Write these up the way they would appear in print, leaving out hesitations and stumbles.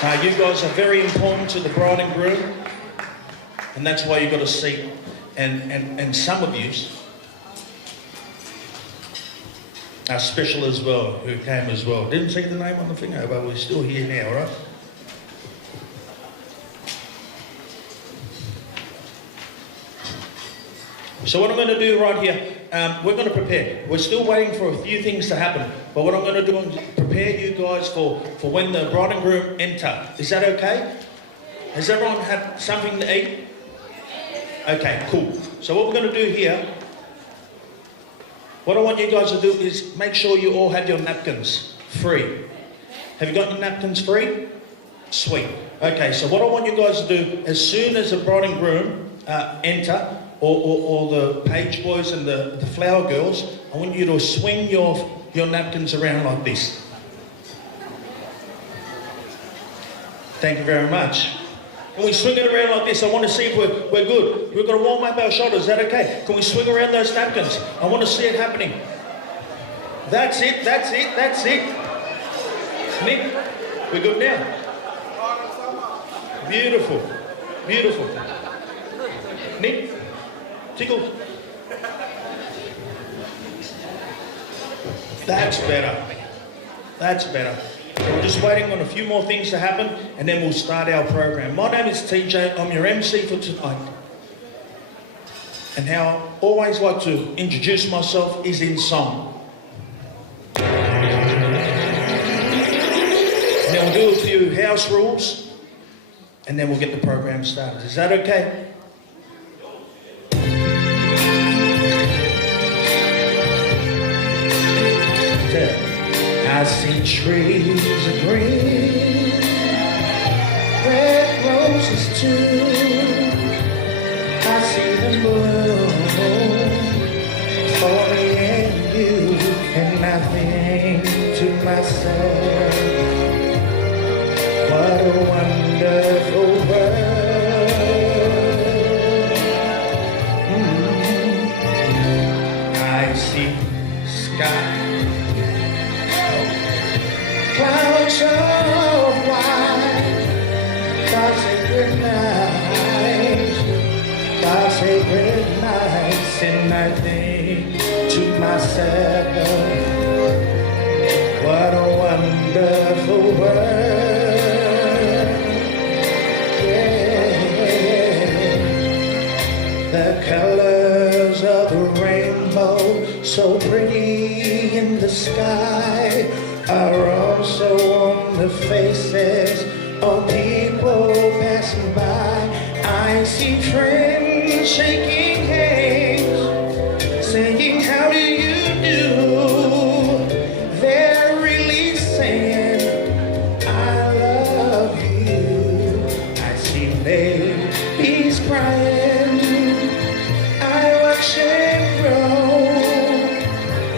You guys are very important to the bride and groom, and that's why you've got a seat. And some of you are special as well, who came as well. Didn't see the name on the finger, but we're still here now, right? So what I'm going to do right here, we're going to prepare. We're still waiting for a few things to happen, but what I'm going to do is prepare you guys for when the bride and groom enter. Is that okay? Has everyone had something to eat? Okay, cool. So what we're going to do here, what I want you guys to do is make sure you all have your napkins free. Have you got your napkins free? Sweet. Okay, so what I want you guys to do, as soon as the bride and groom enter, or the page boys and the flower girls, I want you to swing your napkins around like this. Thank you very much. Can we swing it around like this? I want to see if we're good. We've got to warm up our shoulders. Is that okay? Can we swing around those napkins? I want to see it happening. That's it, that's it, that's it. Nick, we're good now? Beautiful, beautiful. Nick? Tickle. That's better. That's better. So we're just waiting on a few more things to happen and then we'll start our program. My name is TJ. I'm your MC for tonight. And how I always like to introduce myself is in song. And then we'll do a few house rules and then we'll get the program started. Is that okay? I see trees of green, red roses too. I see them bloom for me and you, and I think to myself, what a wonderful world. I see sky, clouds of white, God's sacred nights, God's sacred nights, and I think to myself, what a wonderful world. Yeah. The colors of the rainbow, so pretty in the sky, are also on the faces of people passing by. I see friends shaking hands, saying, how do you do? They're really saying, I love you. I see babies crying, I watch them grow.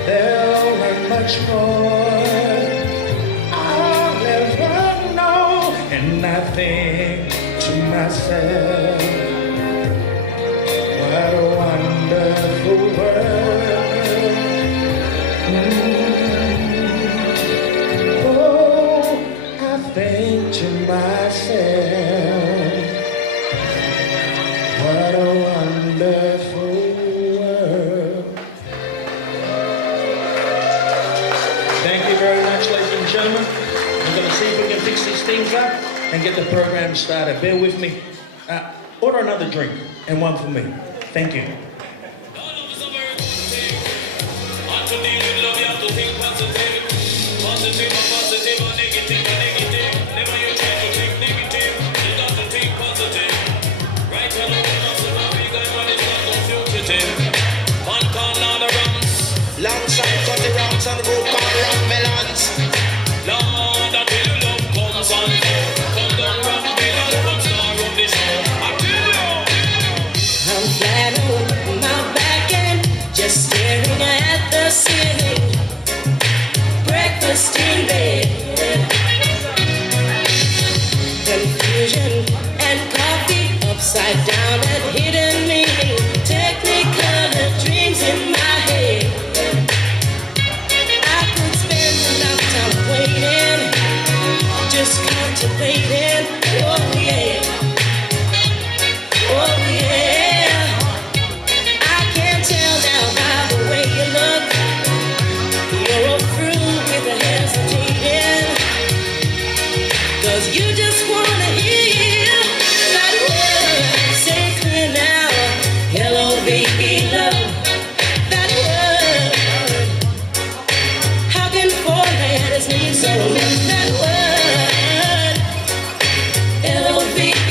They'll learn much more, and I think to myself, what a wonderful world. Oh, I think to myself, what a wonderful world. Thank you very much, ladies and gentlemen. I'm going to see if we can fix these things up and get the program started. Bear with me. Order another drink and one for me. Thank you. Long side cut the rocks and go call rock melons. Lord, I tell you love comes on flow. Come down rock melon, come star of the show. I tell you, I'm flying away. waiting. Oh yeah, oh yeah. I can tell now by the way you look. You're through with the hesitating, 'cause you just wanna hear that word. Say clear now, hello baby love. That word, how can four letters mean so much? That word, hello baby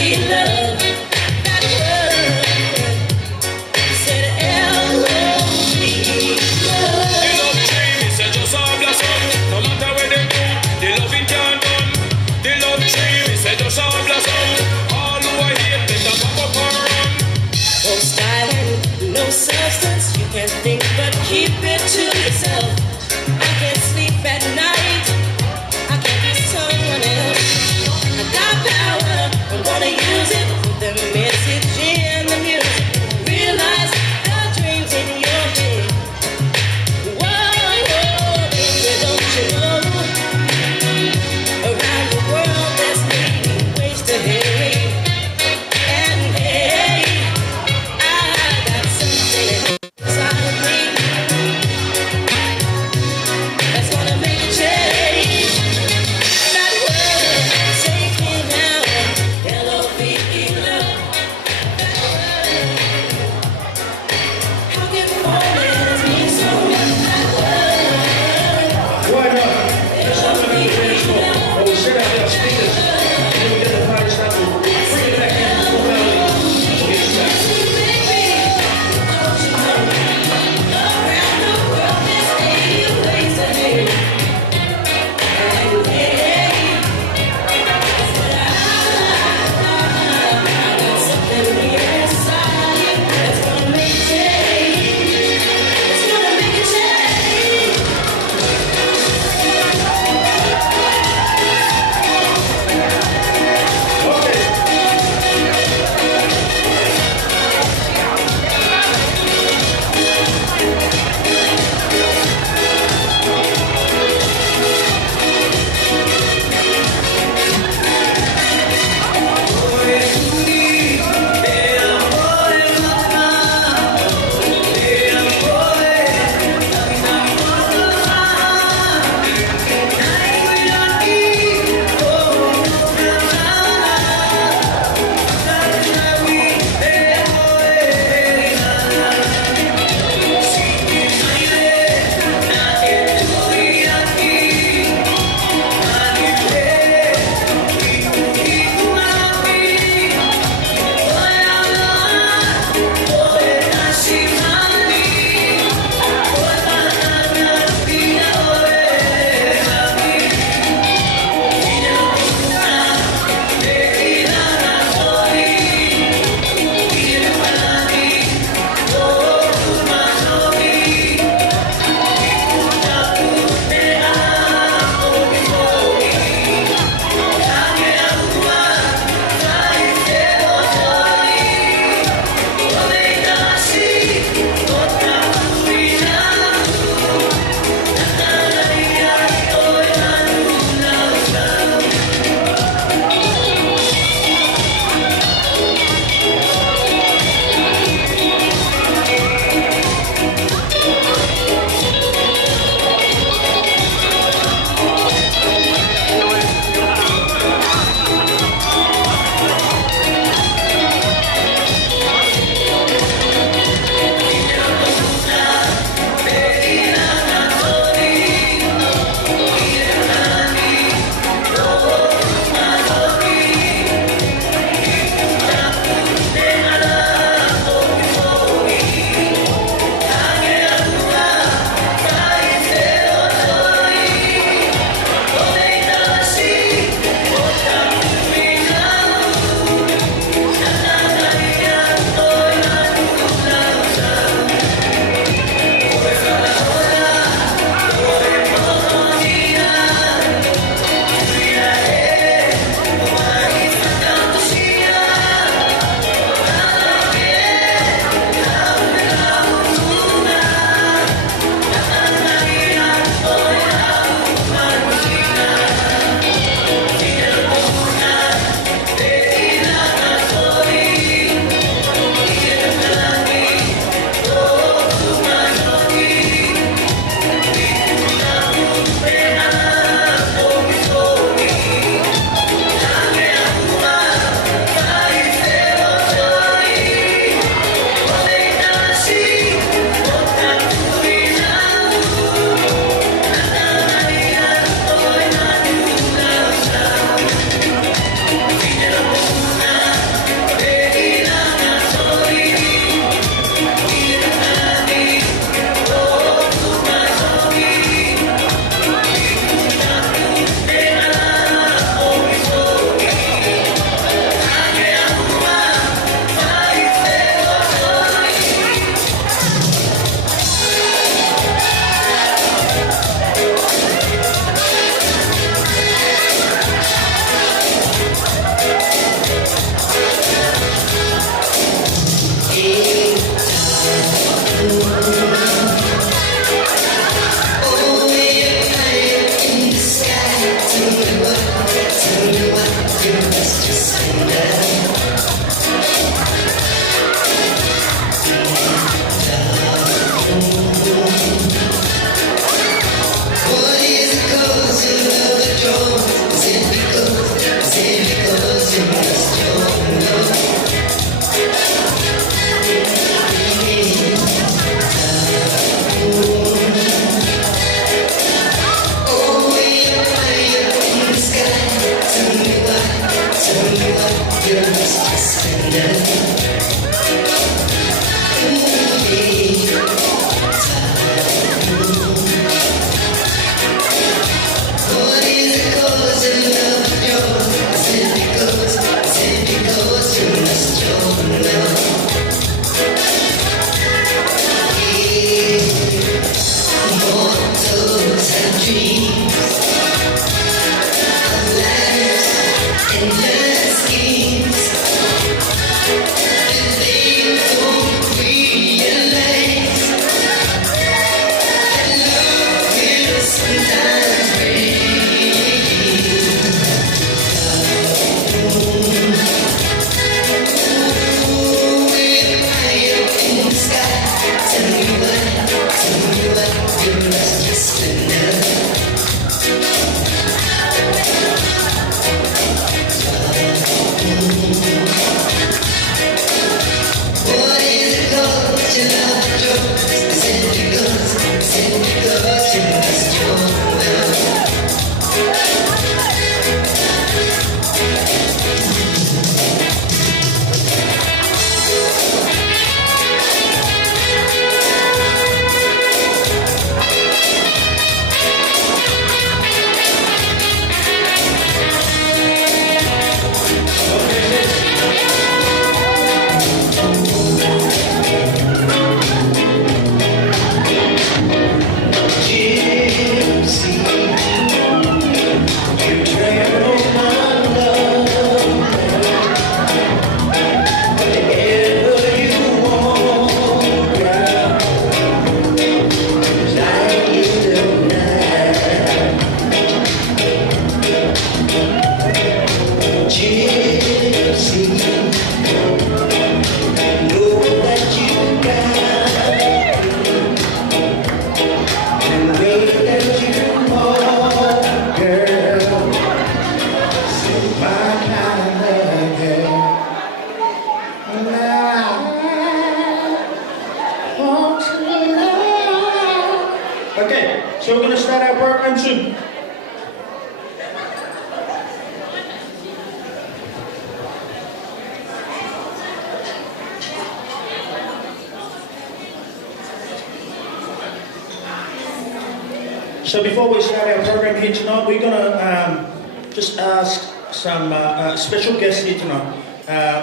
So before we start our program here tonight, we're going to just ask some special guests here tonight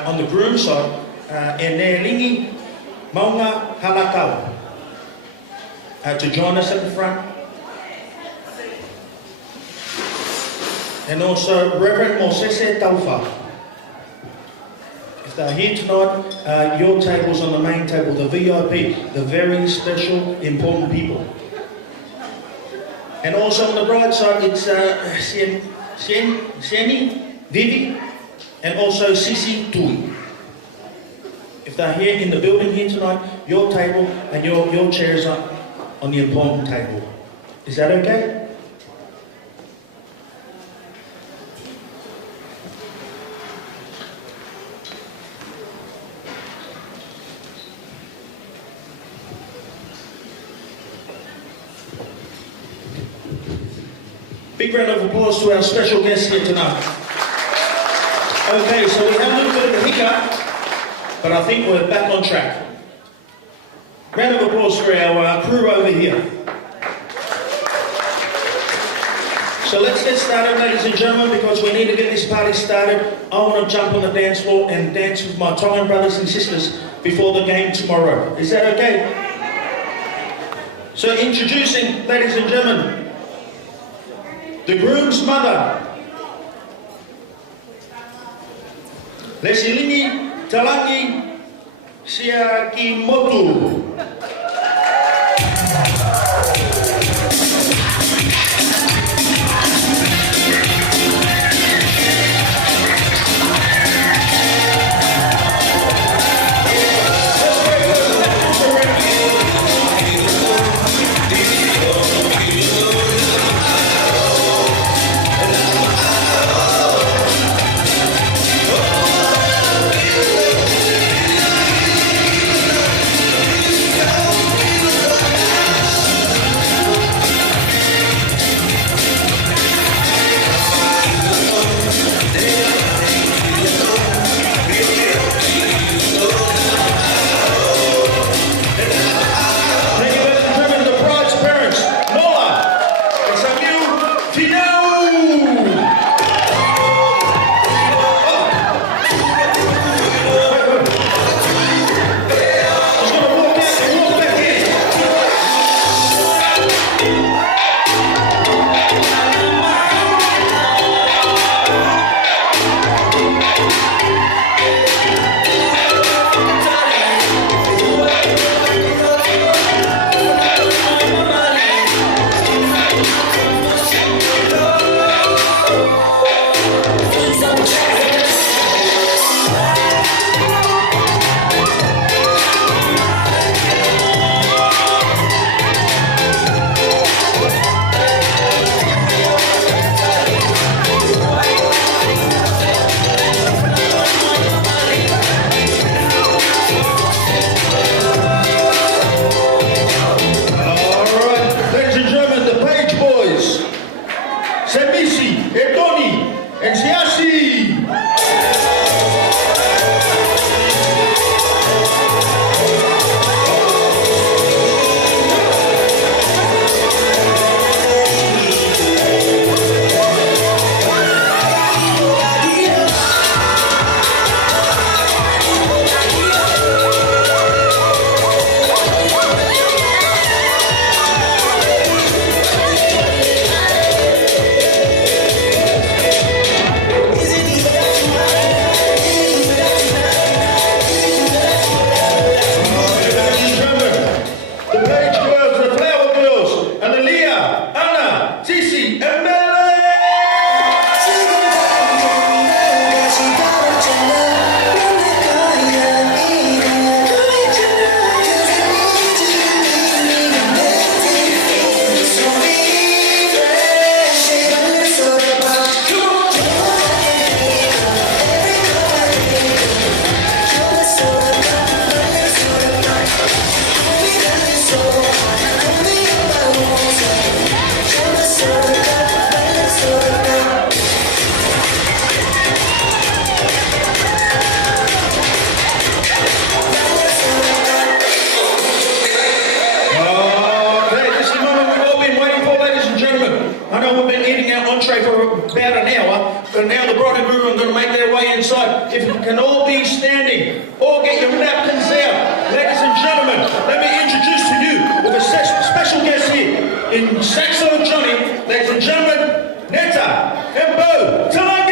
on the groom side, and Lingi Maunga Halakau, to join us at the front. And also Reverend Mosese Taufa. If they're here tonight, your table's on the main table, the VIP, the very special, important people. And also on the right side, it's Sieni, Vivi, and also Sisi Tui. If they're here in the building here tonight, your table and your chairs are on the important table. Is that okay? Big round of applause to our special guests here tonight. Okay, so we had a little bit of a hiccup, but I think we're back on track. Round of applause for our crew over here. So let's get started, ladies and gentlemen, because we need to get this party started. I want to jump on the dance floor and dance with my Tongan brothers and sisters before the game tomorrow. Is that okay? So introducing, ladies and gentlemen, the groom's mother, Henryetta Talagi Siakimotu. But now the bride and groom are going to make their way inside. If you can all be standing, or get your napkins out. Ladies and gentlemen, let me introduce to you with a special guest here in Saxo Johnny, ladies and gentlemen, Henryetta and Beau Talagi!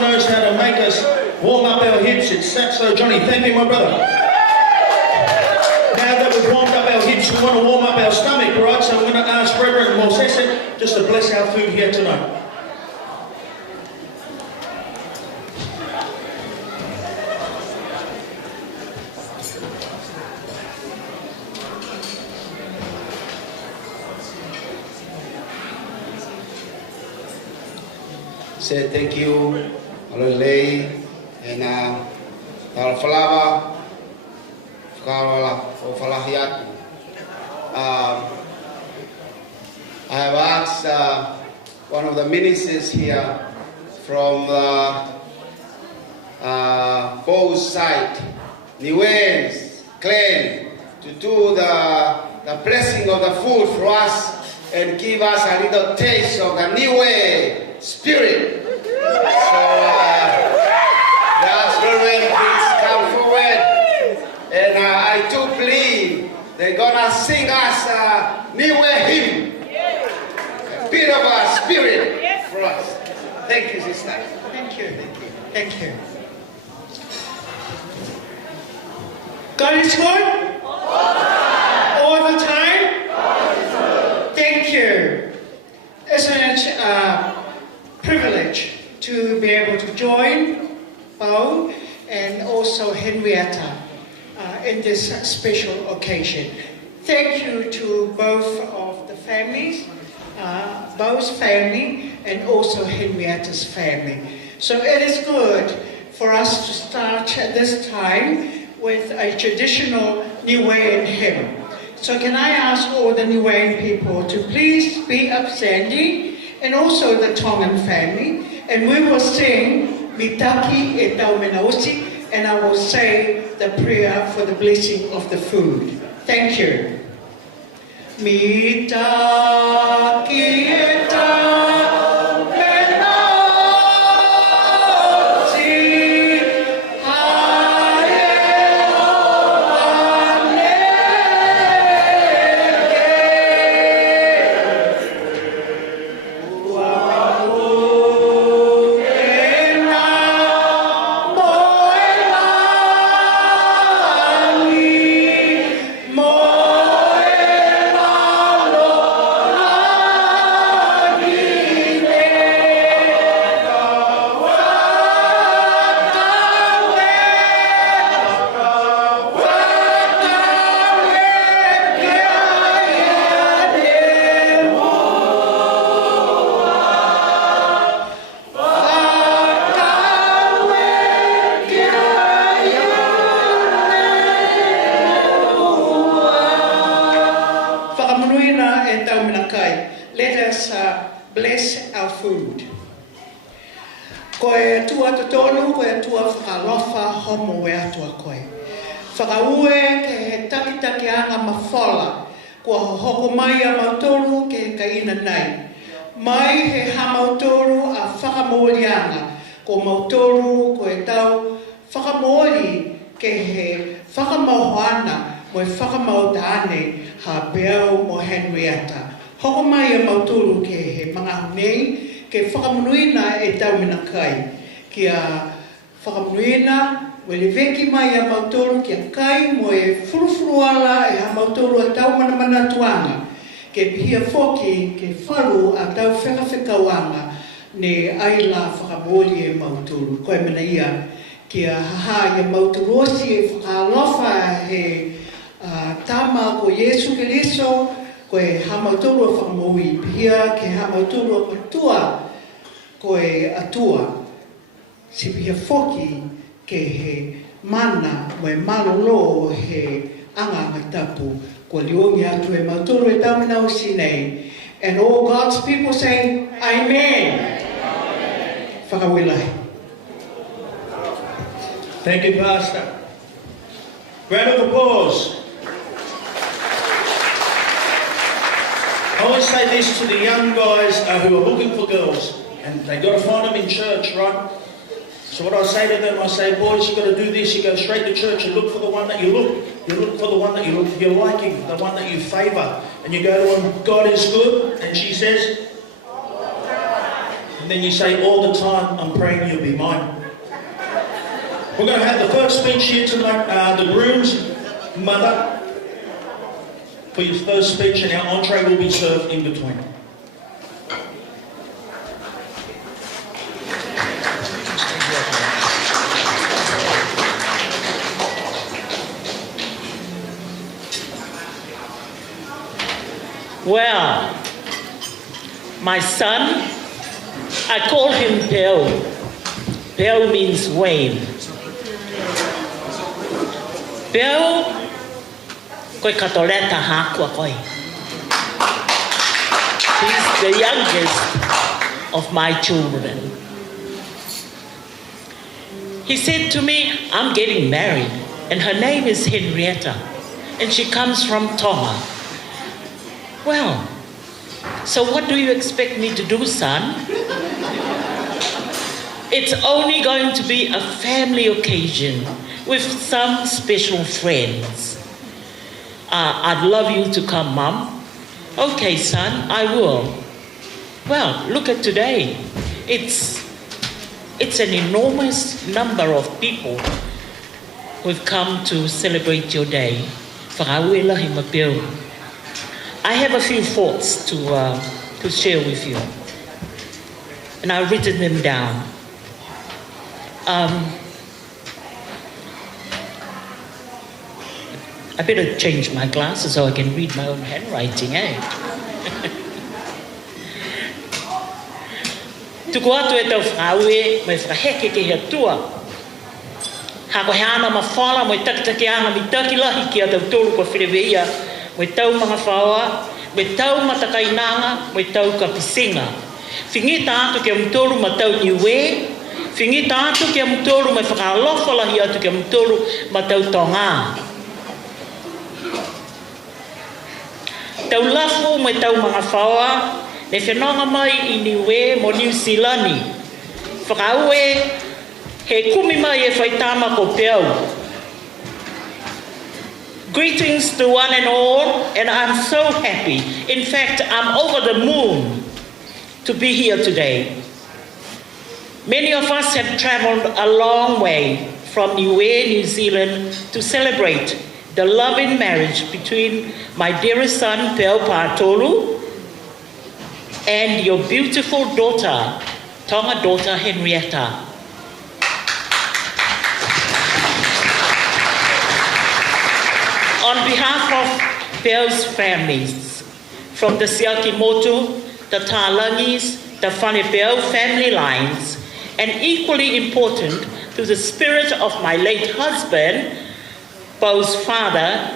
one knows how to make us warm up our hips. It's Saxo Johnny. Thank you, my brother. Now that we've warmed up our hips, we want to warm up our stomach, right? So we're going to ask Reverend Mosese just to bless our food here tonight. Say thank you, Alolei, and Alfalava, Falahiat. I have asked one of the ministers here from Beau's side, Niwen's clan, to do the blessing of the food for us and give us a little taste of the Niwe spirit. So that's Reverend, please come forward. And I do believe they're gonna sing us a Niwe hymn, a bit of a spirit for us. Thank you, sister. Thank you, thank you, thank you. God is good? All the time? Thank you. Isn't it a privilege to be able to join Beau and also Henryetta in this special occasion. Thank you to both of the families, Beau's family and also Henrietta's family. So it is good for us to start this time with a traditional Niuean hymn. So can I ask all the Niuean people to please be upstanding, and also the Tongan family, and we will sing Mitaki e Tau Menausi, and I will say the prayer for the blessing of the food. Thank you. Mitaki e Tau Menausi, let us bless our food. Koe tua totonu, koe tua whakalofa homo e atua koe. Whakaue ke he takitaki anga mawhala, kua hoko mai a mautoro ke ka ina nei. Mai he ha mautoro a whakamōlianga, ko mautoro koe tau whakamōli ke he whakamahoana mo e whakamautāne ha Beau mo Henryetta. Hoko mai a mautoro ke he mga nei, ke whakamunuina e tau mina kai. Kia whakamunuina, wele veki mai a mautoro kia kai mo e furufuruala e ha mautoro a tau mana tuanga. Ke pihia foki ke wharu a tau whekawhekawanga ne aila whakamoli e mautoro. Koe mina ia, kia haha e mautoro osi e whakalofa he tama ko Yesu Keriso, koe hamautoro whakamoi pihia ke hamautoro atua, koe atua. Si pihia foki ke he mana mo e malolo he anga ngatapu, ko liongi atu e mautoro e tamina o sinei. And all God's people say, Amen. Whakawilai. Thank you, Pastor. Round of applause. I always say this to the young guys who are looking for girls, and they got to find them in church, right? So what I say to them, I say, boys, you got to do this. You go straight to church and look for the one that you look. You look for the one that you're liking, the one that you favour, and you go to them. God is good, and she says, And then you say, all the time, I'm praying you'll be mine. We're going to have the first speech here tonight, the groom's mother, for your first speech, and our entree will be served in between. Well, my son, I call him Beau. Beau means wave. Beau, koe katoleta hakua koe. He's the youngest of my children. He said to me, I'm getting married, and her name is Henryetta, and she comes from Tonga. Well, so what do you expect me to do, son? It's only going to be a family occasion with some special friends. I'd love you to come, Mum. Okay, son, I will. Well, look at today. It's an enormous number of people who've come to celebrate your day. I have a few thoughts to share with you, and I've written them down. I better change my glasses so I can read my own handwriting, eh? Tuku atu e tau whaue, mai whaheke ke hea tua. Hako he ana mawhala, mai takitaki ana mi takilahi ki a tau tolu kwa whireweia, mai tau mga whaoa, mai tau matakainanga, mai tau kapisinga. Whingita atu ke mtoru ma tau niwe, whingita atu ke mtoru mai whakalofalahi atu ke mtoru ma tau tonga. Tau lafu mai tau mga whaoa, ne whenonga mai I niwe mo New Zealandi. Whakaue, he kumi mai e whaitama ko Beau. Greetings to one and all, and I'm so happy. In fact, I'm over the moon to be here today. Many of us have traveled a long way from Niue, New Zealand, to celebrate the loving marriage between my dearest son, Beau Patolu, and your beautiful daughter, Tonga daughter, Henryetta. On behalf of Beau's families, from the Siakimoto, the Talagis, the Beau family lines, and equally important to the spirit of my late husband, Beau's father,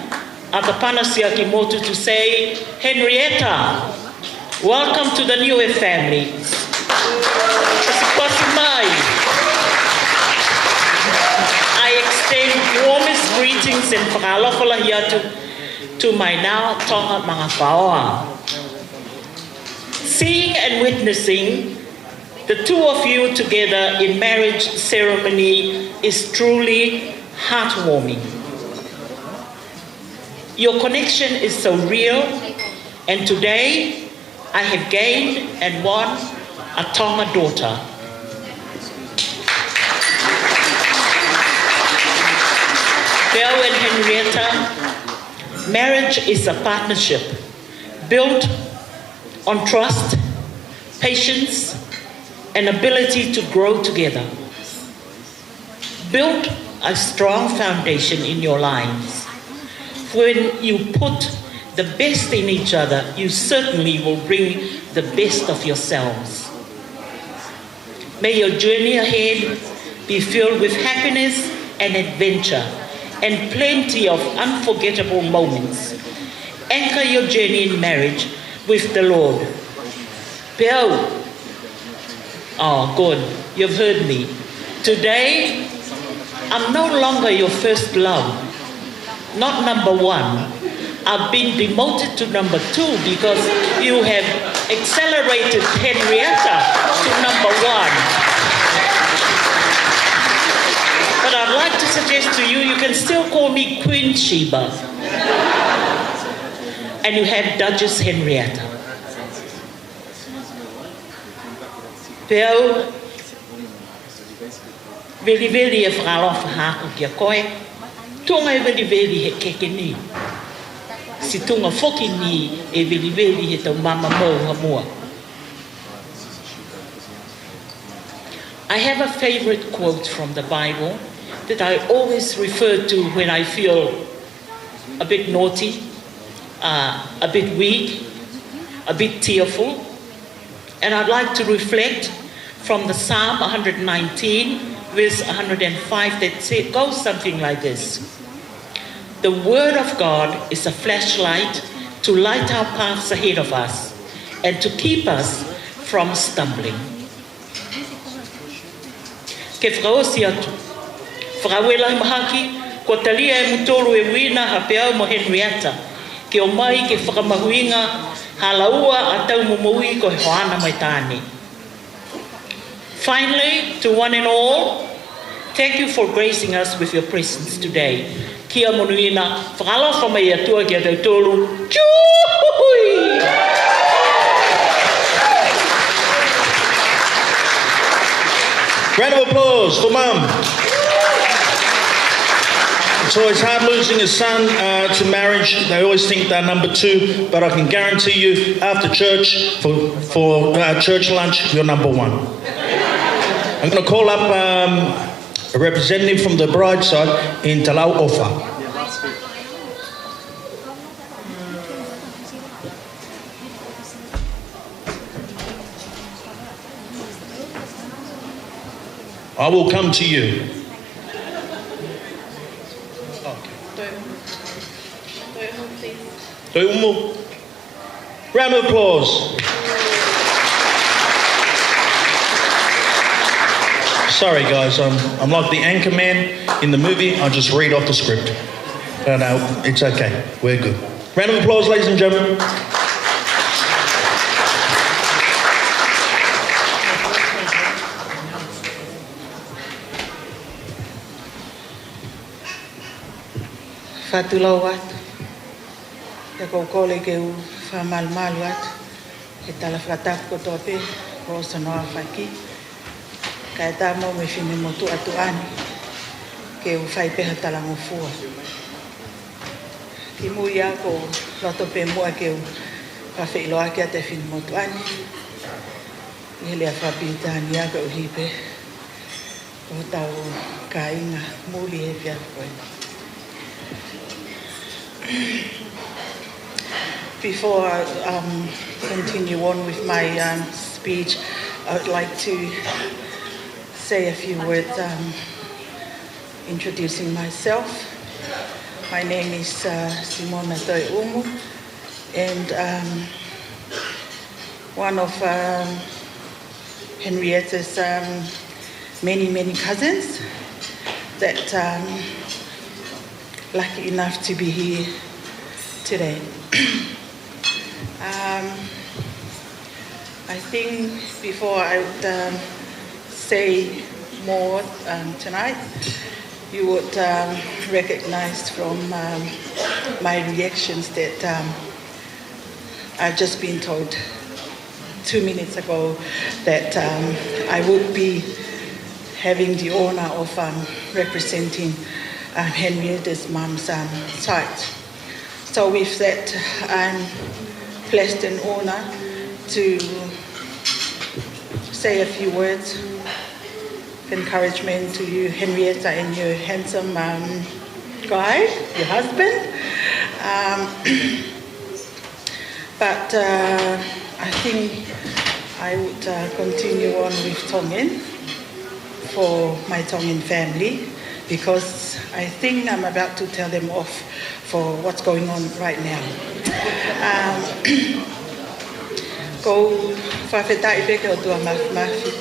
Akapana Siakimoto, to say, Henryetta, welcome to the Niue family. I extend warmest greetings and whakalofalahi to my now Tonga mga whaoa. Seeing and witnessing the two of you together in marriage ceremony is truly heartwarming. Your connection is so real, and today I have gained and won a Tonga daughter. Beau and Henryetta, marriage is a partnership built on trust, patience, and ability to grow together. Build a strong foundation in your lives. When you put the best in each other, you certainly will bring the best of yourselves. May your journey ahead be filled with happiness and adventure and plenty of unforgettable moments. Anchor your journey in marriage with the Lord. Beau, oh good, you've heard me. Today, I'm no longer your first love, not number one. I've been demoted to number 2 because you have accelerated Henryetta to number 1. But I'd like to suggest to you, you can still call me Queen Sheba. And you have Duchess Henryetta. Peo, veli e whakalofa hako kia koe, tunga e veli he keke ni. Si tunga foki ni e veli he tau mama mou hamua. I have a favorite quote from the Bible that I always refer to when I feel a bit naughty, a bit weak, a bit tearful. And I'd like to reflect from the Psalm 119, verse 105, that goes something like this. The word of God is a flashlight to light our paths ahead of us and to keep us from stumbling. Ke whakaosi atu, whakawela mahaki, ko talia e mutoro e wina ha peau mo Henryetta, ke o mai ke whakamahuinga, halaua a tau mumui ko he hoana mai tāne. Finally, to one and all, thank you for gracing us with your presence today. Kia monuina, whakalofa mai atua kia tau tolu. Tjui! Round of applause for Mum. It's always hard losing a son to marriage. They always think they're number 2, but I can guarantee you, after church, for church lunch, you're number 1. I'm going to call up a representative from the bride side in Talau Ofa. I will come to you. Round of applause. Sorry guys, I'm like the anchor man in the movie. I just read off the script. No, it's okay. We're good. Round of applause, ladies and gentlemen. Fatulau atu, e kou kole ke u whamalmalu atu, he tala whakatapu ko toa pe, ko osa noa whaki, ka e tā mau me whine motu atu ani, ke u whai peha tala ngofua. Ki mui a ko loto pe mua ke u whawhi loa kia te whine motu ani, i hele a whapitani a ka u hipe, ko tau ka inga muli he pia koe. Before I continue on with my speech, I would like to say a few words introducing myself. My name is Simona Toi Umu, and one of Henrietta's many cousins that lucky enough to be here today. I think before I would say more tonight, you would recognize from my reactions that I've just been told 2 minutes ago that I would be having the honor of representing Henrietta's mom's side. So with that, I'm blessed and honored to say a few words of encouragement to you, Henryetta, and your handsome guy, your husband. But I think I would continue on with Tongan for my Tongan family, because I think I'm about to tell them off for what's going on right now. Ko whawhetai peke o tua mafi,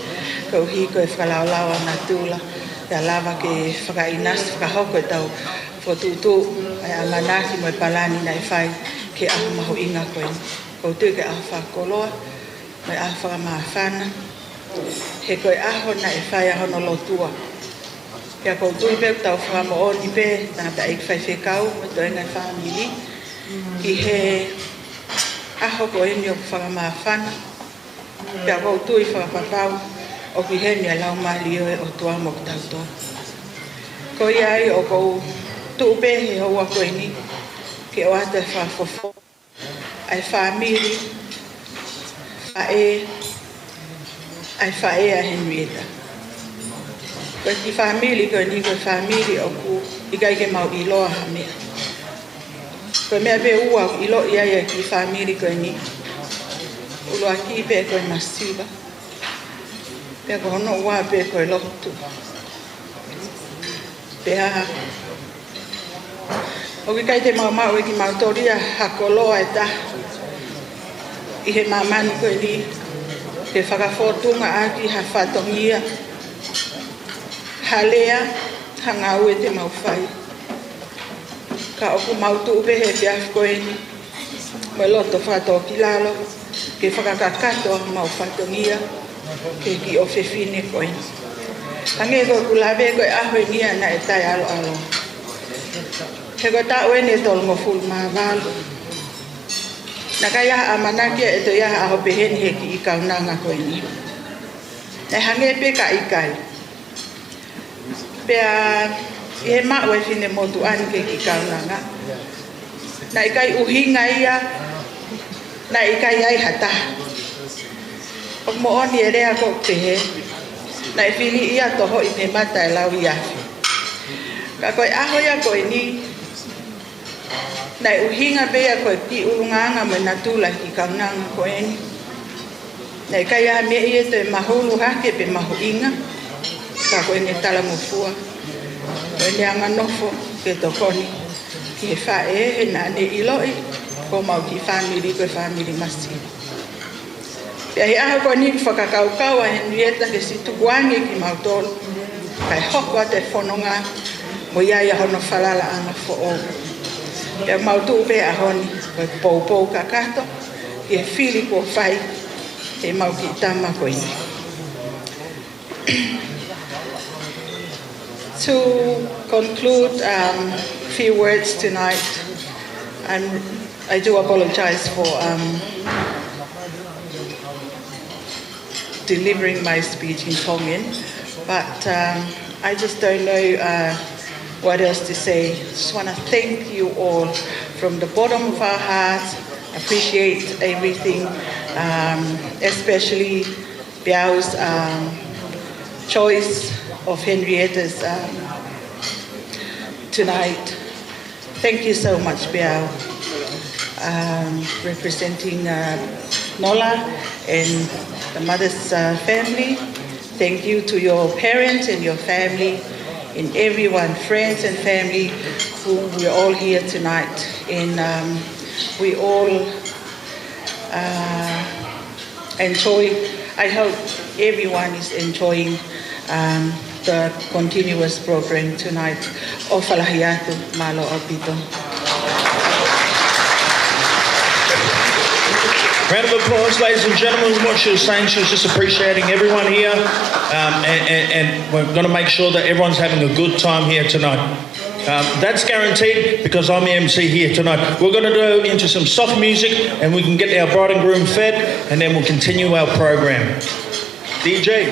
ko hi koe whakalaulau na tūla, te lava ke whakainas, whakahoko e tau whatutu, ai a manaki mo e palani nei whai ke aho maho inga koe. Ko tū ke aho whakoloa, mo e aho whakamawhana, he koe aho na e whai aho no lotua. Kia kou tui pe tau whamo o ni pe, tangata eik whai whekau, mo toi ngai whamili, ki he aho ko e mio whakamawhana, Pea kau tui whakapapau o ki heni a lau malio e o tua mok tautoa. Ko iai o kou tupe he hoa koe ni ke o ate whafofo. Ai whamiri, ai whae a Henryetta. Koe ki whamiri koe ni koe whamiri o ku i kai ke mau i loa ha mea. Koe mea pe ua i lo ia ia ki whamiri koe ni. Uloa ki pe koe masiba. Pea ko hono ua pe koe lotu. Pea o ki kai te mau mau e ki mau toria hakoloa e ta. I he mamanu koe ni. Ke whakafotunga aki ha whatongia. Halea hangau e te mau whai. Ka oku mau tuupe he piaf koe ni. Mo loto whato ki lalo. Ke whakakakato mau whatongia. Ke ki o whewhine koe ni. Hange koe kulawe koe ahoe nia na e tai alo alo. He koe tau e ne tolngo fulu maa walu. Naka iaha amanakia e to iaha aho peheni he ki i kaunanga koe ni. E hange pe ka ikai. Pea i he maa e whine motu ani ke ki kaunanga. Na ikai uhinga ia. Na ikai ai hata. O mo oni e rea ko pehe. Na i whini ia toho i me mata e lau iafi. Ka koe aho ia koe ni. Nai uhinga bea koe ki urunganga me natula ki kaunanga koe ni. Nai kai aha mea ie te mahulu hake pe mahu inga. Ka koe ne tala mufua. Koe ne anga nofo ke tokoni. Ki he whae he na ne iloi. Ko mau ki whamiri koe whamiri masi. Pea he aho koe ni whakakaukau a Henryetta ke si tukuangi ki mau tolu. Kai hoko a te whanonga. Mo iai ahono whalala ana fo ogu. Pea mau tuupe a honi, koe pou kakato, ki e whili kua whai, e mau ki tama koe ni. To conclude few words tonight, and I do apologize for delivering my speech in Tongan, but I just don't know what else to say. Just want to thank you all from the bottom of our hearts. Appreciate everything, especially Beau's choice of Henrietta's tonight. Thank you so much, Beau, representing Nola and the mother's family. Thank you to your parents and your family, and everyone, friends and family, who we're all here tonight. And we all enjoy, I hope everyone is enjoying the continuous program tonight. O falahiatu malo opito. Round of applause, ladies and gentlemen. What she was saying, she was just appreciating everyone here, and we're going to make sure that everyone's having a good time here tonight. That's guaranteed because I'm the MC here tonight. We're going to go into some soft music and we can get our bride and groom fed, and then we'll continue our program. DJ.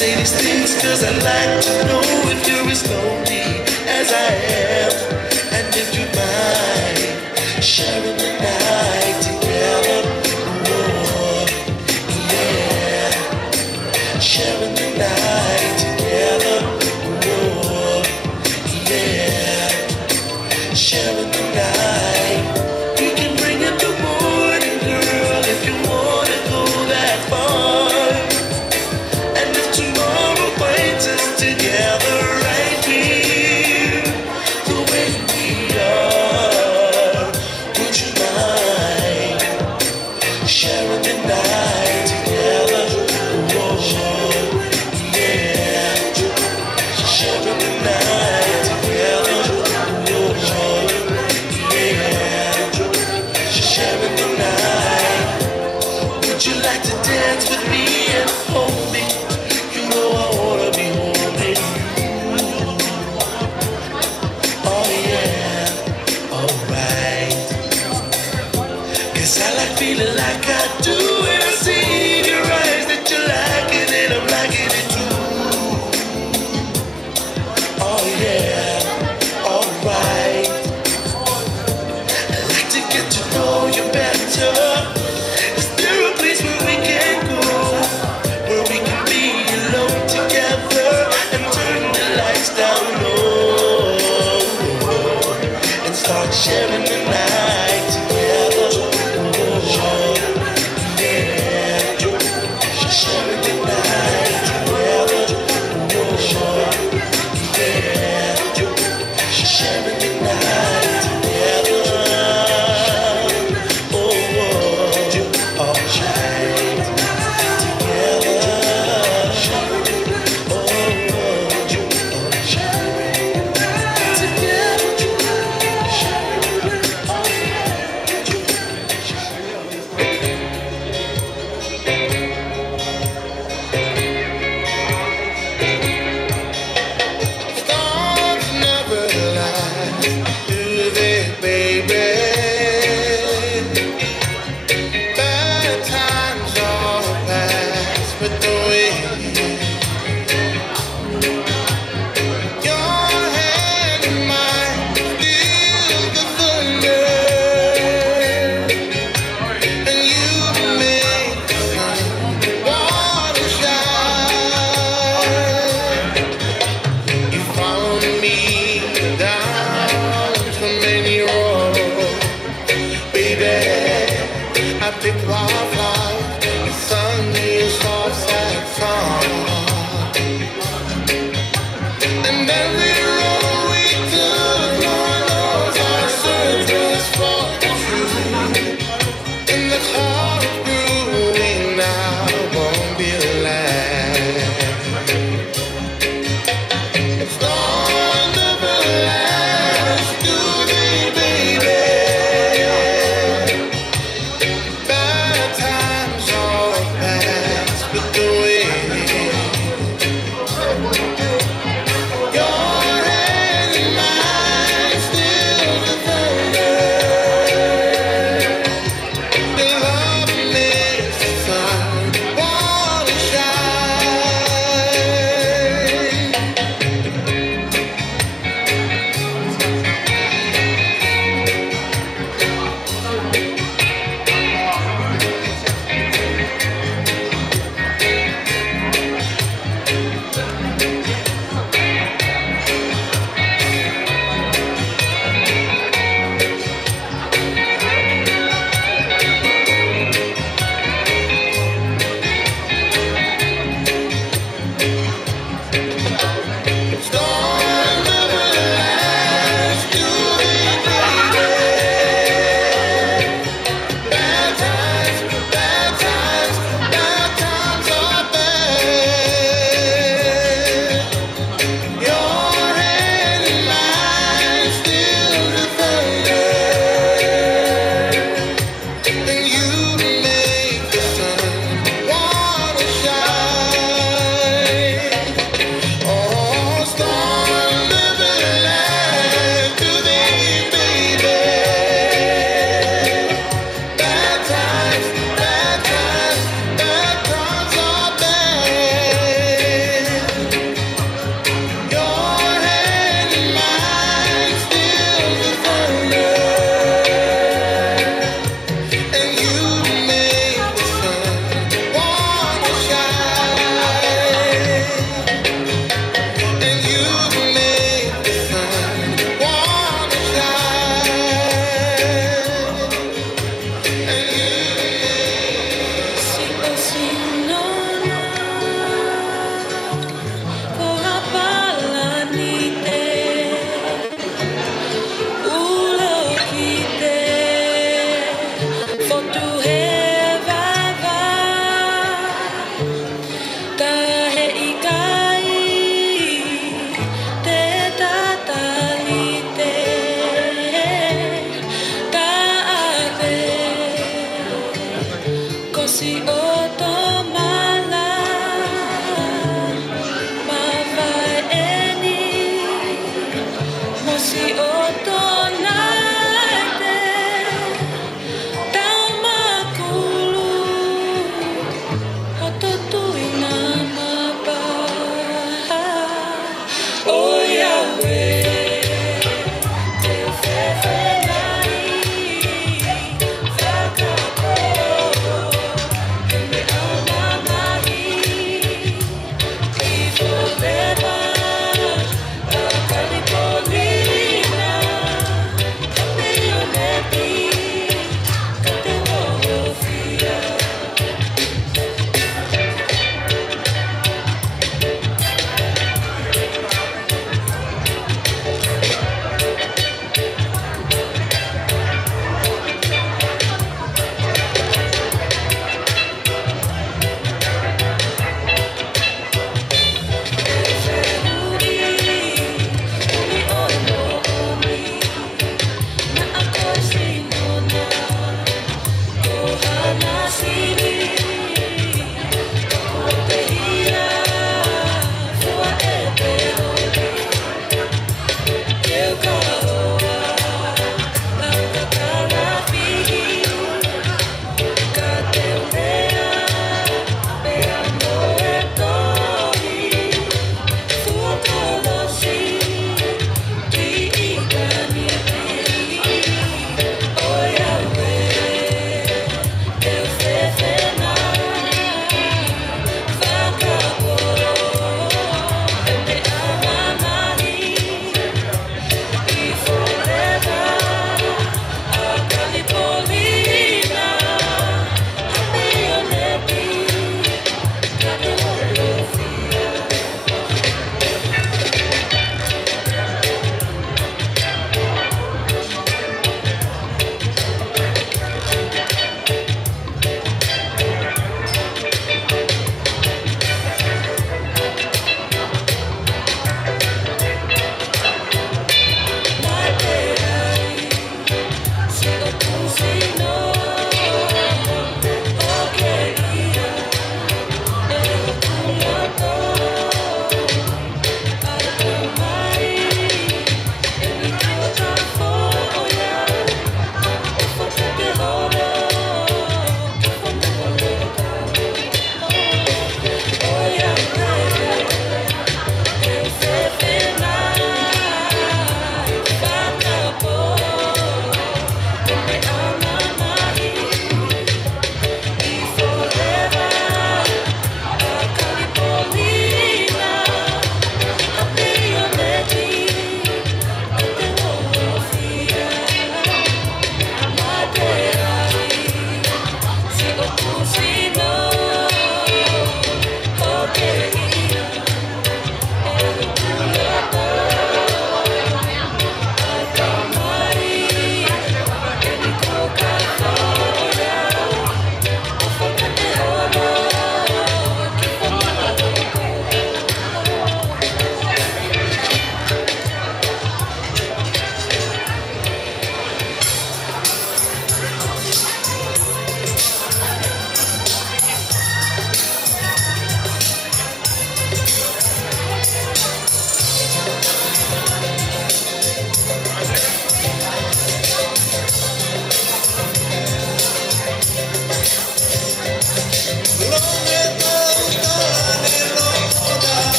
Say these things cause I like to know if you're as lonely as I am, and if you mind sharing the night together. Oh, yeah, sharing the night together. Oh, yeah, sharing the night. You can bring it the morning, girl, if you want it. feeling like I do, and I see in your eyes that you're liking it, I'm liking it too. Oh yeah, alright. I'd like to get to know you better. Is there a place where we can go, where we can be alone together and turn the lights down low and start sharing the night together? Yeah, sharing the night together. Yeah, sharing the night together. Oh, all right together. Oh, all right together.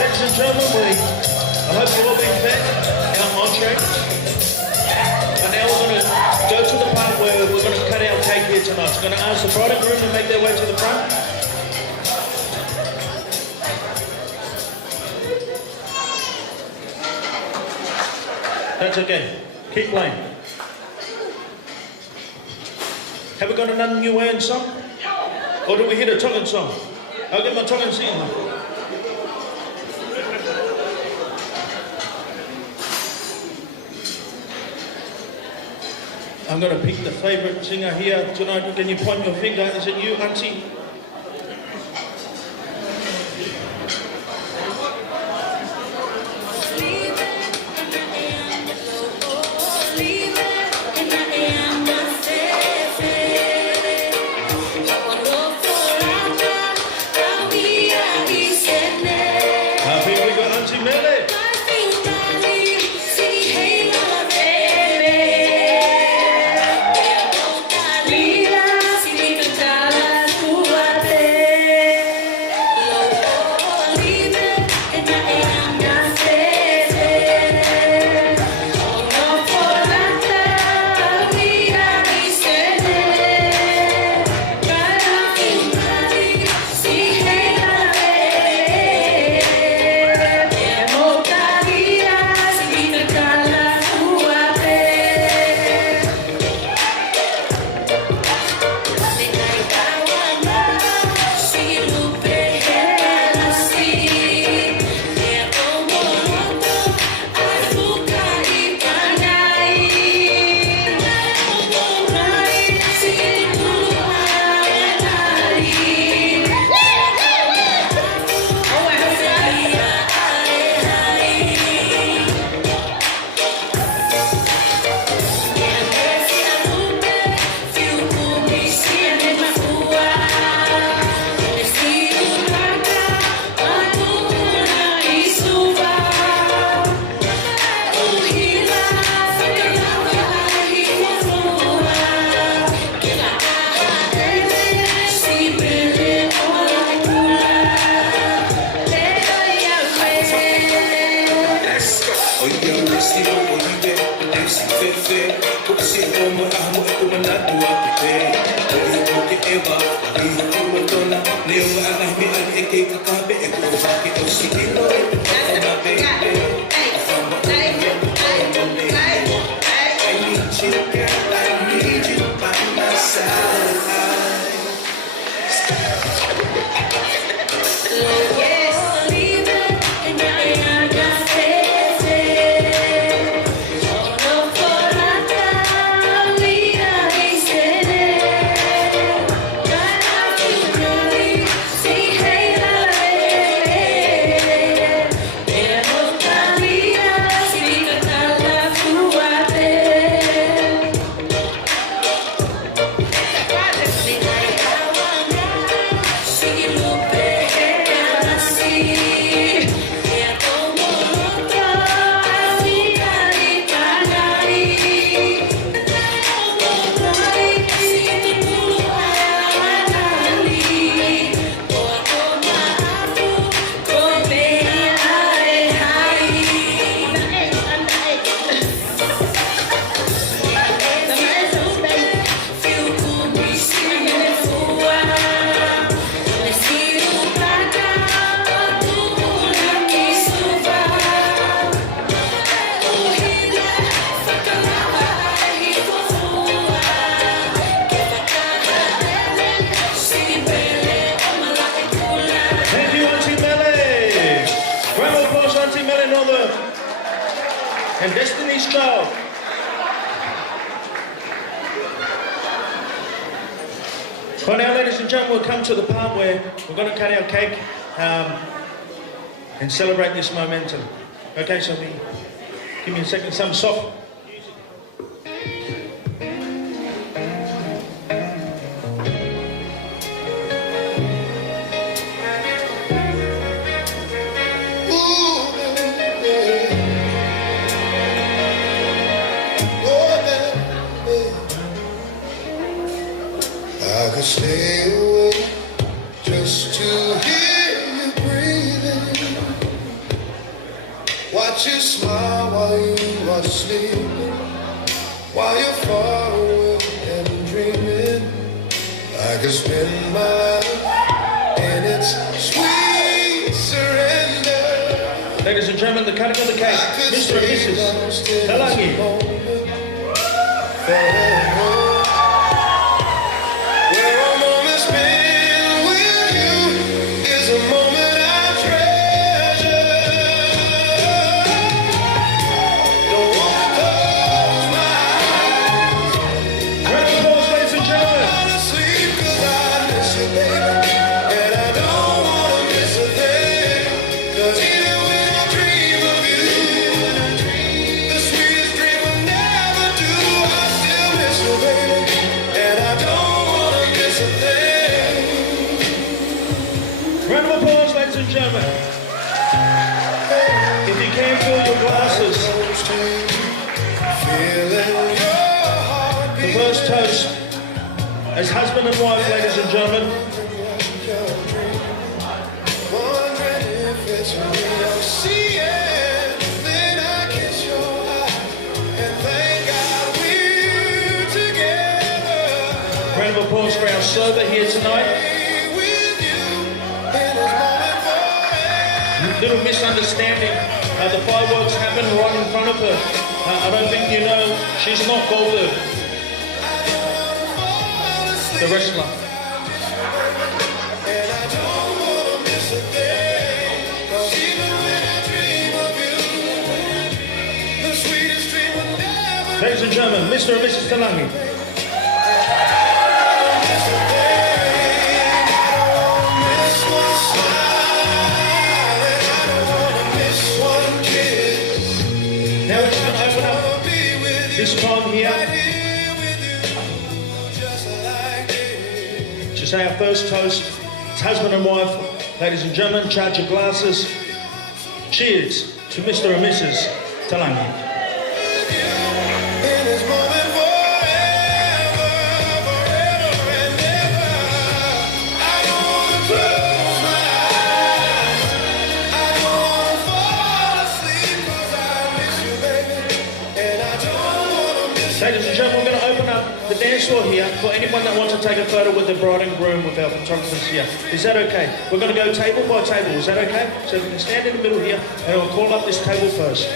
Ladies and gentlemen, I hope you've all been fed our entree. And now we're going to go to the part where we're going to cut our cake here tonight. So I'm going to ask the bride and groom to make their way to the front. That's okay. Keep playing. Have we got another New Orleans song? Or do we hit a Tongan song? I'll get my Tongan singer. I'm going to pick the favourite singer here tonight. Can you point your finger? Is it you, Auntie? and Destiny's Child. Well, now, ladies and gentlemen, we'll come to the part where we're going to cut our cake and celebrate this momentum. Okay, so give me a second, some soft. I could stay awake just to hear you breathing. Watch you smile while you are sleeping, while you're far away and dreaming. I could spend my life in its sweet surrender. Ladies and gentlemen, the cutting of the cake, Mr. and Mrs. Talagi. Round of applause, ladies and gentlemen. If you can fill your glasses. The first toast as husband and wife, ladies and gentlemen. Round of applause for our server here tonight. Little misunderstanding. The fireworks happened right in front of her. I don't think you know, she's not Goldberg, the wrestler. Ladies and gentlemen, Mr. and Mrs. Talagi. Now we're going to open up this time here to say our first toast. It's husband and wife. Ladies and gentlemen, charge your glasses. Cheers to Mr. and Mrs. Talagi. Ladies and gentlemen, we're going to open up the dance floor here for anyone that wants to take a photo with the bride and groom with our photographers here. Is that okay? We're going to go table by table. Is that okay? So we can stand in the middle here and we'll call up this table first.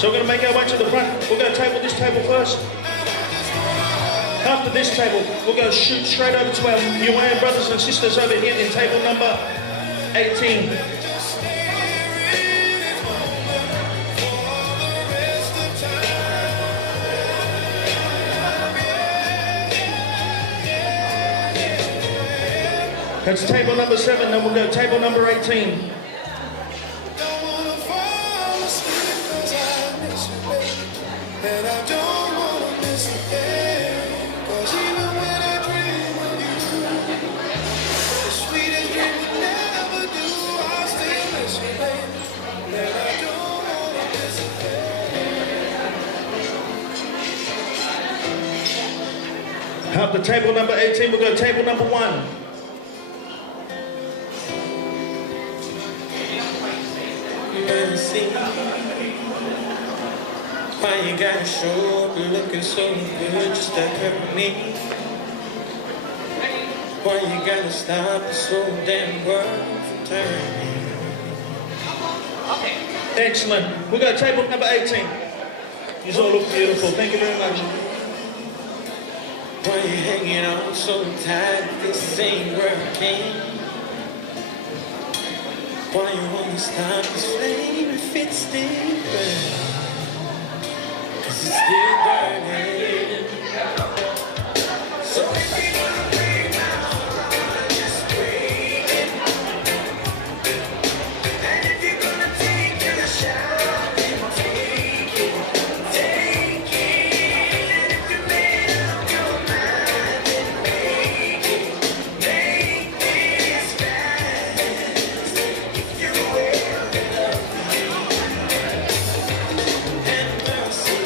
So we're going to make our way to the front. We're going to table this table first. After this table, we'll go shoot straight over to our Niuean brothers and sisters over here in table number 18. That's table number 7, then we'll go table number 18. After table number 18, we'll go table number 1. Mercy, why you gotta show up looking so good just to hurt me? Why you gotta stop this whole damn world from turning? Excellent. We'll go table number 18. You all look beautiful. Thank you very much. Why you hanging on so tight? This ain't where I came. Why you wanna stop this flame if it's still burning? 'Cause it's still burning. So if you're gonna break my heart, just break it. And if you're gonna take a shot, then take it, take it. And if you made up your mind, then make it, make this fast. If you will love me and mercy,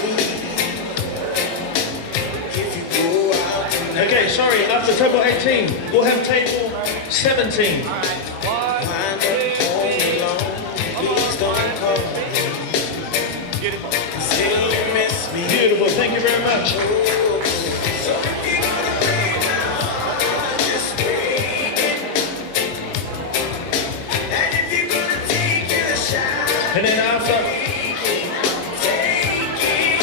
if you go out tonight. Okay, sorry, after table 18, we'll have table 17. Wind up home alone, please don't call me. Say you miss me. Beautiful, thank you very much. So if you're gonna break my heart, just break it. And if you're gonna take a shot, And then after, take it.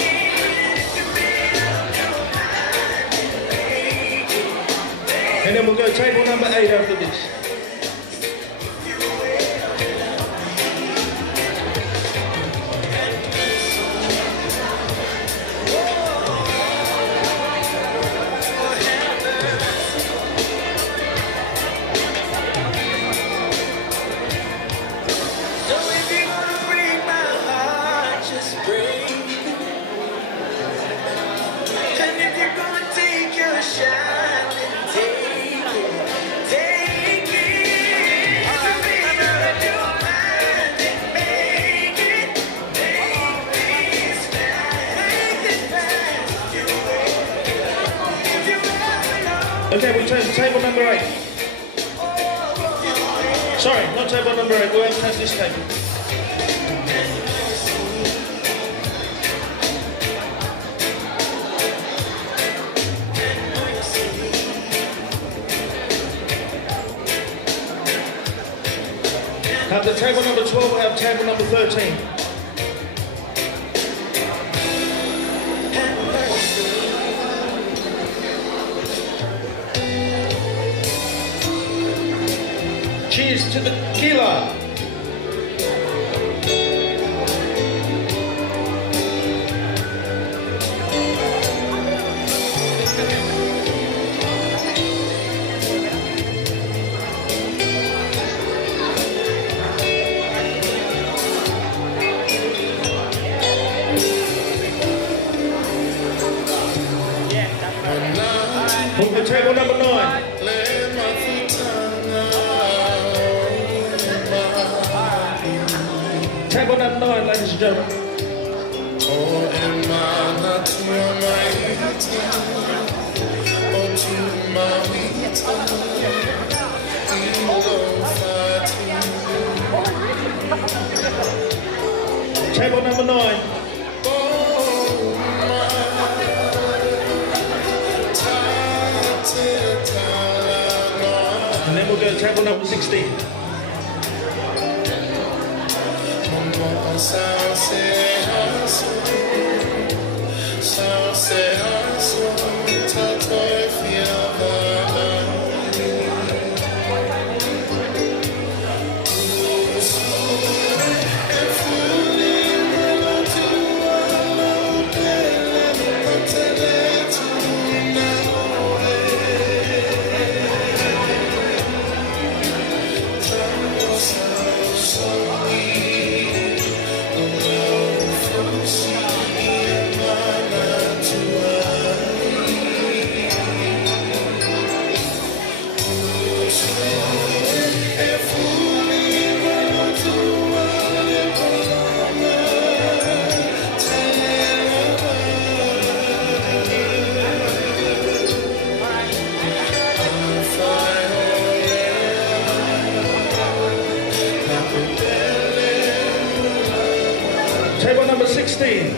And if you made up your mind, then make it, and then we'll go table number 8 after this. So if you're gonna break my heart, just break it. And if you're gonna take your shot, then take it, take it. If you made up your mind, then make it, make this fast, make this fast. If you ever know, Okay, we turn to table number 8. Sorry, not table number 8, we'll have this table. After table number 12, we'll have table number 13. Cheers to the tequila. Move to table number 9. Table number 9, ladies and gentlemen. Table number 9. And then we'll go to table number 16. Table number 16.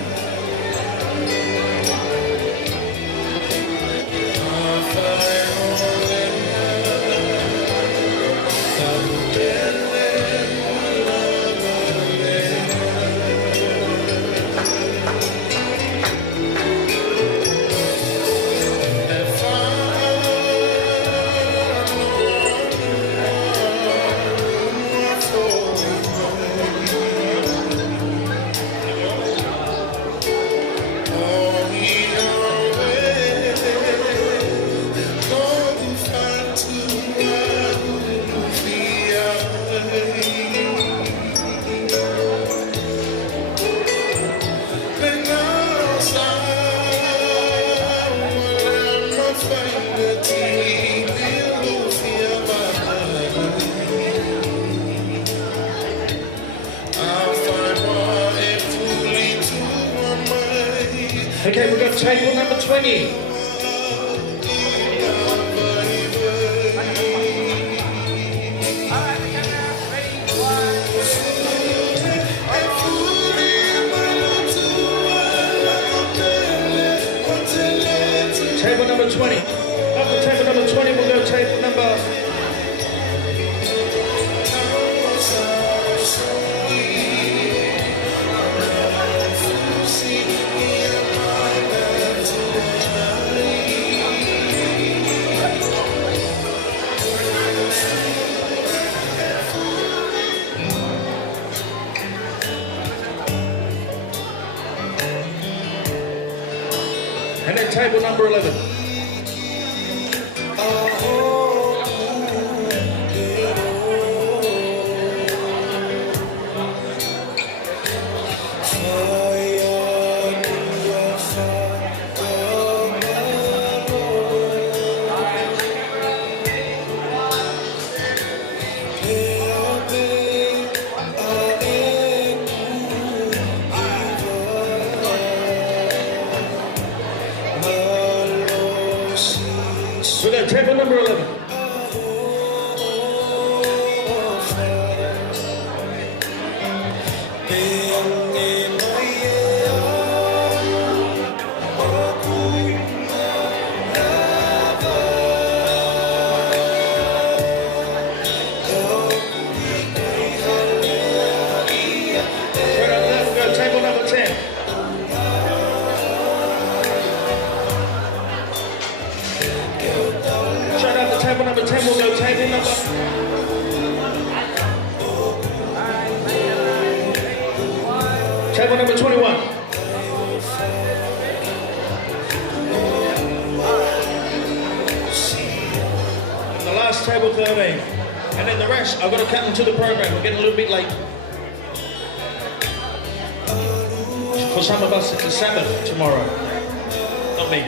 If Okay, we've got table number 20. Table number 20. After table number 20, we'll go table number... And then table number 11. We got table number 11. Table number 10, we'll go table number... Table number 21. And the last table 13. And then the rest, I've got to cut them to the program. We're getting a little bit late. For some of us, it's a Sabbath tomorrow. Not me.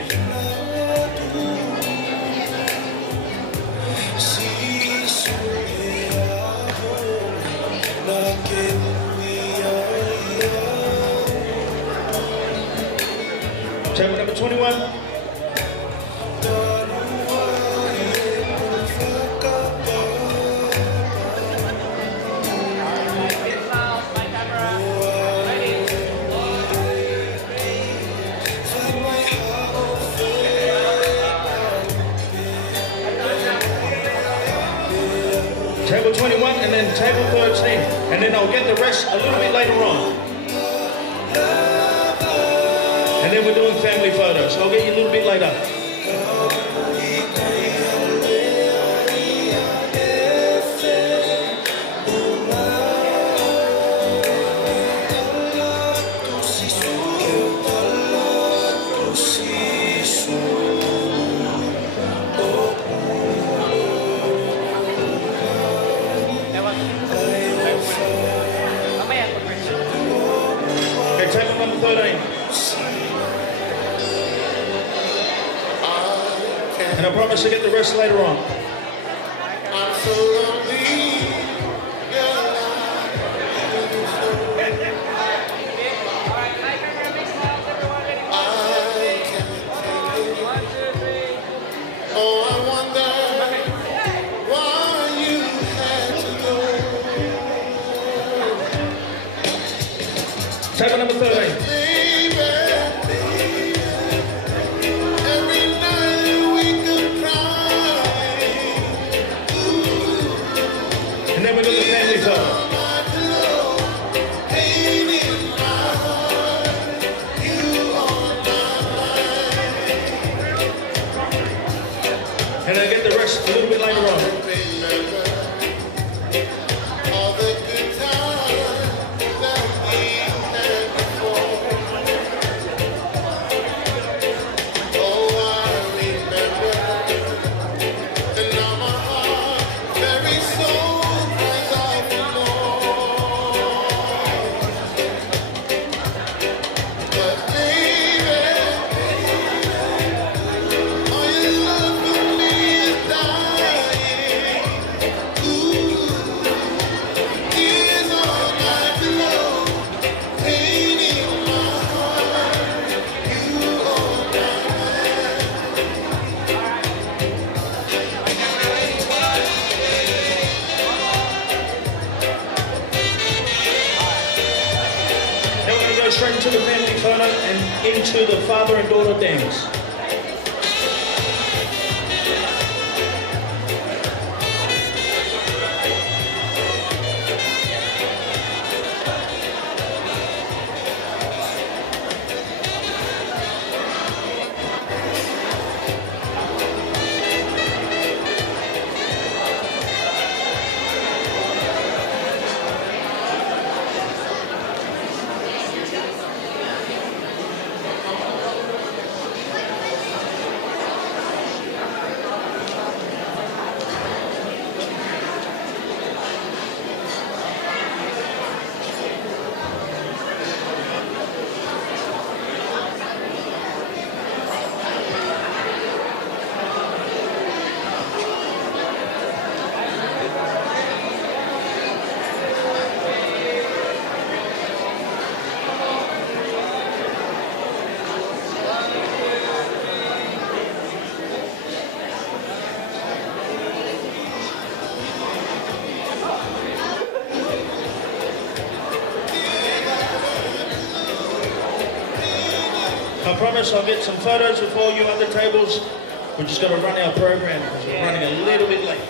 Table number 21. Table 21 and then table 13. And then I'll get the rest a little bit later on. And then we're doing family photos. So I'll get you a little bit later. Okay, table number 13. And I promise to get the rest later on. I'm so lonely. Oh, I wonder why you had to go. Table number 13. And then we got the family photo. And I'll get the rest a little bit later on. Very soul cries out for more. into the father and daughter dance. I promise I'll get some photos with all you other tables. We're just going to run our program because we're running a little bit late.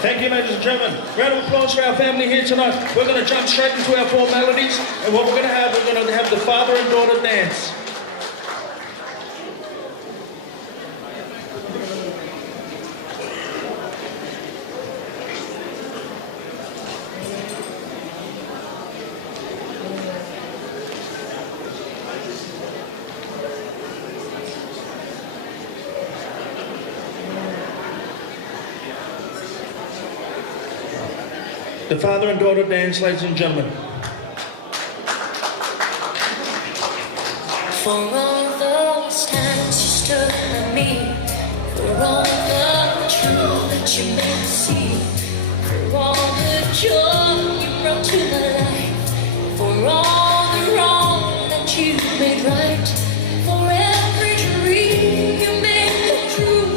Thank you, ladies and gentlemen. Round of applause for our family here tonight. We're going to jump straight into our formalities, and what we're going to have the father and daughter dance. The father and daughter dance, ladies and gentlemen. For all those times you stood by me, for all the truth that you made me see, for all the joy you brought to my life, for all the wrong that you made right, for every dream you made come true,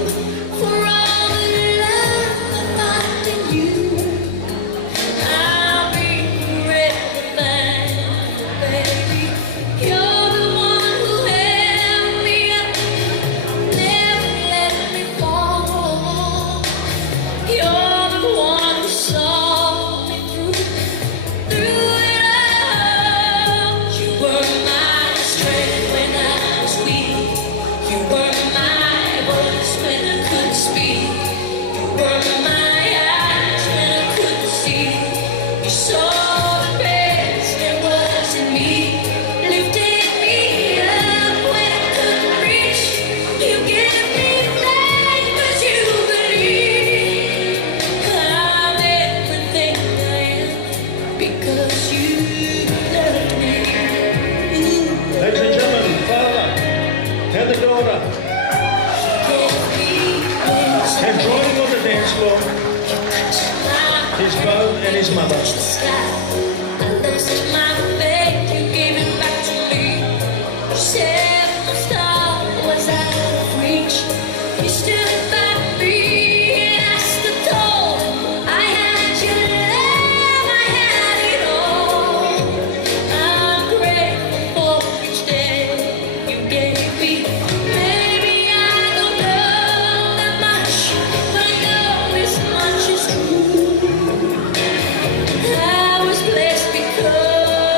for all the love I find in you. I'll be forever thankful, baby. You're the one who held me up, never let me fall. You're the one who saw me through it all. You were my strength when I was weak. You were my voice when I couldn't speak. You were my eyes when I couldn't see. You saw the best there was in me, lifted me up when I couldn't reach. You gave me faith 'cause you believe I'm everything I am because you loved me. Ladies and gentlemen, father and the daughter. And joining on the dance floor is Beau and his mother. I lost my faith, you gave it back to me. You said my star was out of reach. You stood by me and I stood tall. I had your love, I had it all. I'm grateful for each day you gave me. Maybe I don't know that much, but I know this much is true. I was blessed because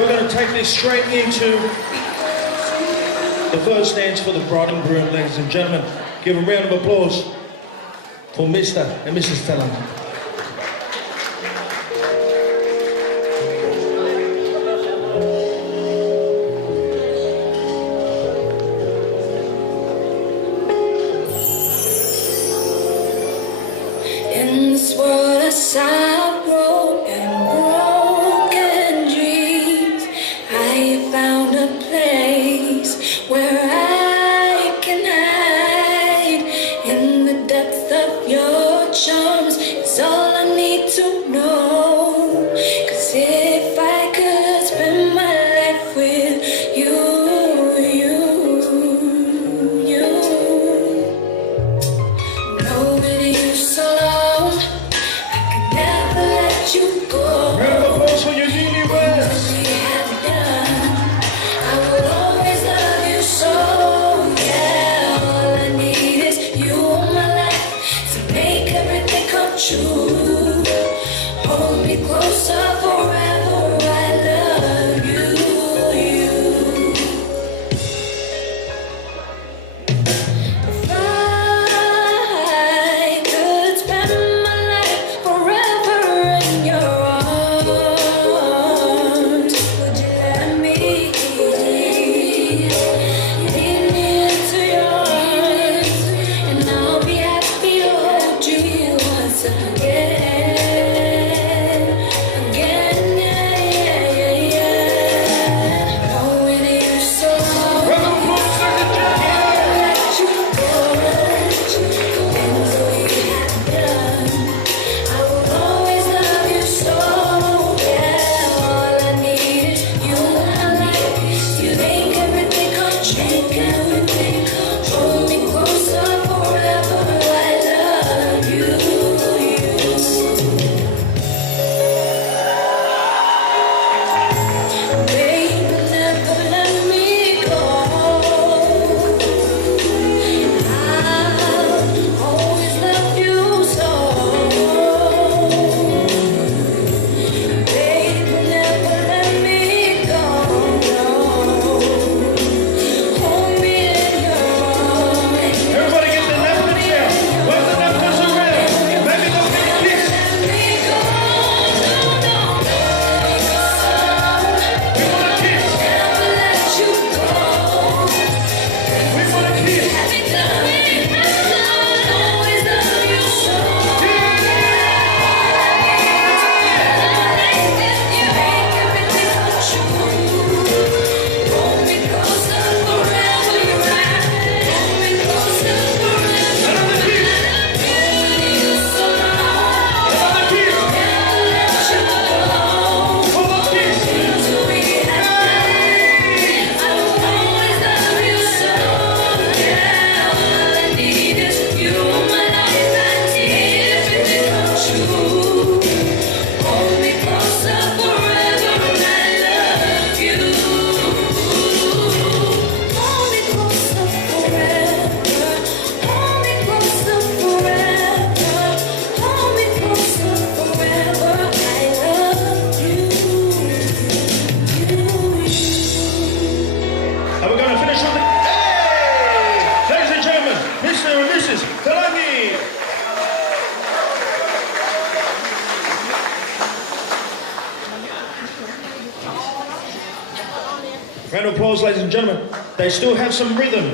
We're going to take this straight into the first dance for the bride and groom, ladies and gentlemen. Give a round of applause for Mr. and Mrs. Talagi. In this world of sorrow and broken dreams, I have found a place where I can hide. In the depth of your charms is all I need to know. 'Cause if I could spend my life with you, knowing you so long, I could never let you go. Round of applause for your newlyweds. We have done. I will always love you so. Yeah, all I need is you in my life to make everything come true. Hold me closer forever. I love you. If I could spend my life forever in your arms, would you let me lead me into yours? And I'll be happy to hold you once again, yeah. Knowing you so long, Round of applause, ladies and gentlemen. let you go. And so you have done. I will always love you so. Yeah, all I need is you in my life. You make everything come true. Hold me closer forever. I love you. Baby, never let me go. I'll always love you so. Baby, never let me go. Hold me in your arms. Everybody get the napkins out. Wave the napkins around. Maybe go get a kiss. Let me go. No. We want a kiss. Never let you go. We want a kiss. Always love you so. You make everything come true. Hold me closer forever. Hold me closer forever. Another kiss. You so long. Another kiss. Never let you go. One more kiss. Till we have done. I will always love you so. Yeah, all I need is you in my life. I need everything come true. Hold me closer forever. I love you. Hold me closer forever. Hold me closer forever. Hold me closer forever. I love you. And we're going to finish with the... Hey! Ladies and gentlemen, Mr. and Mrs. Talagi. Round of applause, ladies and gentlemen. They still have some rhythm.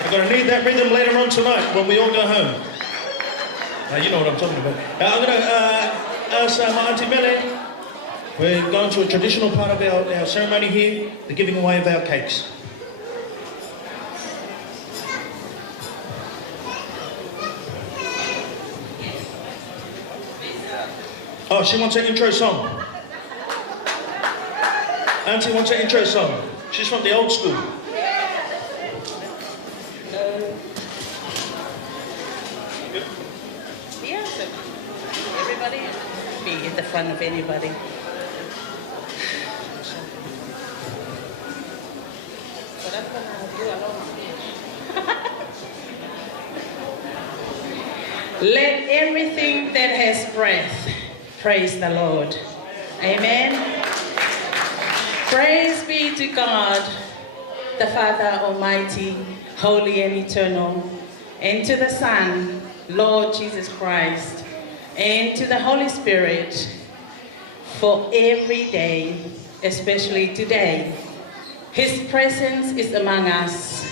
They're going to need that rhythm later on tonight when we all go home. You know what I'm talking about. I'm going to ask my Auntie Melly. We're going to a traditional part of our ceremony here, the giving away of our cakes. Oh, she wants an intro song. Auntie wants an intro song. She's from the old school. Yeah, so everybody be in the front of anybody. But I'm gonna do alone. Let everything that has breath praise the Lord. Amen. Praise be to God, the Father Almighty, holy and eternal, and to the Son, Lord Jesus Christ, and to the Holy Spirit, for every day, especially today. His presence is among us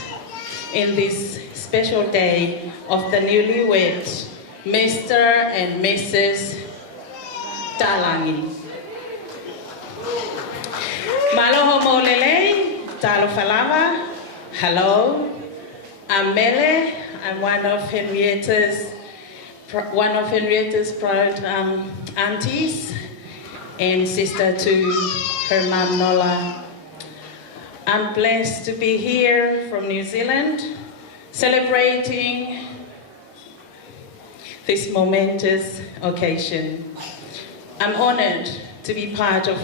in this special day of the newlywed, Mr. and Mrs. Talagi. Maloho molele, talo falava, hello. I'm Mele. I'm one of Henrietta's proud aunties and sister to her mom Nola. I'm blessed to be here from New Zealand, celebrating this momentous occasion. I'm honored to be part of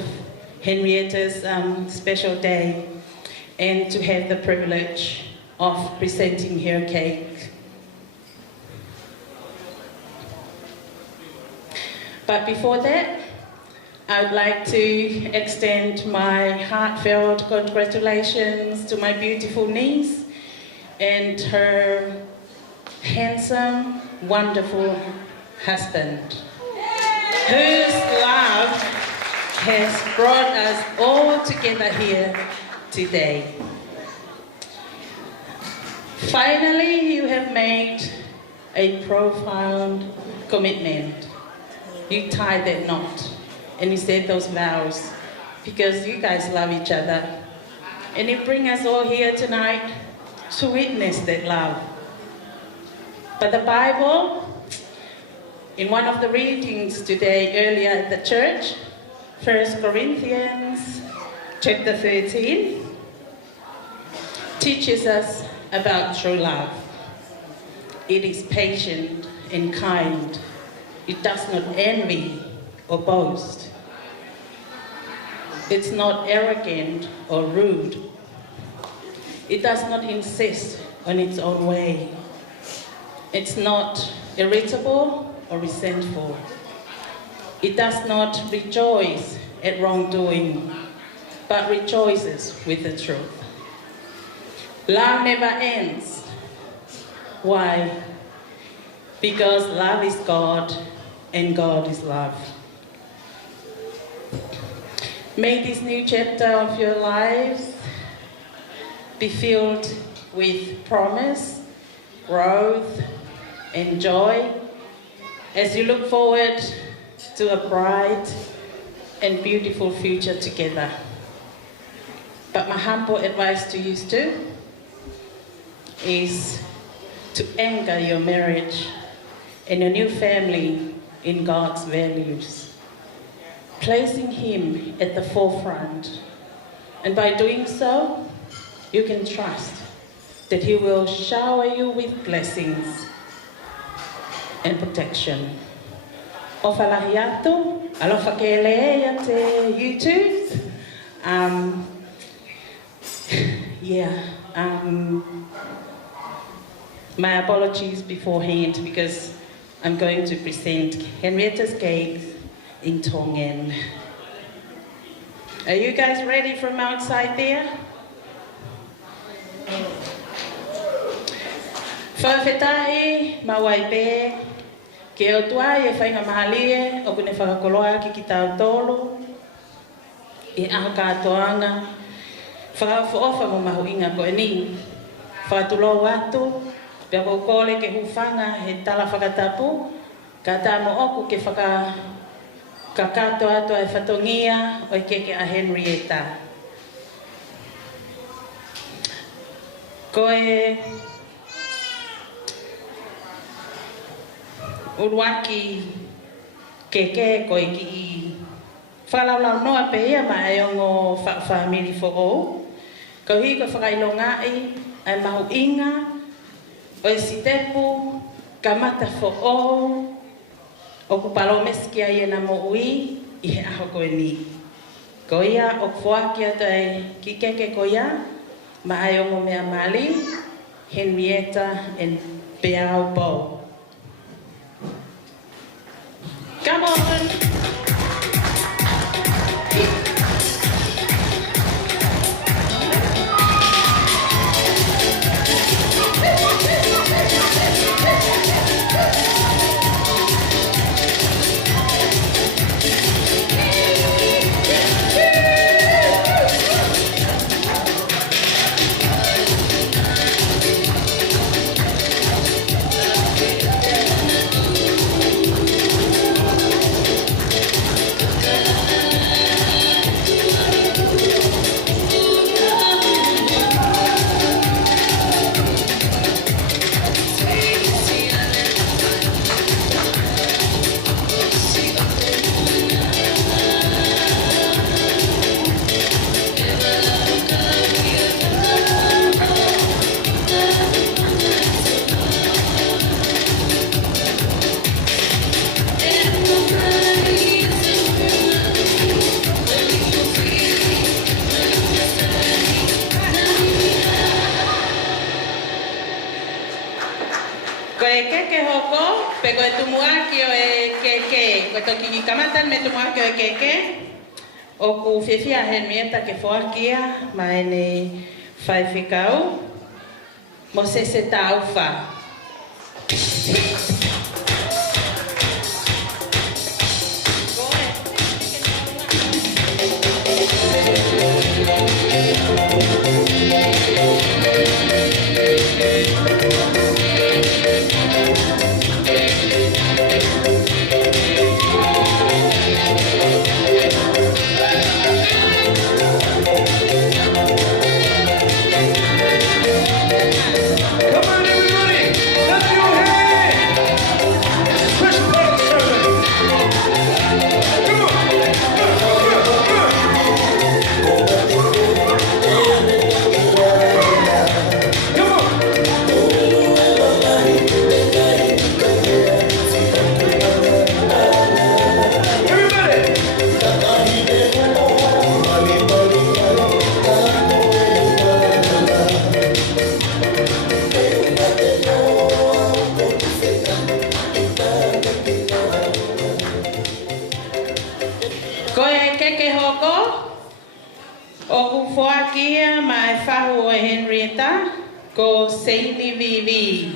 Henrietta's special day and to have the privilege of presenting her cake. But before that, I'd like to extend my heartfelt congratulations to my beautiful niece and her handsome, wonderful husband, whose love has brought us all together here today. Finally, you have made a profound commitment. You tied that knot and you said those vows because you guys love each other. And you bring us all here tonight to witness that love. But the Bible, in one of the readings today earlier at the church, 1 Corinthians chapter 13, teaches us about true love. It is patient and kind. It does not envy or boast. It's not arrogant or rude. It does not insist on its own way. It's not irritable or resentful. It does not rejoice at wrongdoing, but rejoices with the truth. Love never ends. Why? Because love is God and God is love. May this new chapter of your lives be filled with promise, growth, and joy as you look forward to a bright and beautiful future together. But my humble advice to you too is to anchor your marriage and your new family in God's values, placing Him at the forefront. And by doing so, you can trust that He will shower you with blessings and protection. Ofalahiato, alofa kelea te YouTube. My apologies beforehand because I'm going to present Henrietta's cake in Tongan. Are you guys ready from outside there? Whawhetai, mawaipe, ke o tuai e whainga mahalie, o kune whakakoloa ki ki tau tolo, e aha kātoanga, whakawhaofa mo mahuinga ko e ni, whakatulo watu, pia ko kole ke hufanga he tala whakatapu, ka tā mo oku ke kakato ato e whatongia o keke a Henryetta. Koe uruaki keke koe ki I whalaulau noa pe ia ma e ongo whaamiri fo o. Ko hi ko whakailongai ai mahu inga o e sitepu kamata fo o ku palo meski ai e na mo ui I he aho koe ni. Ko ia o kuaki ato e ki keke ko ia ma ai ongo mea mali Henryetta and Beau. Come on! Ko e keke hoko, pe ko e tumuaki o e keke. Ko e toki ki kamatan me tumuaki o e keke. O ku whiwhia Henryetta ke whoakia, ma e ne whaiwhikau. Mo se tauwha. Whoakia mai whahu o Henryetta, ko Seini Vivi.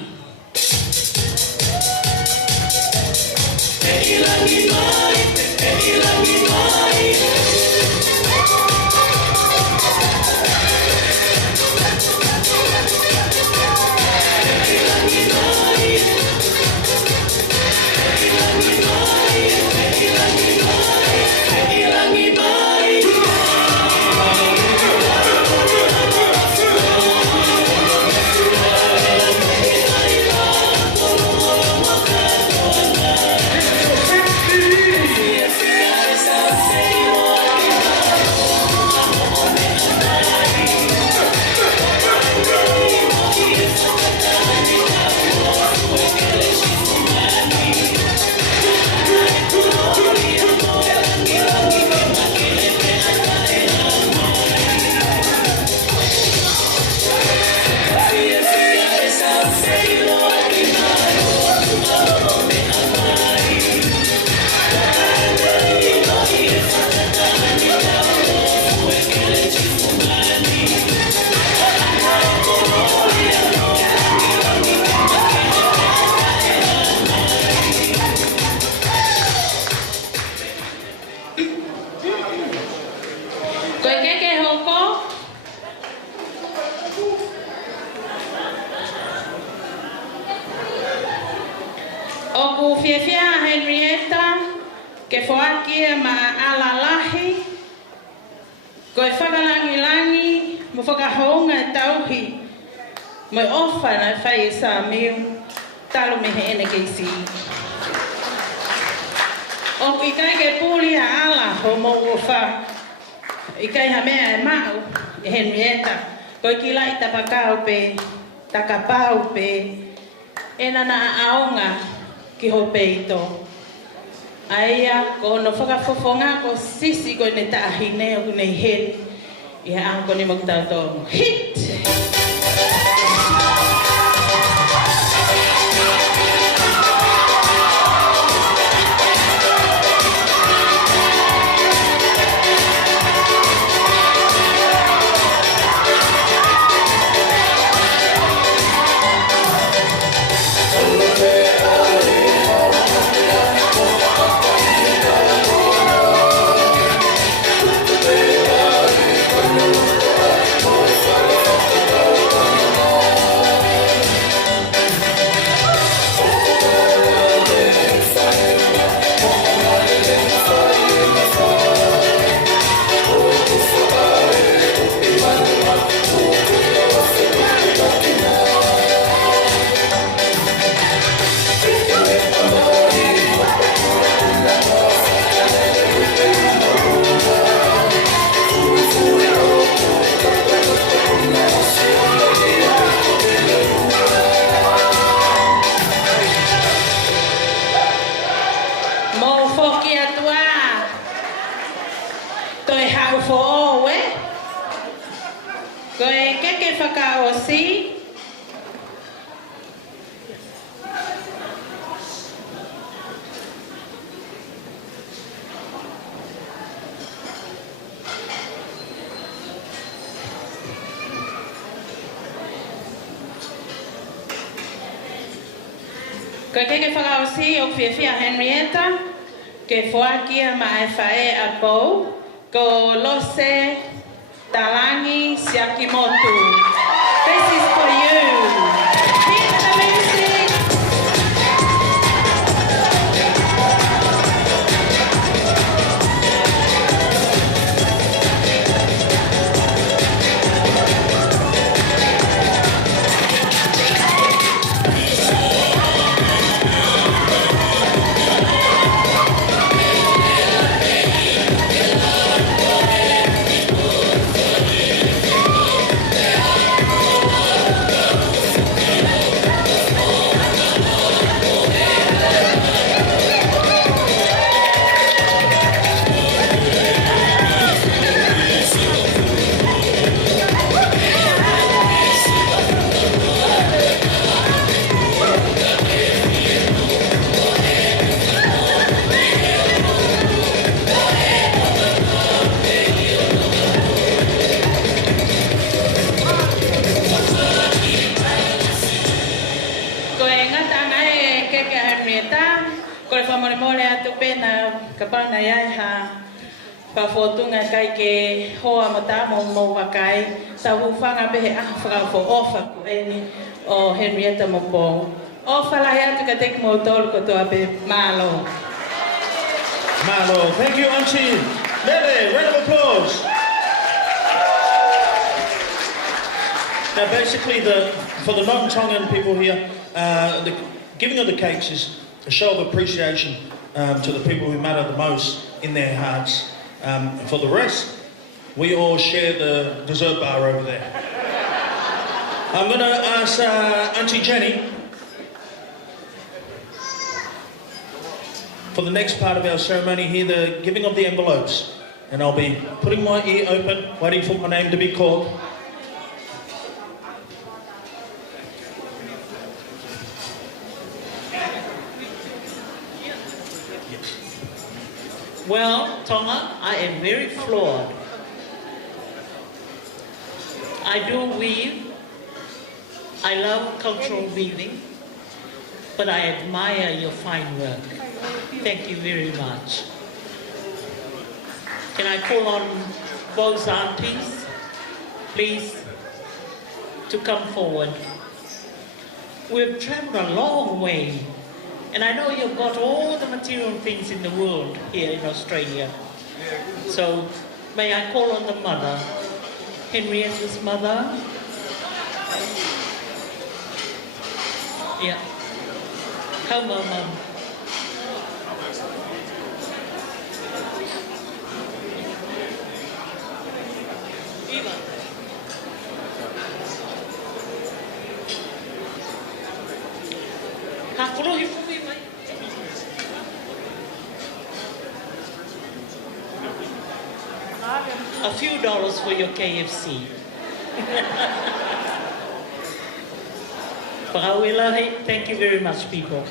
O whiwhia Henryetta, ke whoakia ma alalahi, ko e whakalangi-langi, mo whakahounga e tauhi, mo e ofa na whai e sa miu, talo me he ene keisi. O i kai ke pūli a ala ho mo uofa, i kai ha mea e mau, e Henryetta, ko i ki lai tapakau pe, takapau pe, e nana a aonga, ki ho peito. Aia, ko no whakafofonga ko sisi ko ne tahine o nei hit. Ia ang ko ni magtato. Hit! Bye. Ko ke whakaosi o whiawhia Henryetta, ke whoakia mai whae a Beau, ko Lose Talagi Siakimotu. This is for you. Hear the music. Mole atu pena kapana yai ha pafotunga kai ke hoa matamo mo wakai sa hufanga be a fra fo ofa ko eni o Henryetta Mopo o fala atu ka tek mo tol ko to abe malo. Thank you, Auntie Lele. Round of applause. Now, basically, for the non-Tongan people here, the giving of the cakes is a show of appreciation to the people who matter the most in their hearts. For the rest, we all share the dessert bar over there. I'm going to ask Auntie Jenny for the next part of our ceremony here, the giving of the envelopes. And I'll be putting my ear open, waiting for my name to be called. Well, Tonga, I am very flawed. I do weave. I love cultural weaving, but I admire your fine work. Thank you very much. Can I call on both aunties, please, to come forward? We've traveled a long way, and I know you've got all the material things in the world here in Australia. So may I call on the mother, Henrietta's mother? Yeah. Come on, Mum. Eva. A few dollars for your KFC. Thank you very much, people.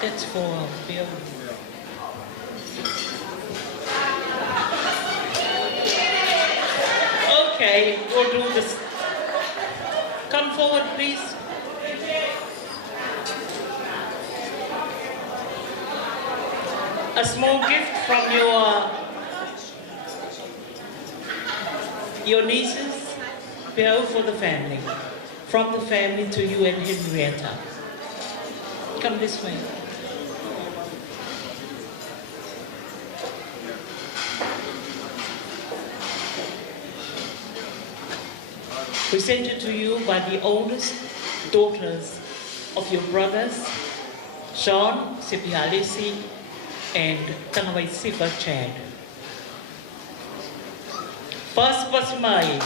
That's for Bill. Okay, we'll do this. Come forward, please. A small gift from your nieces, Beau, for the family. From the family to you and Henryetta. Come this way. Presented to you by the oldest daughters of your brothers, Sean, Sipihalisi, and Tangawai Sipa Chad. Pasmai.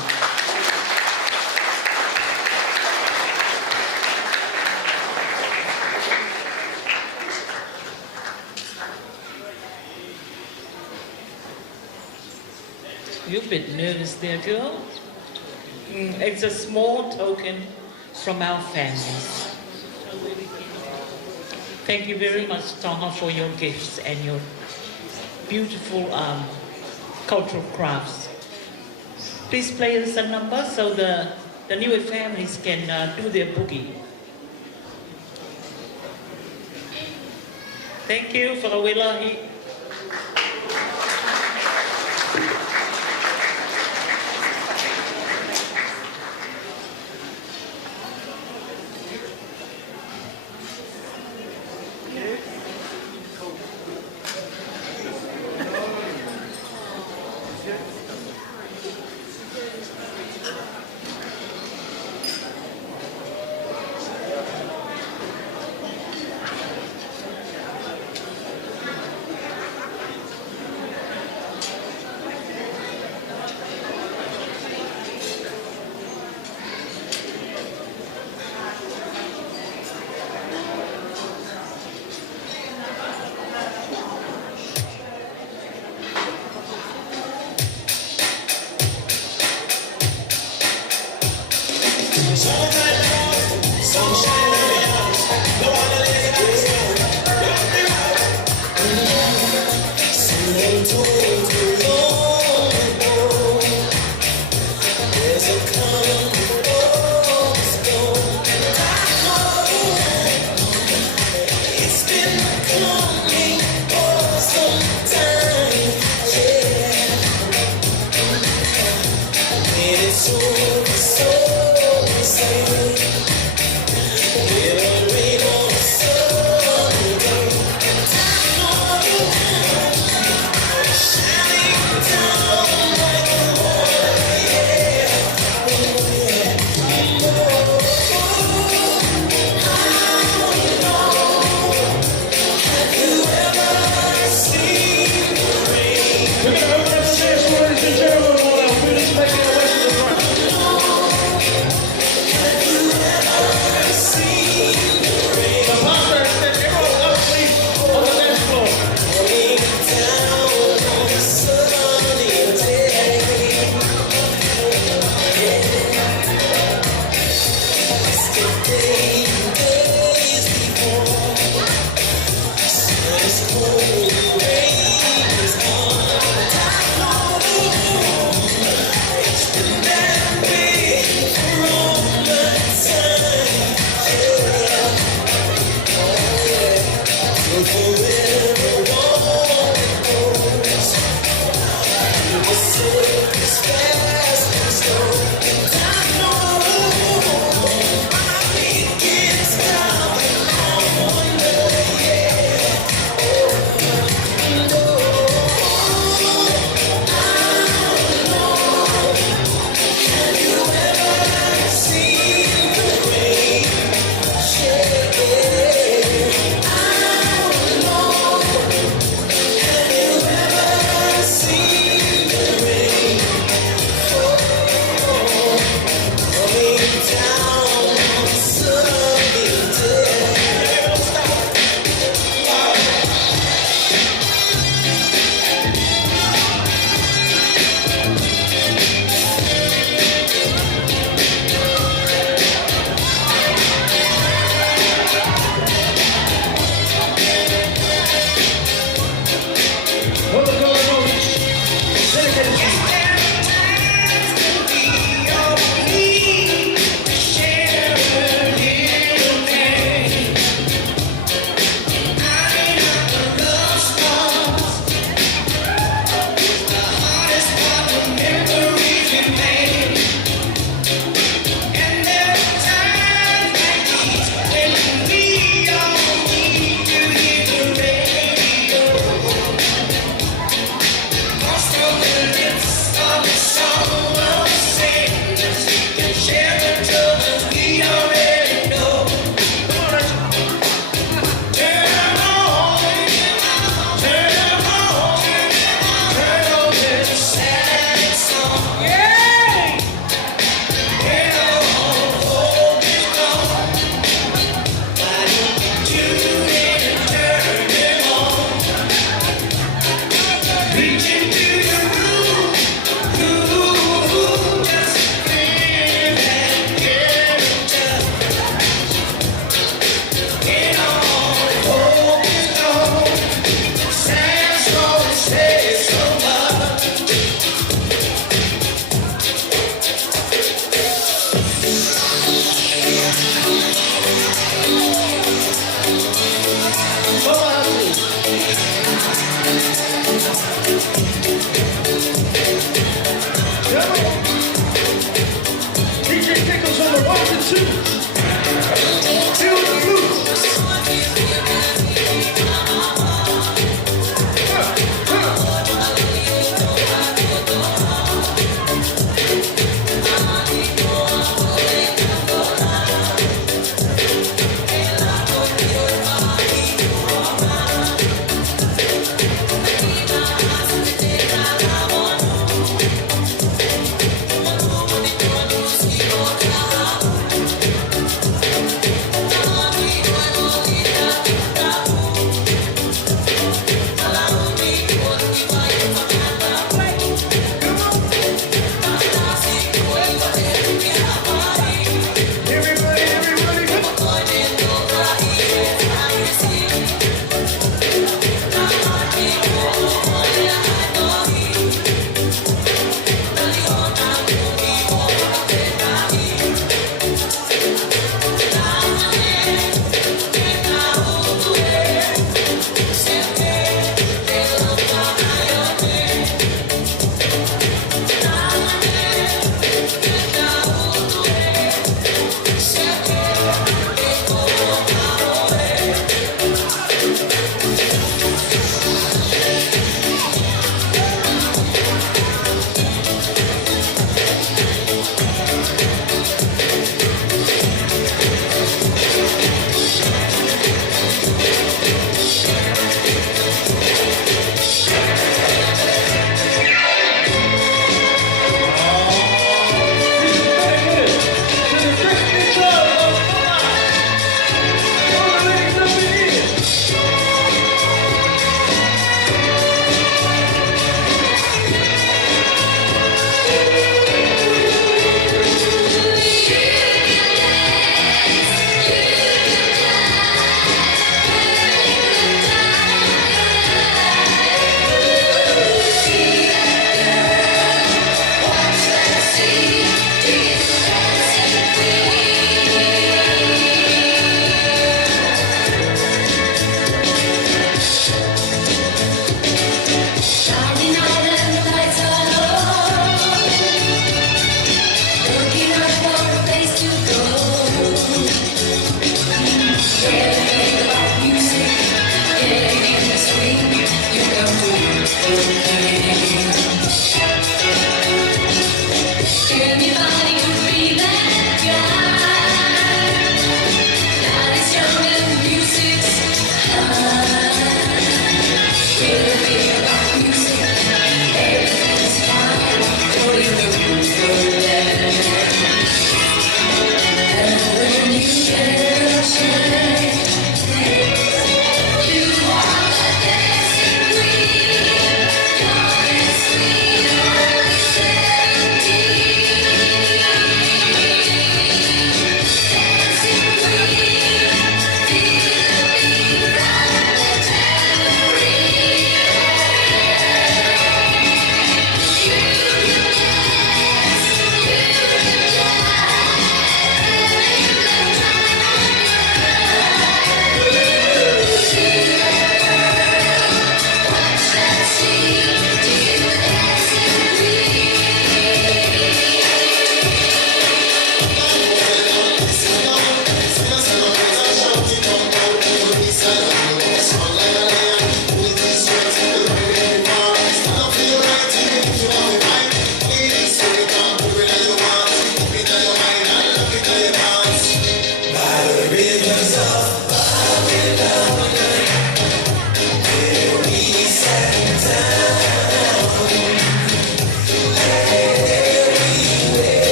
You're a bit nervous there, girl. It's a small token from our families. Thank you very much, Tonga, for your gifts and your beautiful cultural crafts. Please play us a number so the new families can do their boogie. Thank you for Wilahi. It's been coming for some time, yeah. And it's so sad.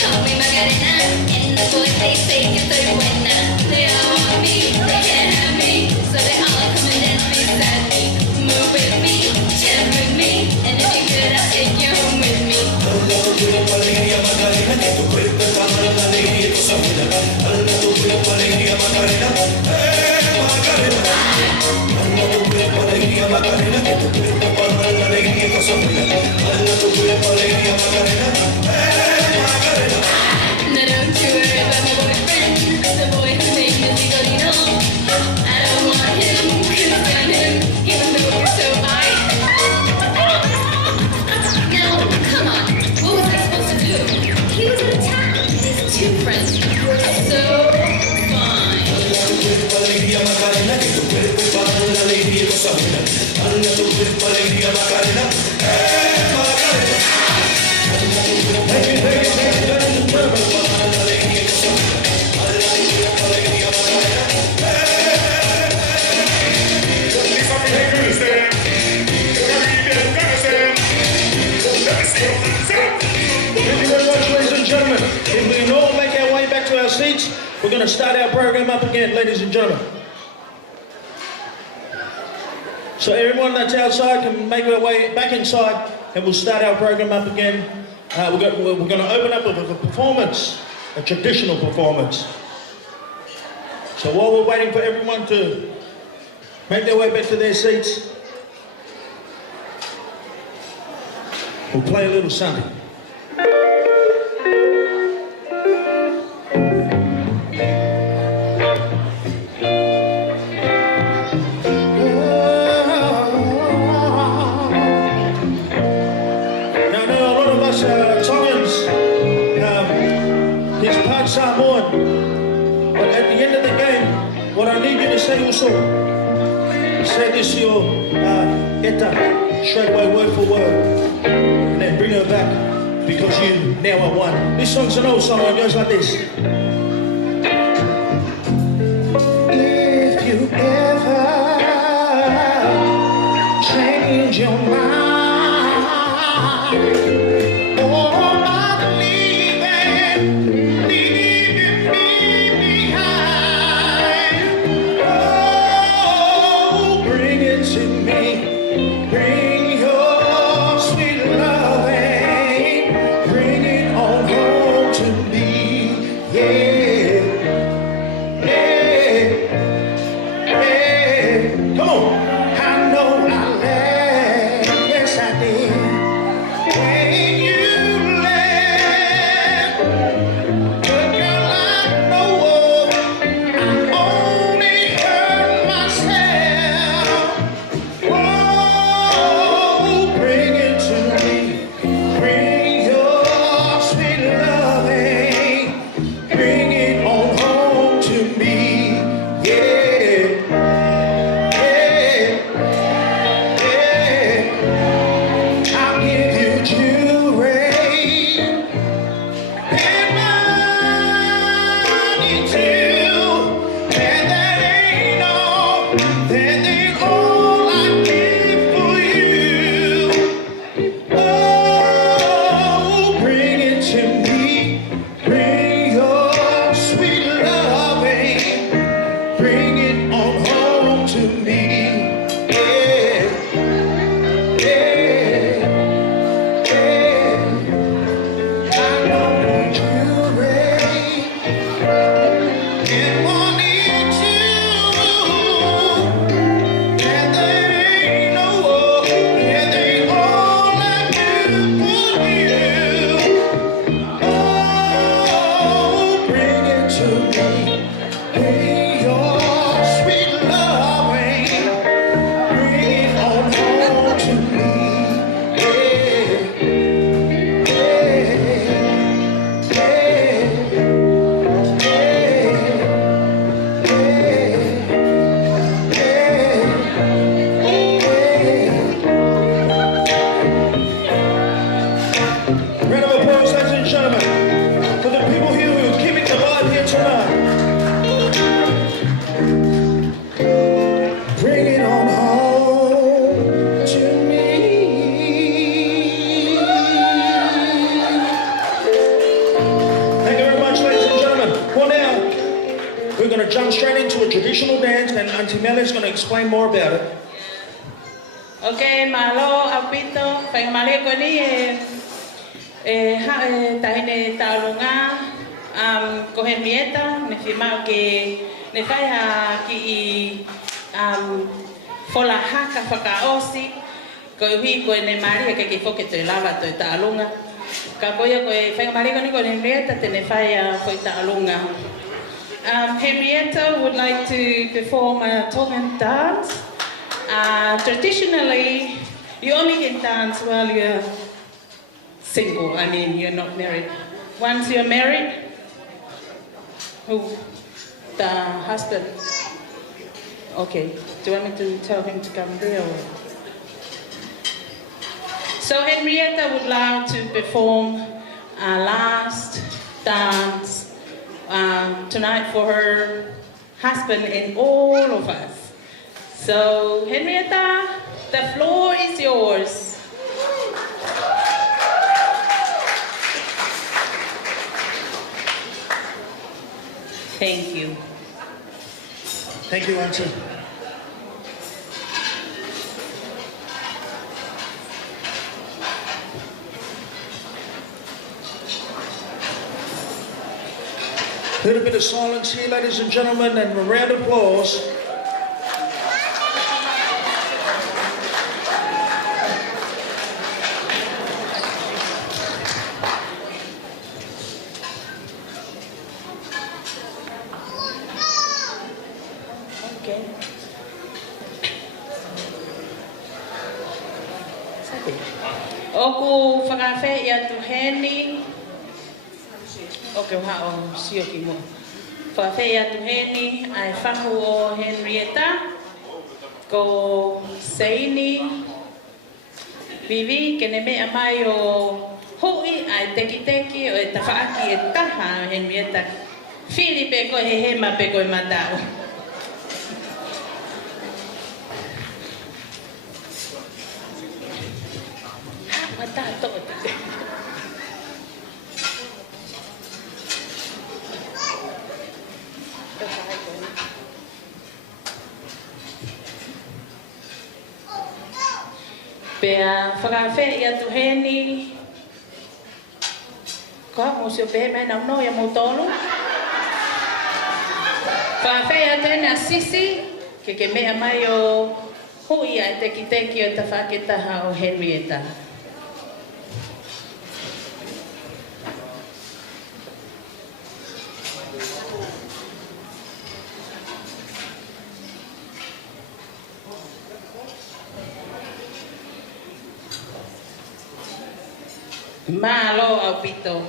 call me Macarena, and the boys they say que estoy buena. They all want me, they can't have me, so they all come and dance beside me. Move with me, jam with me, and if you're good, I'll take you home with me. Dala tu cuerpo alegría Macarena, que tu cuerpo es para la alegría y cosa buena. Dala tu cuerpo alegría Macarena, Macarena. Dala tu cuerpo alegría Macarena, que tu cuerpo es para la alegría y cosa buena. Dala tu cuerpo alegría Macarena, Macarena. Now don't you worry about my boyfriend, the boy whose name is Igorino. I don't want him, couldn't stand him, even though he's so high. Now, come on, what was I supposed to do? He was in town with his two friends who were so fine. Dala tu cuerpo alegría Macarena, que tu cuerpo es para la alegría y cosa buena. Dala tu cuerpo alegría Macarena, Macarena. Dala tu cuerpo alegría Macarena, que tu cuerpo es para la alegría y cosa buena. Dala tu cuerpo alegría Macarena, Thank you very much, ladies and gentlemen. If we can all make our way back to our seats, we're going to start our program up again, ladies and gentlemen. So everyone that's outside can make their way back inside, and we'll start our program up again. We're going to open up with a performance, a traditional performance. So while we're waiting for everyone to make their way back to their seats, we'll play a little something. Samoan, but at the end of the game, what I need you to say also, say this to your Etta, straight away word for word, and then bring her back, because you now are one. This song's an old song, it goes like this. If you ever change your mind, we're going to jump straight into a traditional dance, and Auntie Melly's going to explain more about it. Okay, malo apito, fai male ko ni tahine talunga ko Henryetta ne fima ke ne fai ha ki fola haka whakaosi ko hui ko ne Maria ke ki foke te lava te talunga ka koia ko fai male ko ni ko Henryetta te ne fai ko talunga. Henryetta would like to perform a Tongan dance. Traditionally, you only can dance while you're single. I mean, you're not married. Once you're married, who? The husband. Okay. Do you want me to tell him to come there? Or? So Henryetta would like to perform a last dance tonight for her husband and all of us. So, Henryetta, the floor is yours. Thank you. Thank you, Auntie. A little bit of silence here, ladies and gentlemen, and a round of applause. Okay. Oku whakawhi ia tuheni. Okay, ha o sio ki mo. Whakawhi ia tuheni ai whahu o Henryetta. Ko Seini. Vivi kene mea mai o hui ai teki o e tawhaaki e taha Henryetta. Filipe ko he hema pe ko e matao. Matato. Pea whakawhi ia tuheni. Ko mo sio pe mai na no ia mo tolu. Whakawhi ia tuheni a sisi ke mea mai o hui ai teki o tawhaketaha o Henryetta. Malo au pito.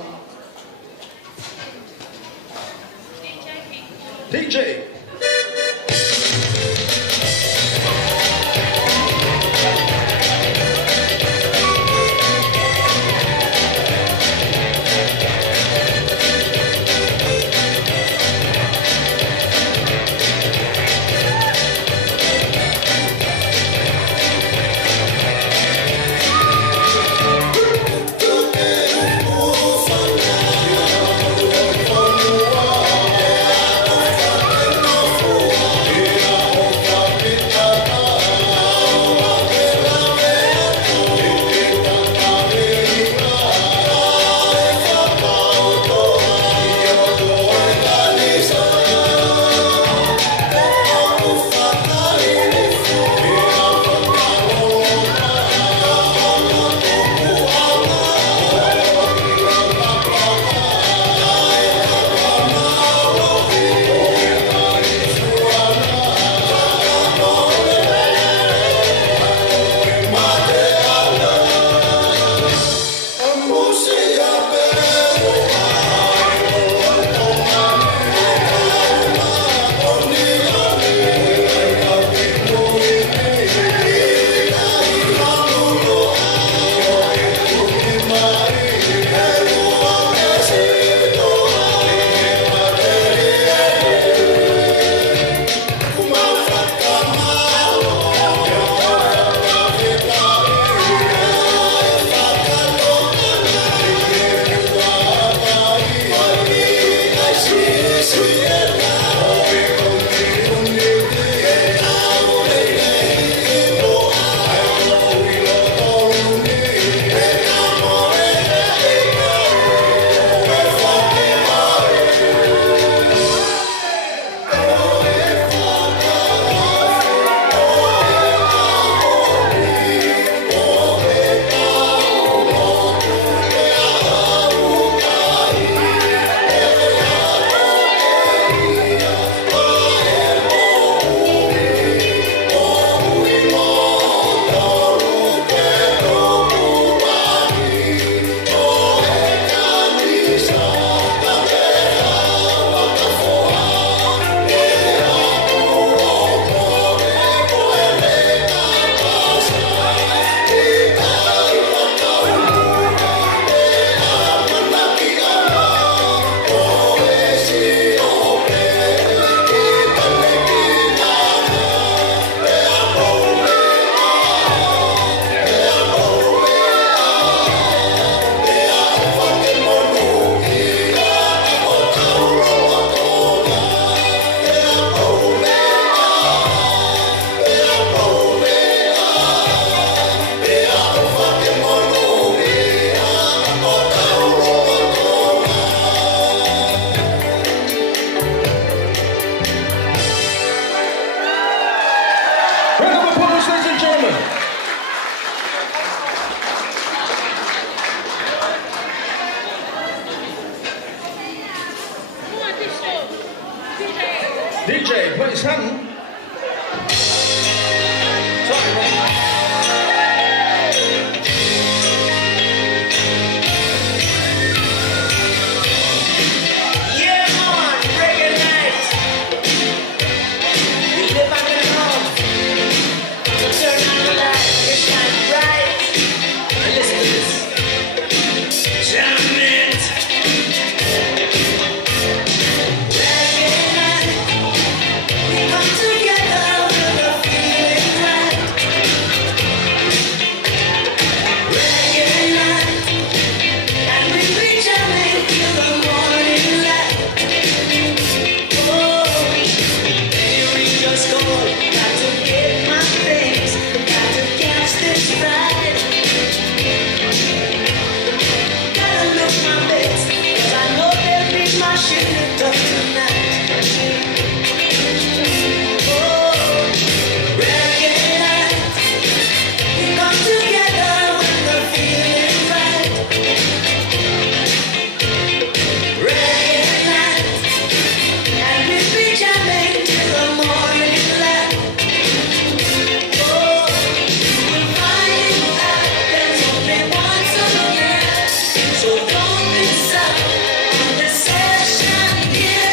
DJ. Oh, DJ, put his hand. Sorry, man. Yeah, man, reggae night. You live on the home. So turn on the light, it shine bright. And listen to this. Jam it. Reggae night. We come together with a feeling right. Reggae night. And we be jamming till the morning light. Oh, here we just go. Got to get my things. Got to catch this ride. Gotta look my best, 'cause I know they'll be my shit lit up tonight. Oh, reggae night. We come together when we're feeling right. Reggae night. And we be jamming till the morning light. Oh, we'll find out there's only one solution. So don't miss out on the session, yeah.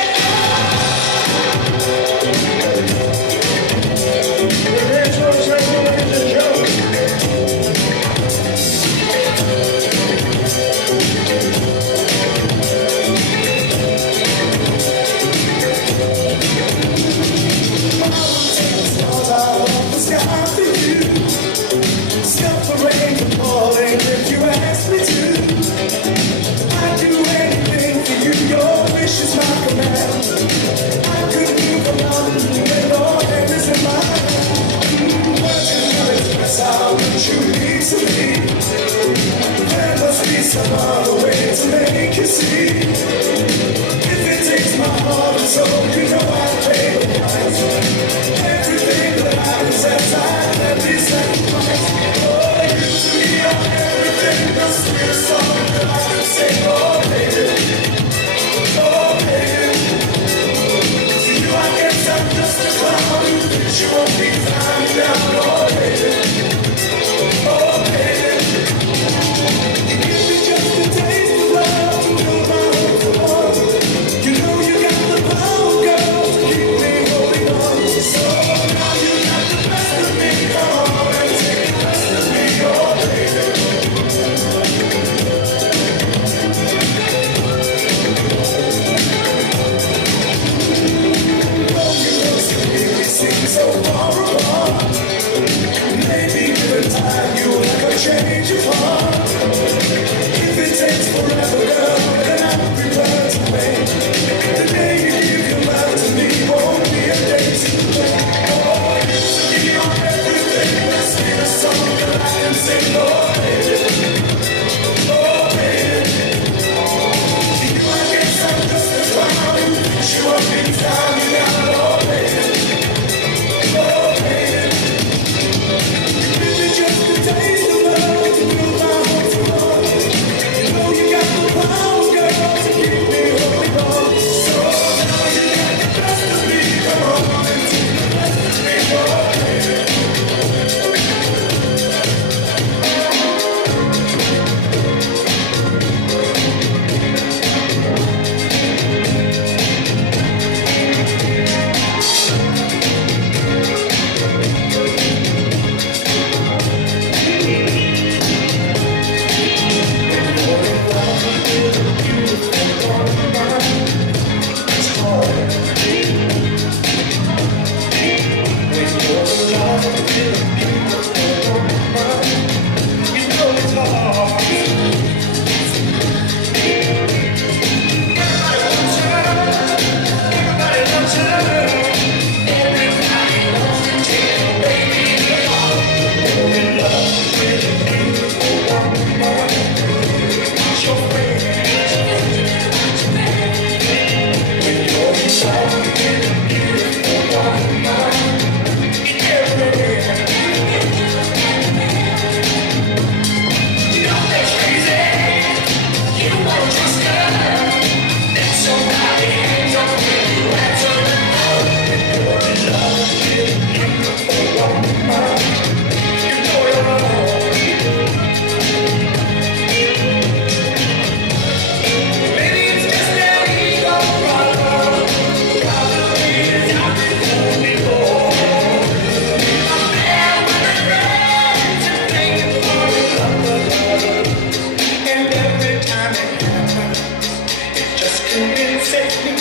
can set me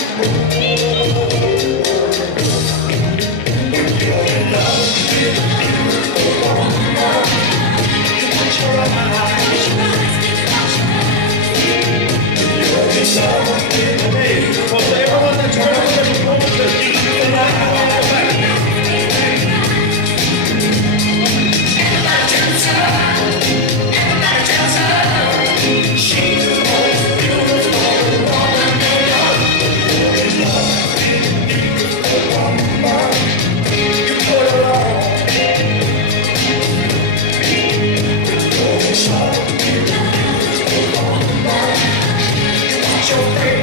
You're in love with a beautiful woman. You put your eyes. You're in love with a beautiful woman. Everyone that's ready for the performances, you can do the right one on the back. Everybody tells her she's the most beautiful woman they know. You're in love with a beautiful woman. You put her on. You're in love with a beautiful woman. You want your friend.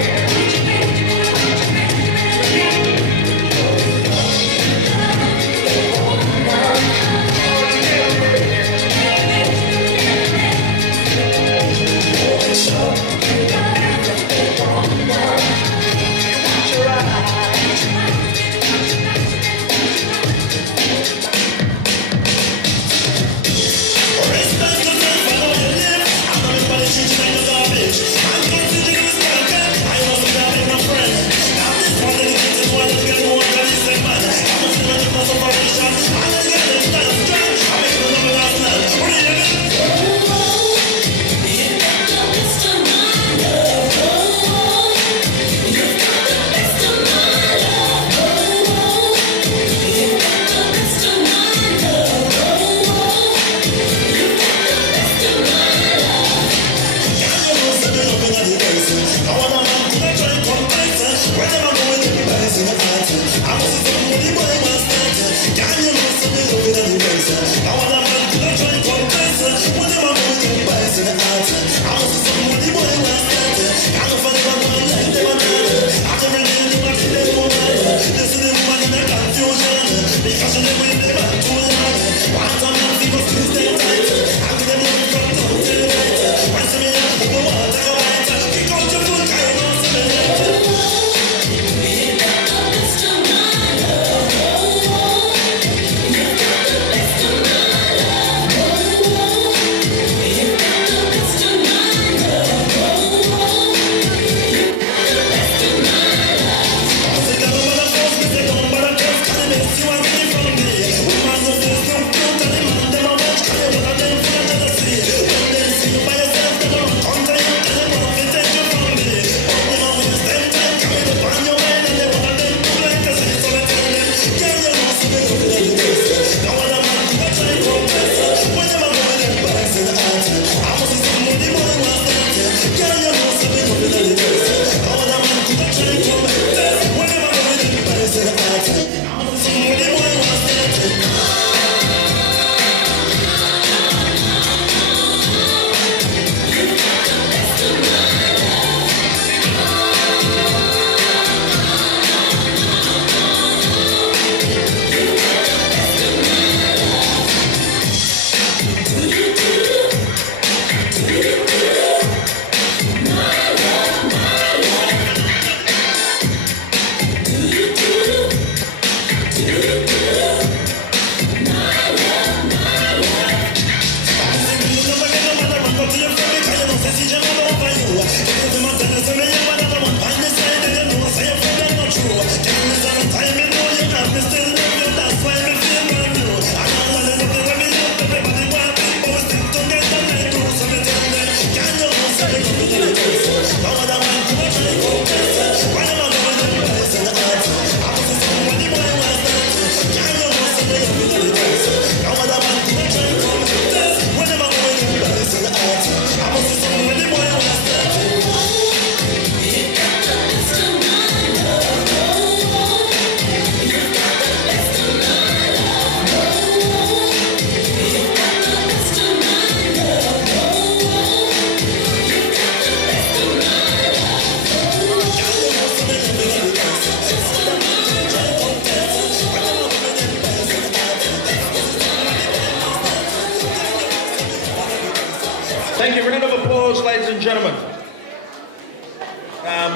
Thank you. Round of applause, ladies and gentlemen.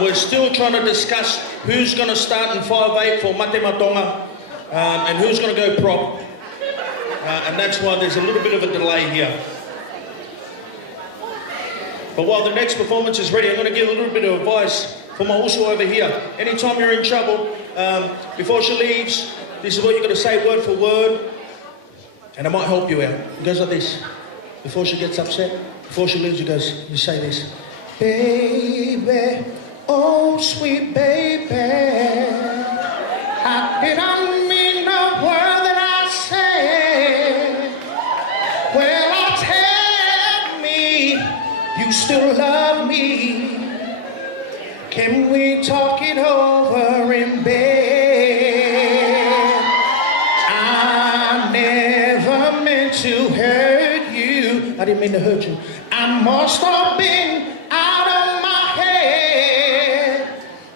We're still trying to discuss who's going to start in 5'8" for Mate Matonga and who's going to go prop. And that's why there's a little bit of a delay here. But while the next performance is ready, I'm going to give a little bit of advice for my usu over here. Anytime you're in trouble, before she leaves, this is what you're going to say word for word, and it might help you out. It goes like this. Before she gets upset, before she leaves, you say this. Baby, oh sweet baby, I didn't mean the word that I said. Well, tell me you still love me. Can we talk it over in bed? I never meant to hurt you. I didn't mean to hurt you. I must have been out of my head.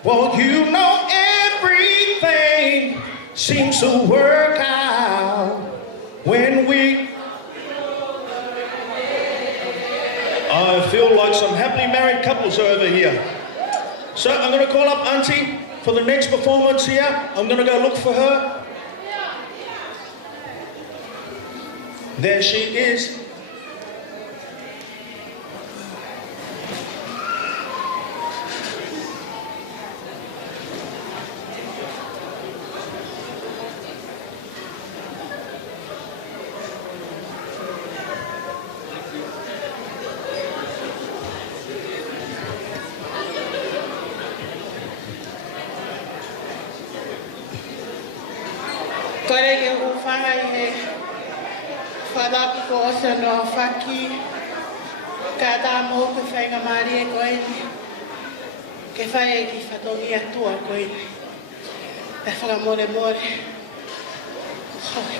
Well, you know everything seems to work out when we... I feel like some happily married couples are over here. So I'm going to call up Auntie for the next performance here. I'm going to go look for her. There she is. Kore ke ufanga he whadapu ko osa no whaki ka tā mō ke whainga maari e koe ke whai e ki whatongi atua koe e whakamore more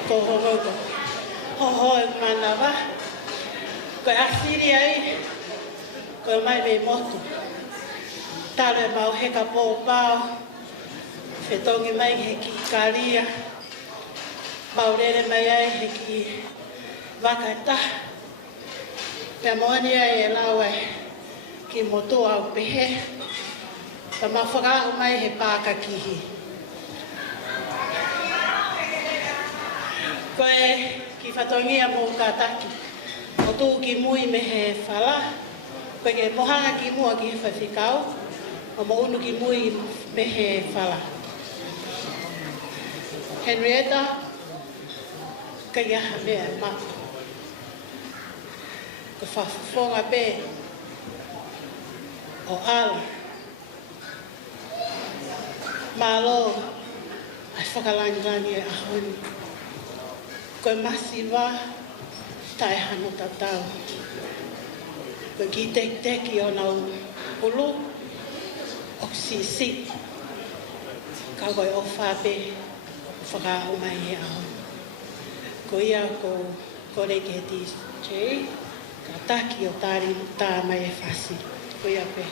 ko horoko ho e mana wa koe asiri ai koe mai me motu tale mau he ka pō pāo whetongi mai he ki karia Paurere mai ai he ki wakata. Pea moani ai e lau ai ki motoa au pehe. Pa mawhakaahu mai he pākakihi. Koe ki whatongia mō kātaki. O tū ki mui me he whala. Koe ke mohanga ki mua ki he whawhikau. O mo unu ki mui me he whala. Henryetta kaya mea ma ko whawhonga pē o ala malo ai whakalangirangi e ahoni koe masiwa tai hano tatau koe ki teki o nau ulu o sisi ka koe o whape whakaahu mai e ahoni ko ia ko kore ke DJ ka taki o tāri tā mai e whasi. Ko ia pe.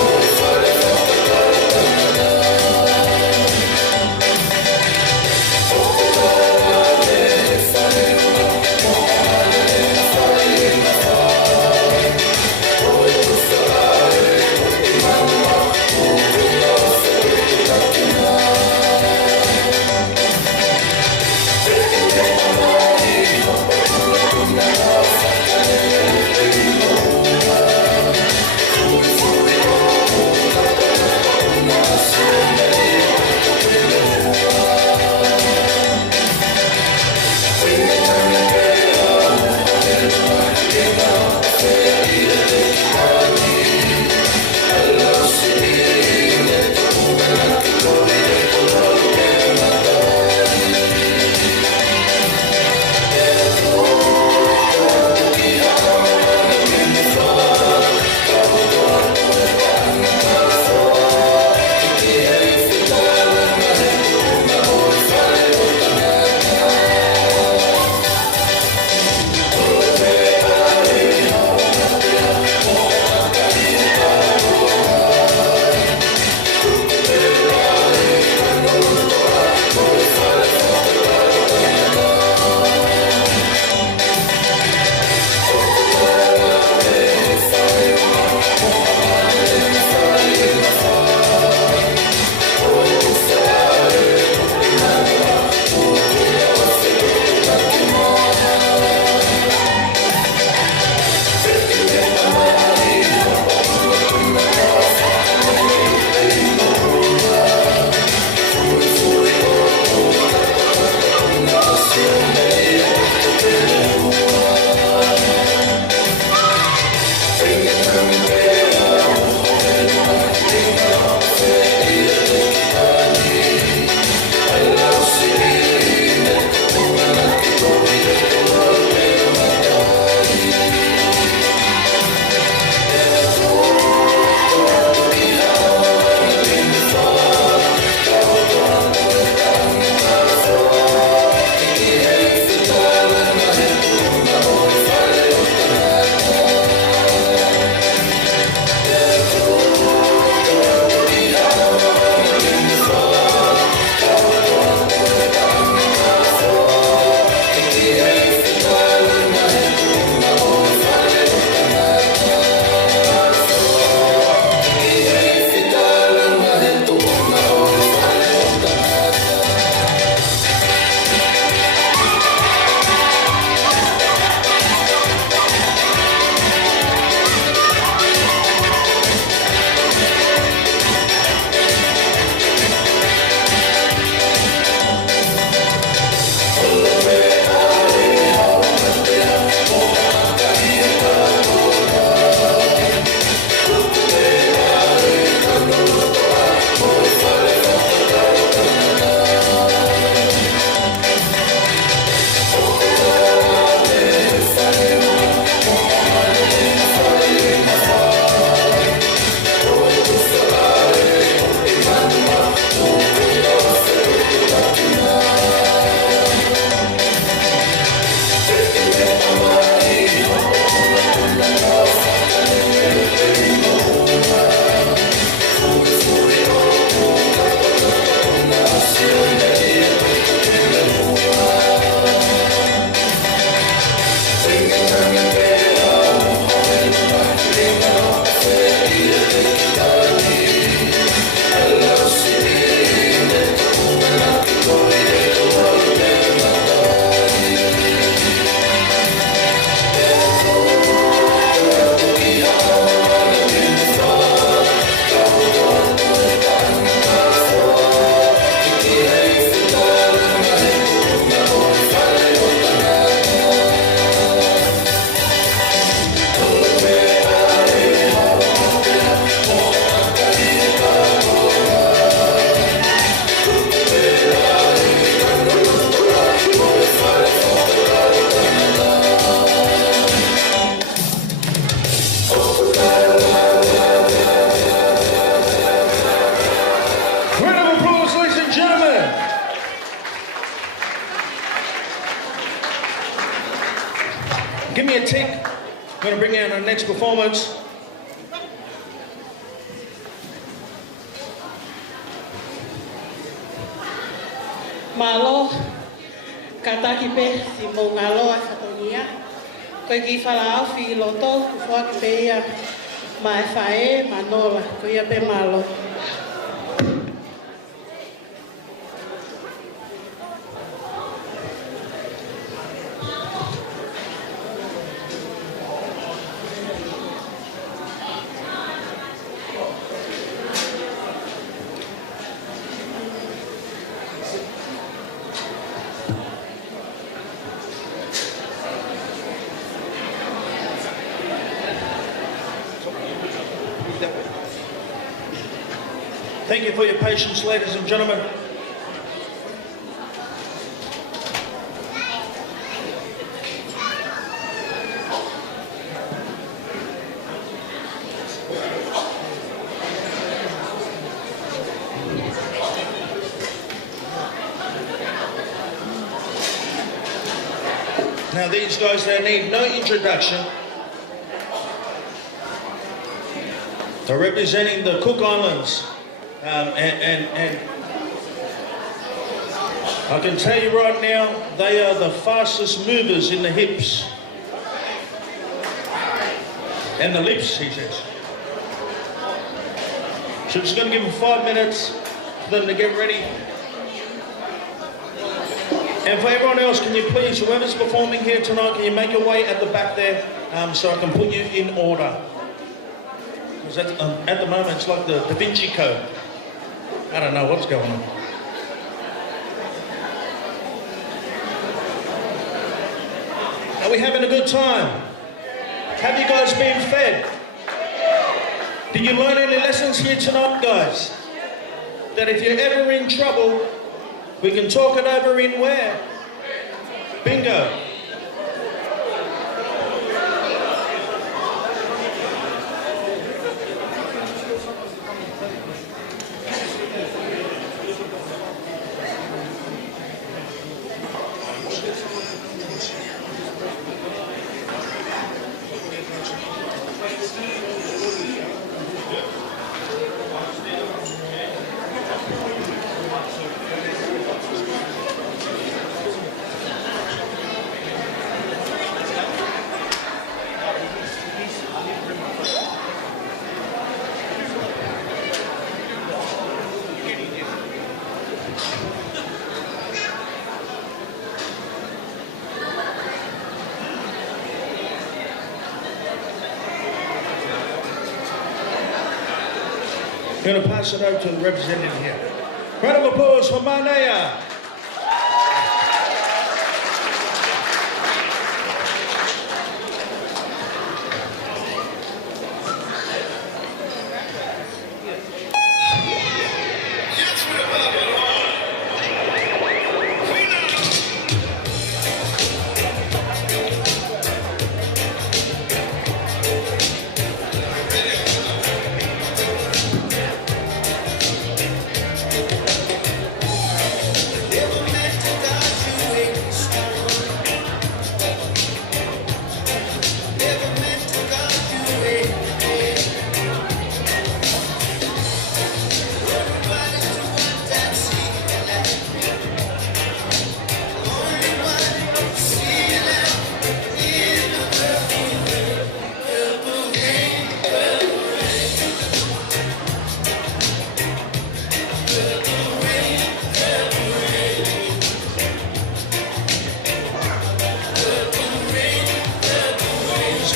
Oh, our next performance. Malo, kataki pe si mo ngalo a satonia. Koe ki whalao fi loto, ku whaki pe ia mai whae manola, ko ia pe malo. Thank you for your patience, ladies and gentlemen. Now these guys, they need no introduction. They're representing the Cook Islands. And I can tell you right now, they are the fastest movers in the hips. And the lips, he says. So just going to give them 5 minutes for them to get ready. And for everyone else, can you please, whoever's performing here tonight, can you make your way at the back there so I can put you in order? Because at the moment, it's like the Da Vinci Code. I don't know what's going on. Are we having a good time? Have you guys been fed? Did you learn any lessons here tonight, guys? That if you're ever in trouble, we can talk it over in where? Bingo. I'm going to pass it over to the representative here. Round of applause for Manea.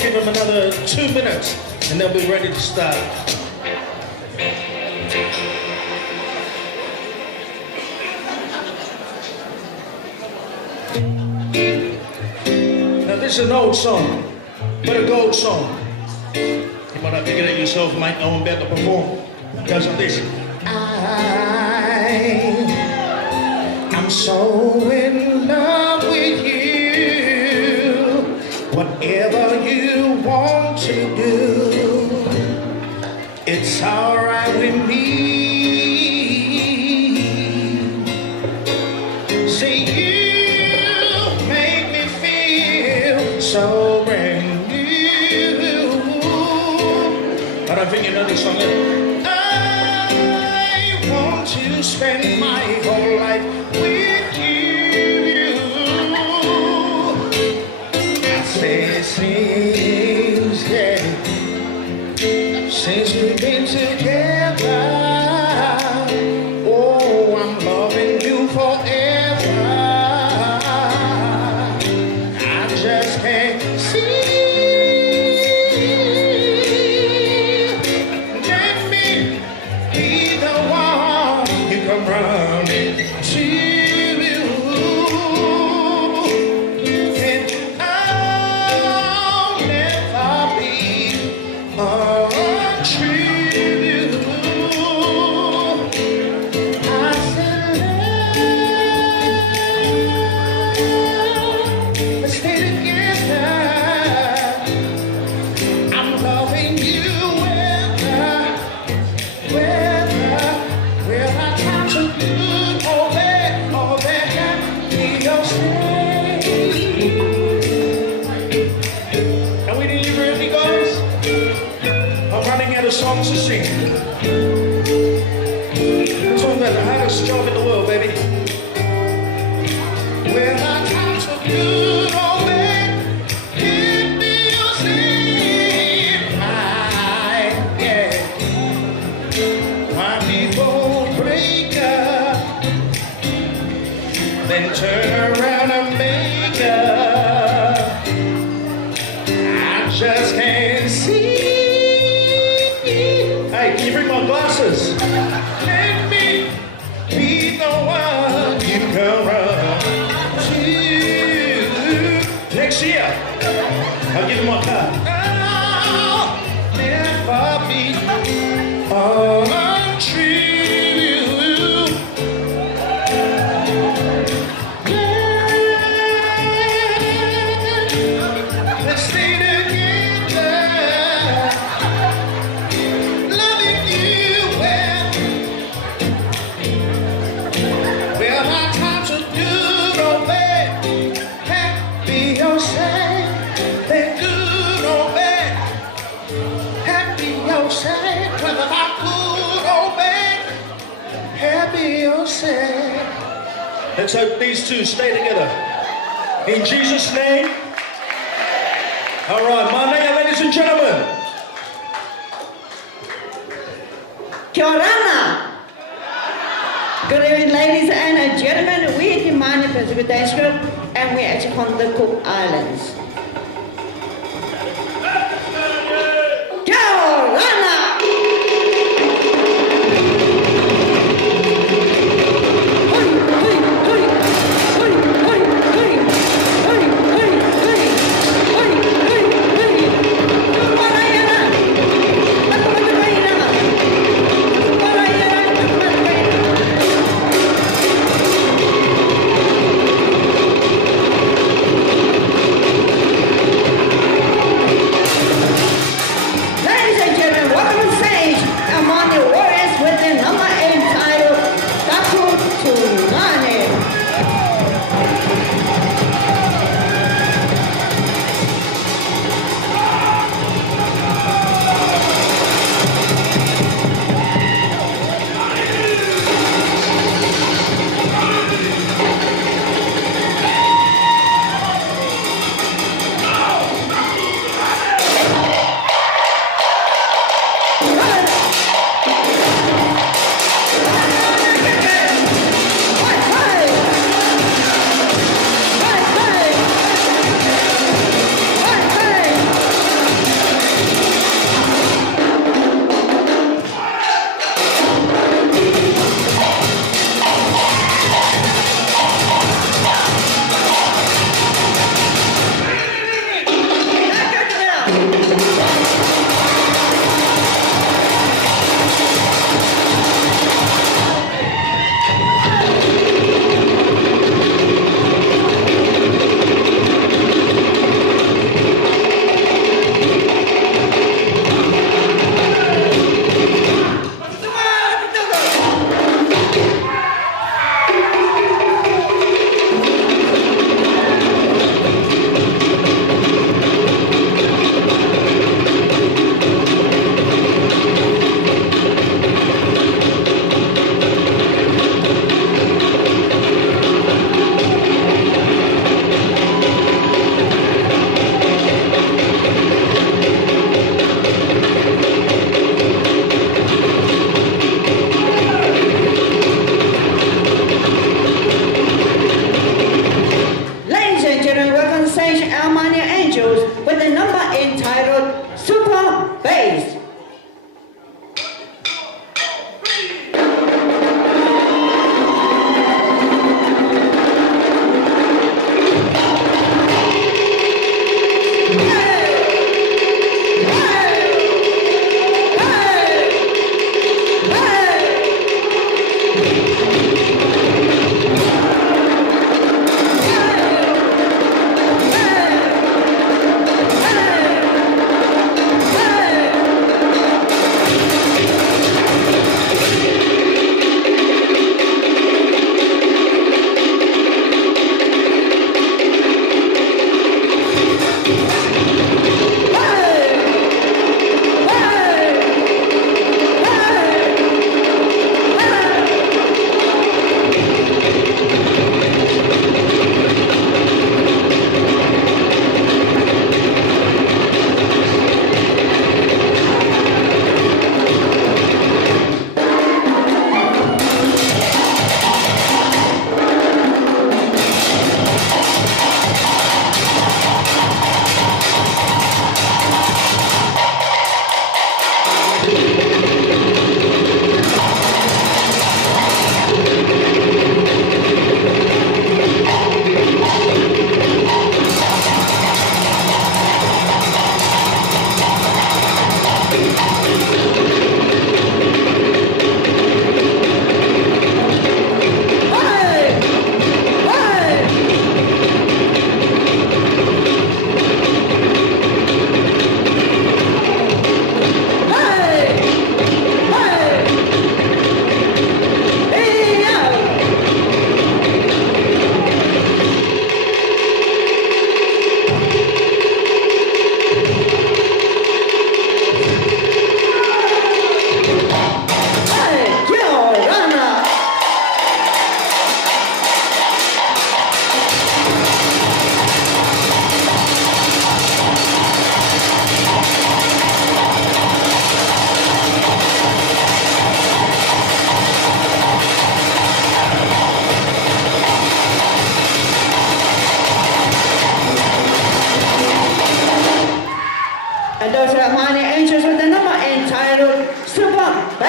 Give them another 2 minutes and they'll be ready to start. Now this is an old song, but a gold song. You might have to get it yourself, mate. No one about to perform. It goes like this. I'm so in love with you. Whatever you want to do, it's alright with me. See, you make me feel so brand new. I don't think you know this song. I want to spend my whole life with you. I say it seems, yeah, since we've been together, oh, I'm loving you forever. I just can't see. Songs to sing. We're talking about the hardest job in the world, baby. When our times were good, oh man, give me your sing. Yeah. Why people break up, then turn around and make up. I just can't see. Hey, can you bring my glasses? Let me be the one you come run to. Next year, I'll give you my car. I'll never be untrue. Let's stay together. Let's hope these two stay together. In Jesus' name. All right, my name, ladies and gentlemen. Kia ora. Good evening, ladies and gentlemen. We are the Mani Pacific Dance Group, and we are actually from the Cook Islands. Kia ora.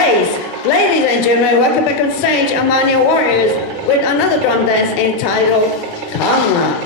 bass. Ladies and gentlemen, welcome back on stage, Amania Warriors, with another drum dance entitled Kama.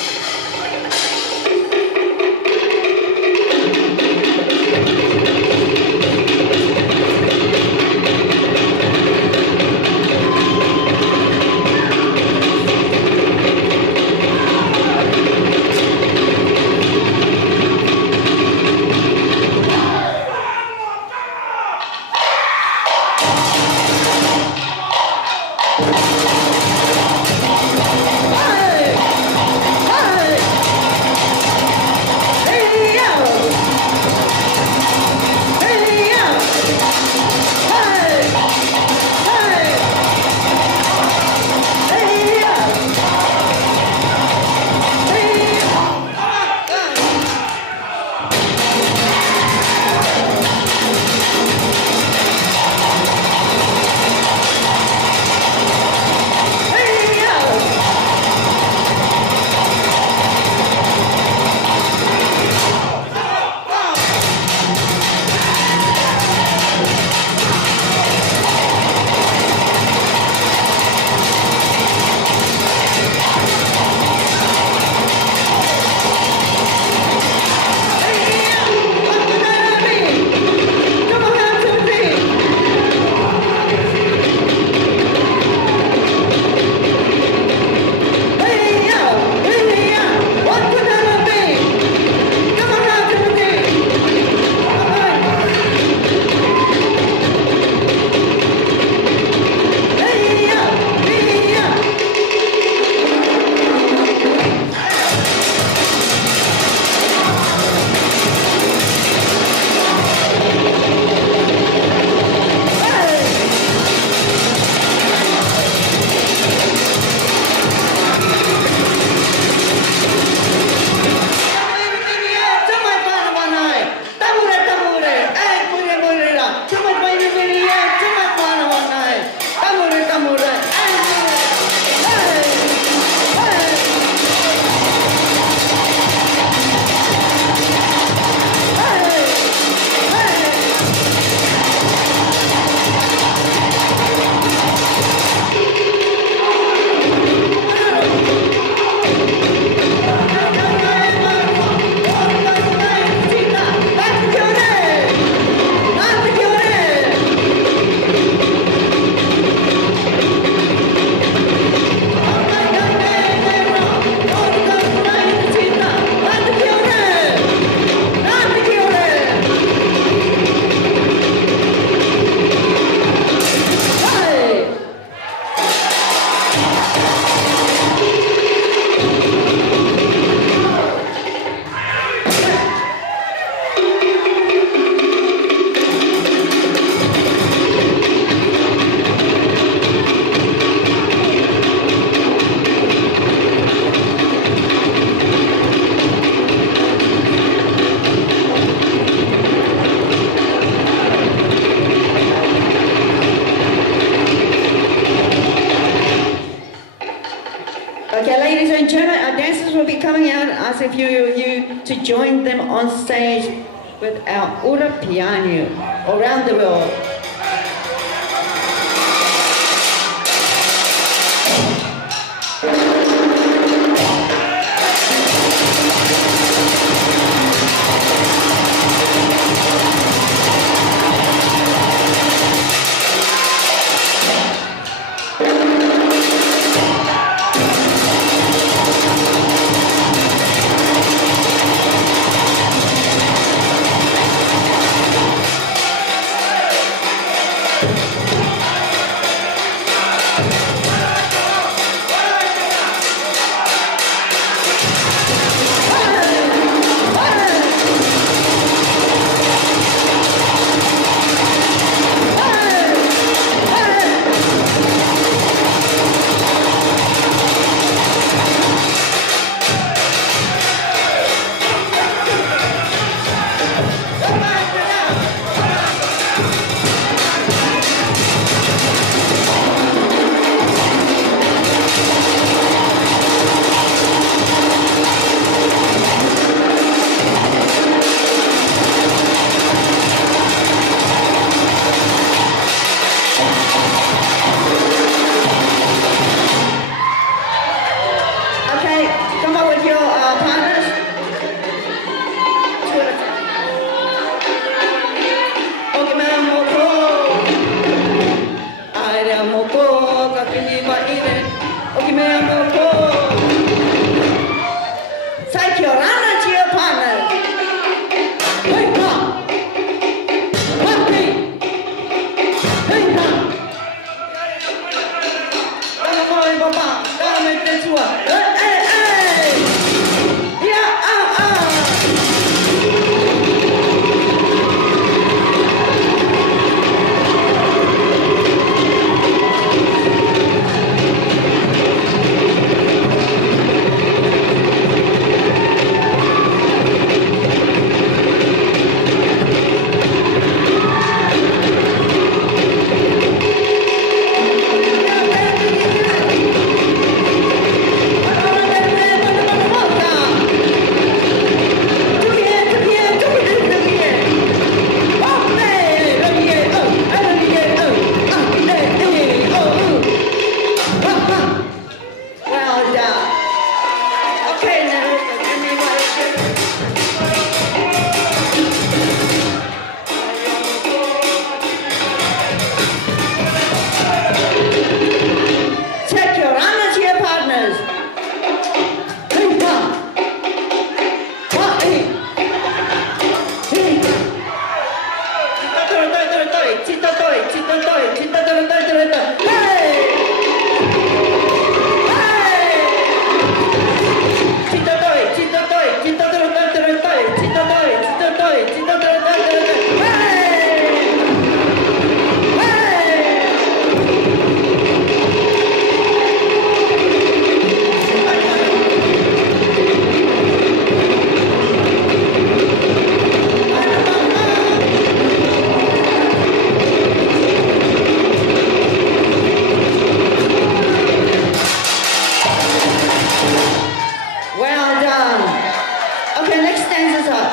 Okay, ladies and gentlemen, our dancers will be coming out and ask if you to join them on stage with our Ura Piano around the world. tita toi, tita toi, tita toi, toi, toi, toi. Hey! Hey! Tita toi, tita toi, tita toi, toi, toi, toi. Tita toi, tita toi, tita toi, toi, toi, toi. Hey! Well done. Okay, next stanza's up.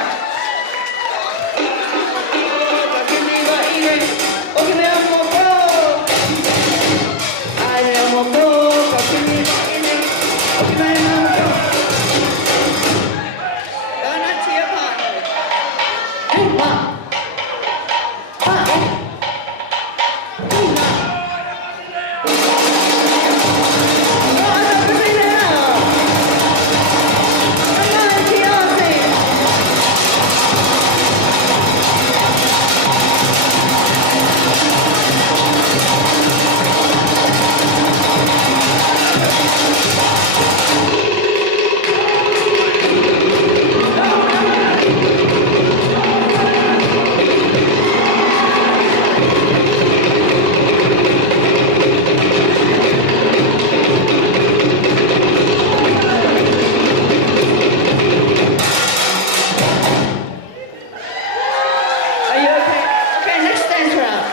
Are you okay? Okay, next dance round.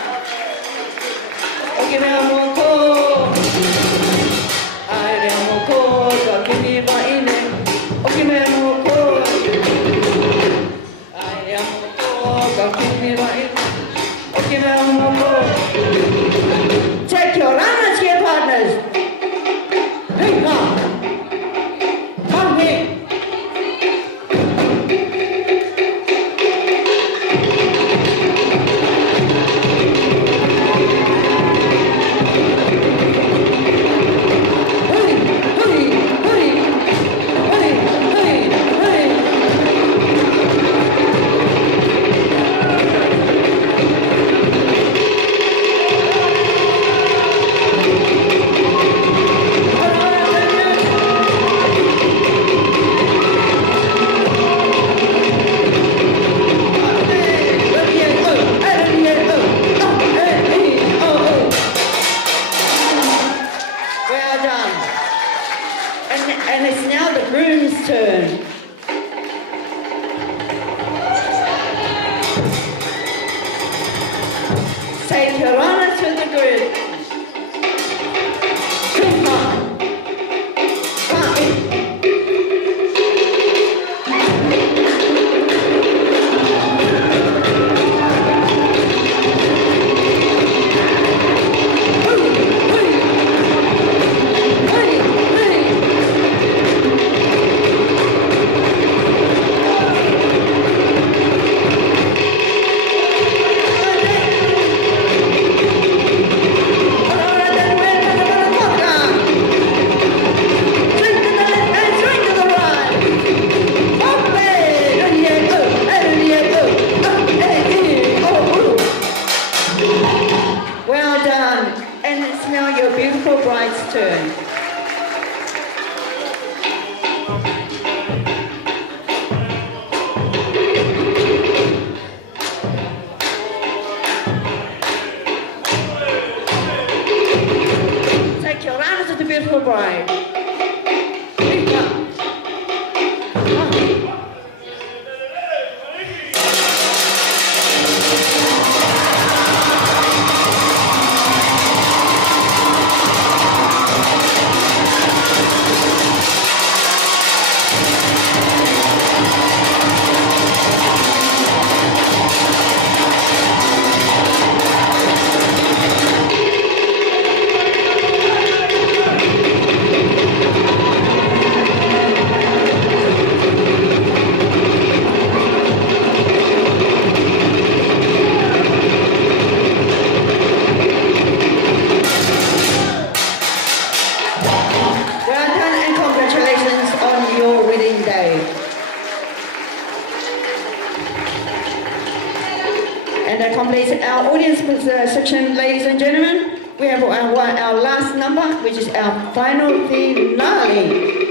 Okay, me amo ko. Ay, me amo ko. Kakini ba ine? Okay, me amo ko. Ay, amo ko. Kakini ba ine? Okay, me amo ko. Check your runners here, partners. Hey, come. Come here. Well done. And it's now the groom's turn. Take your honor to the groom. Come on. Come in. Well done. And it's now your beautiful bride's turn. Take your hand to the beautiful bride. our audience section, ladies and gentlemen, we have our last number, which is our final finale.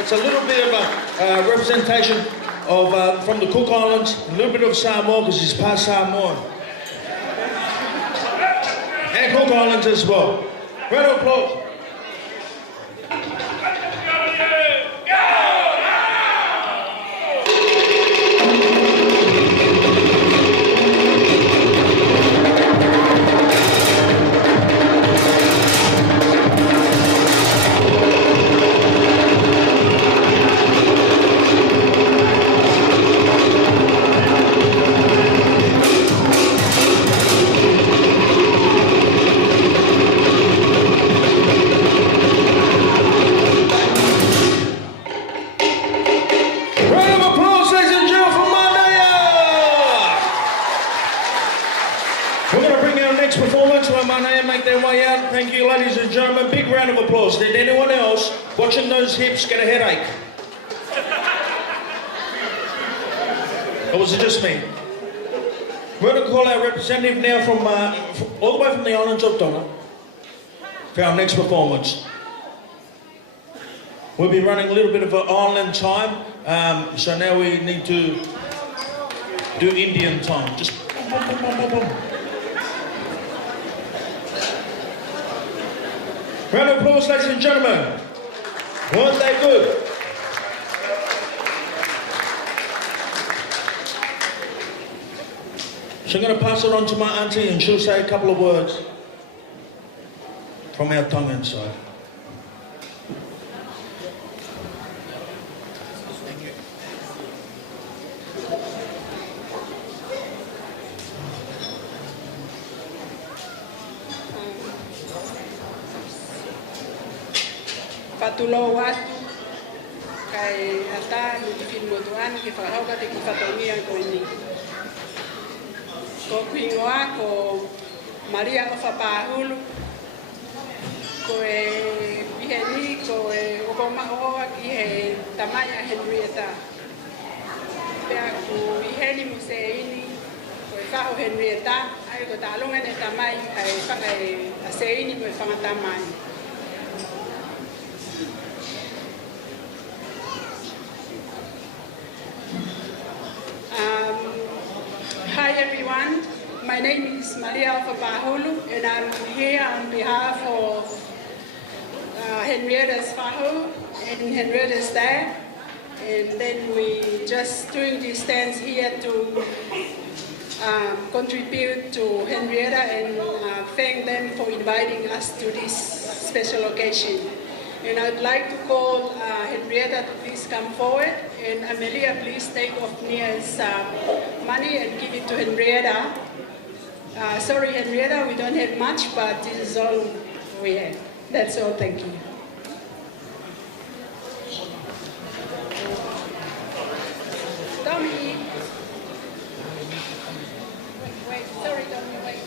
That's a little bit of a representation of from the Cook Islands, a little bit of Samoa because he's part Samoan. And Cook Islands as well. Round of applause. Make their way out. Thank you, ladies and gentlemen. Big round of applause. Did anyone else watching those hips get a headache? Or was it just me? We're going to call our representative now from all the way from the islands of Tonga for our next performance. We'll be running a little bit of an island time, so now we need to do Indian time. Just boom, boom, boom, boom, boom. Round of applause, ladies and gentlemen. Weren't they good? So I'm going to pass it on to my auntie and she'll say a couple of words from our Tongan side. Patulo watu kai ata lutifin motuan ki whakahauka te ki whatongia ko ini. Ko kuingoa ko Maria o whapahulu ko e piheni ko e okomahoa ki he tamaya Henryetta. Pea ku iheni museini ko e whaho Henryetta ai ko talunga ne tamai kai whakai aseini ko e whangatamai. Hi everyone, my name is Maria Fabahulu and I'm here on behalf of Henrietta's Faho and Henrietta's dad, and then we just doing this dance here to contribute to Henryetta and thank them for inviting us to this special occasion. And I'd like to call Henryetta to please come forward, and Amelia, please take off Nia's money and give it to Henryetta. Sorry, Henryetta, we don't have much, but this is all we have. That's all, thank you. Tommy. Wait, sorry, Tommy, wait.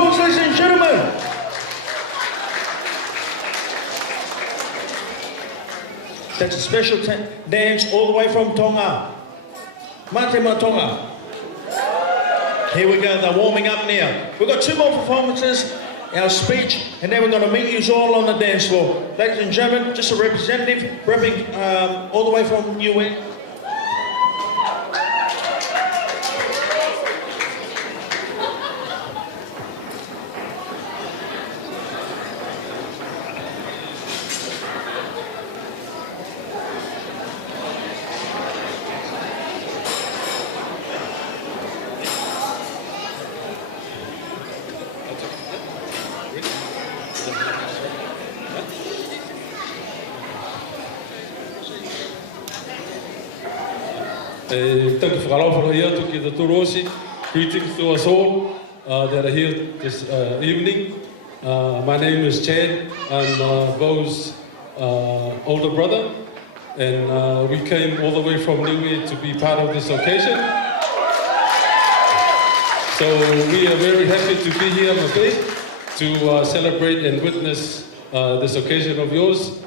applause, ladies and gentlemen. That's a special dance all the way from Tonga. Mate ma Tonga. Here we go, they're warming up now. We've got 2 more performances, our speech, and then we're going to meet you all on the dance floor. Ladies and gentlemen, just a representative repping all the way from UN. Thank you for allowing here to give the Turosi. Greetings to us all that are here this evening. My name is Chad. I'm Beau's older brother, and we came all the way from Niue to be part of this occasion. So we are very happy to be here, Mape, to celebrate and witness this occasion of yours.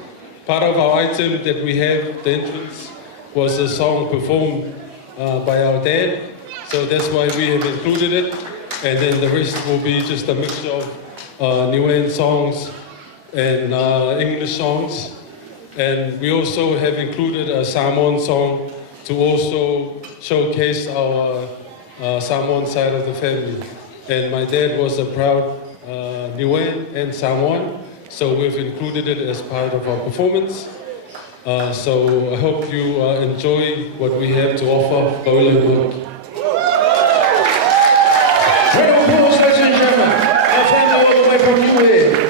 Part of our item that we have, the entrance, was a song performed by our dad, so that's why we have included it, and then the rest will be just a mixture of Niuean songs and English songs, and we also have included a Samoan song to also showcase our Samoan side of the family. And my dad was a proud Niuean and Samoan, so we've included it as part of our performance. So I hope you enjoy what we have to offer. Beau and Henryetta. Round of applause, ladies and gentlemen. Our family all the way from Niue.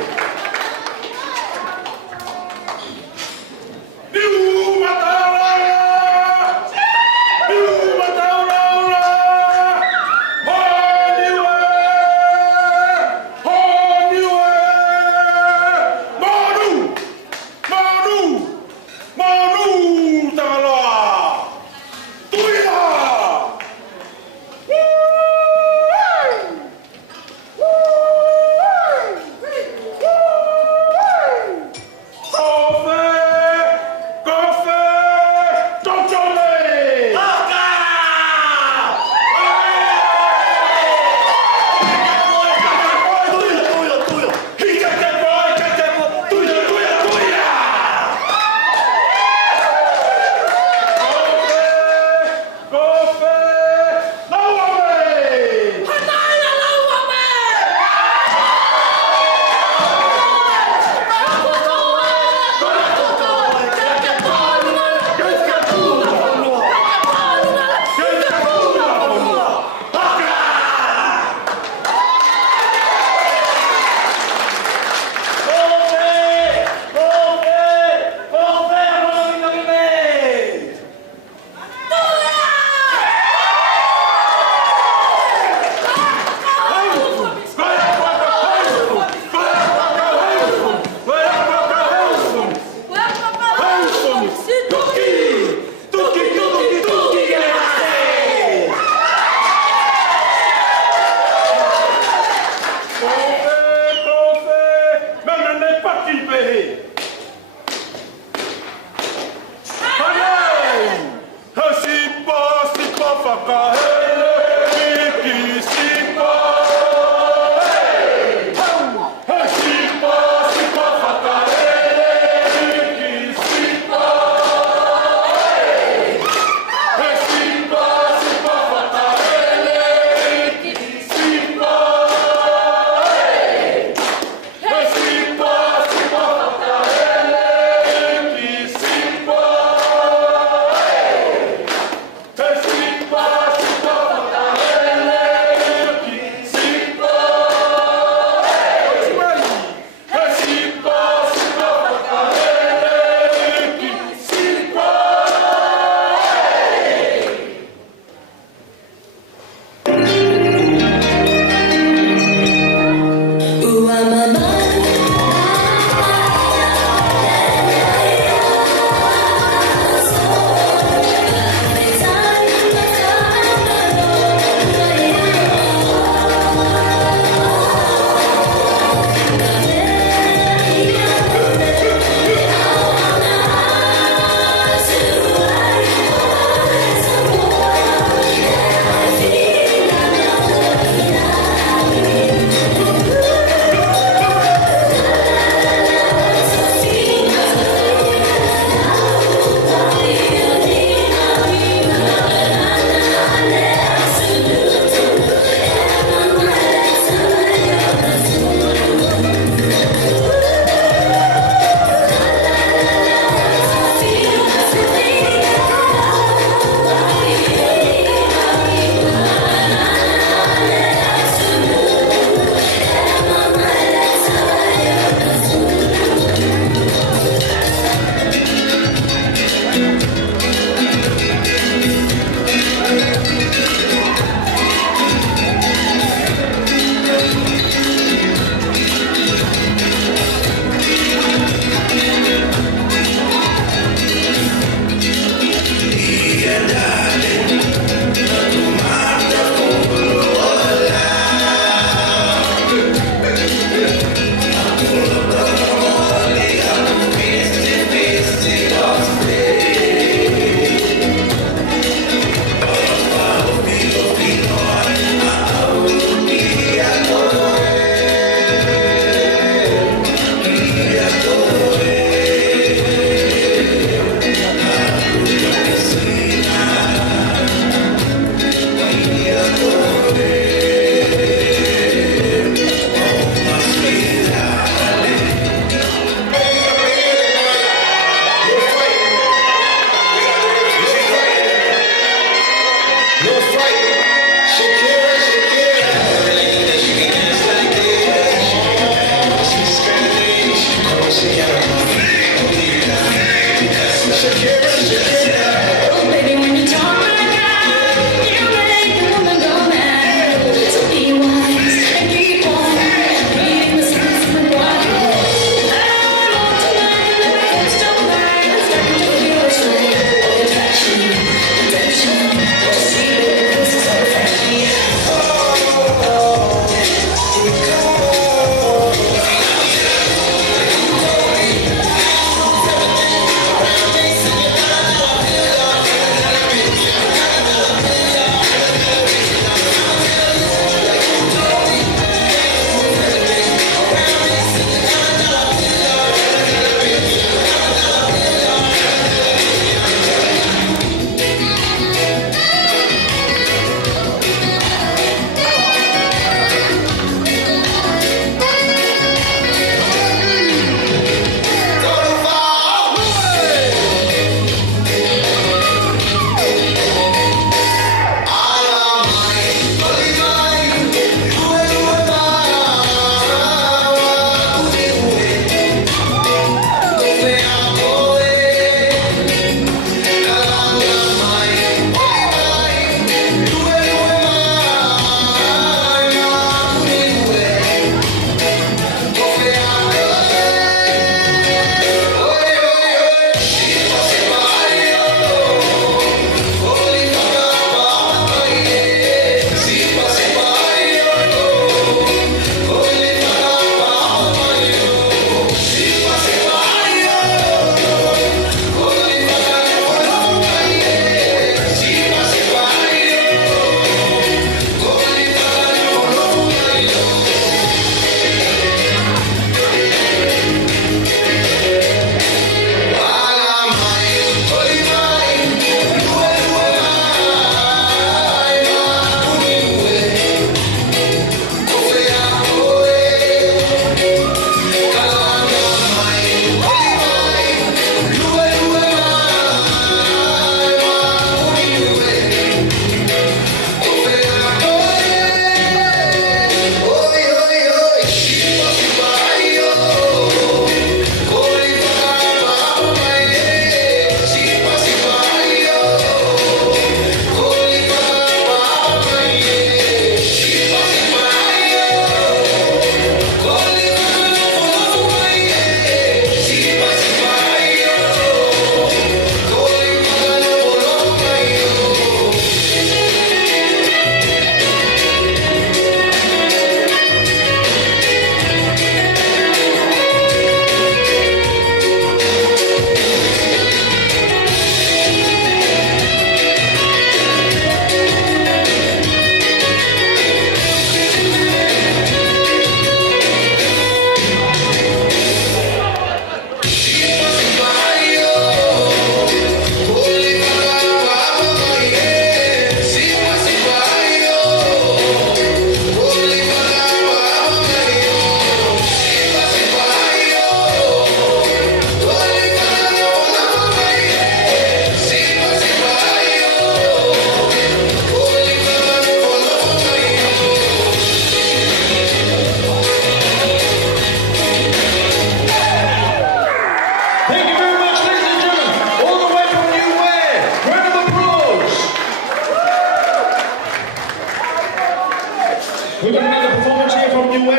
We've got another performance here from New Wave.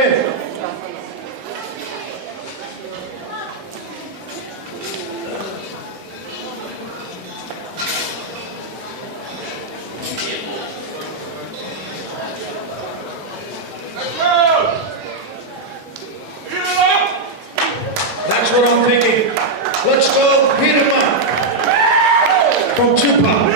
That's what I'm thinking. Let's go, hit 'em up. From Tupac.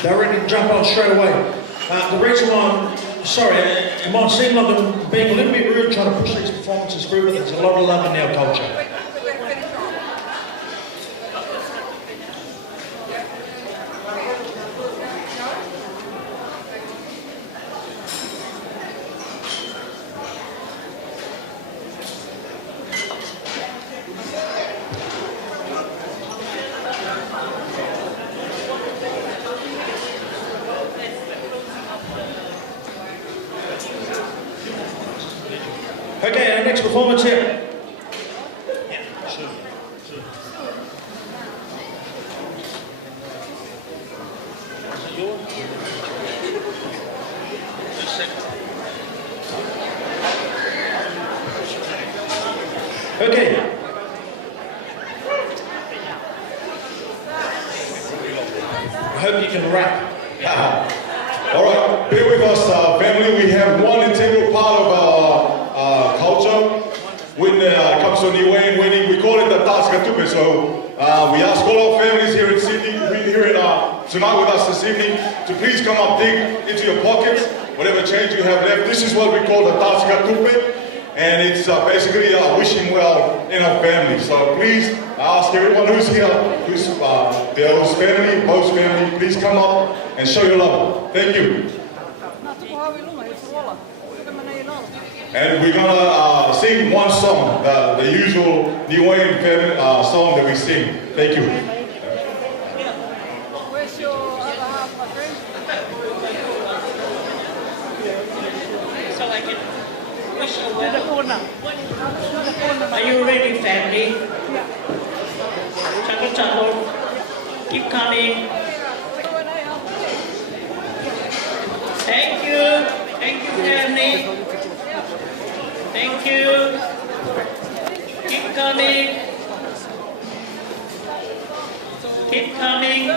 They're ready to jump on straight away. The reason why sorry, it might seem like I'm being a little bit rude trying to push these performances through, but there's a lot of love in our culture. Okay, our next performance here. Okay. I hope you can rap. All right, bear with us, family. We have one integral part of our culture when it comes to Niue wedding. We call it the Taskatupe. So we ask all our families here in Sydney, here tonight with us this evening, to please come up, dig into your pockets, whatever change you have left. This is what we call the Taskatupe. And it's basically wishing well in our family. So please, I ask everyone who's here, who's Beau's family, Beau's family, please come up and show your love. Thank you. And we're gonna sing one song, the usual Niuean family song that we sing. Thank you. Are you ready, family? Chuckle, chuckle. Keep coming. Thank you. Thank you, family. Thank you. Keep coming. Keep coming.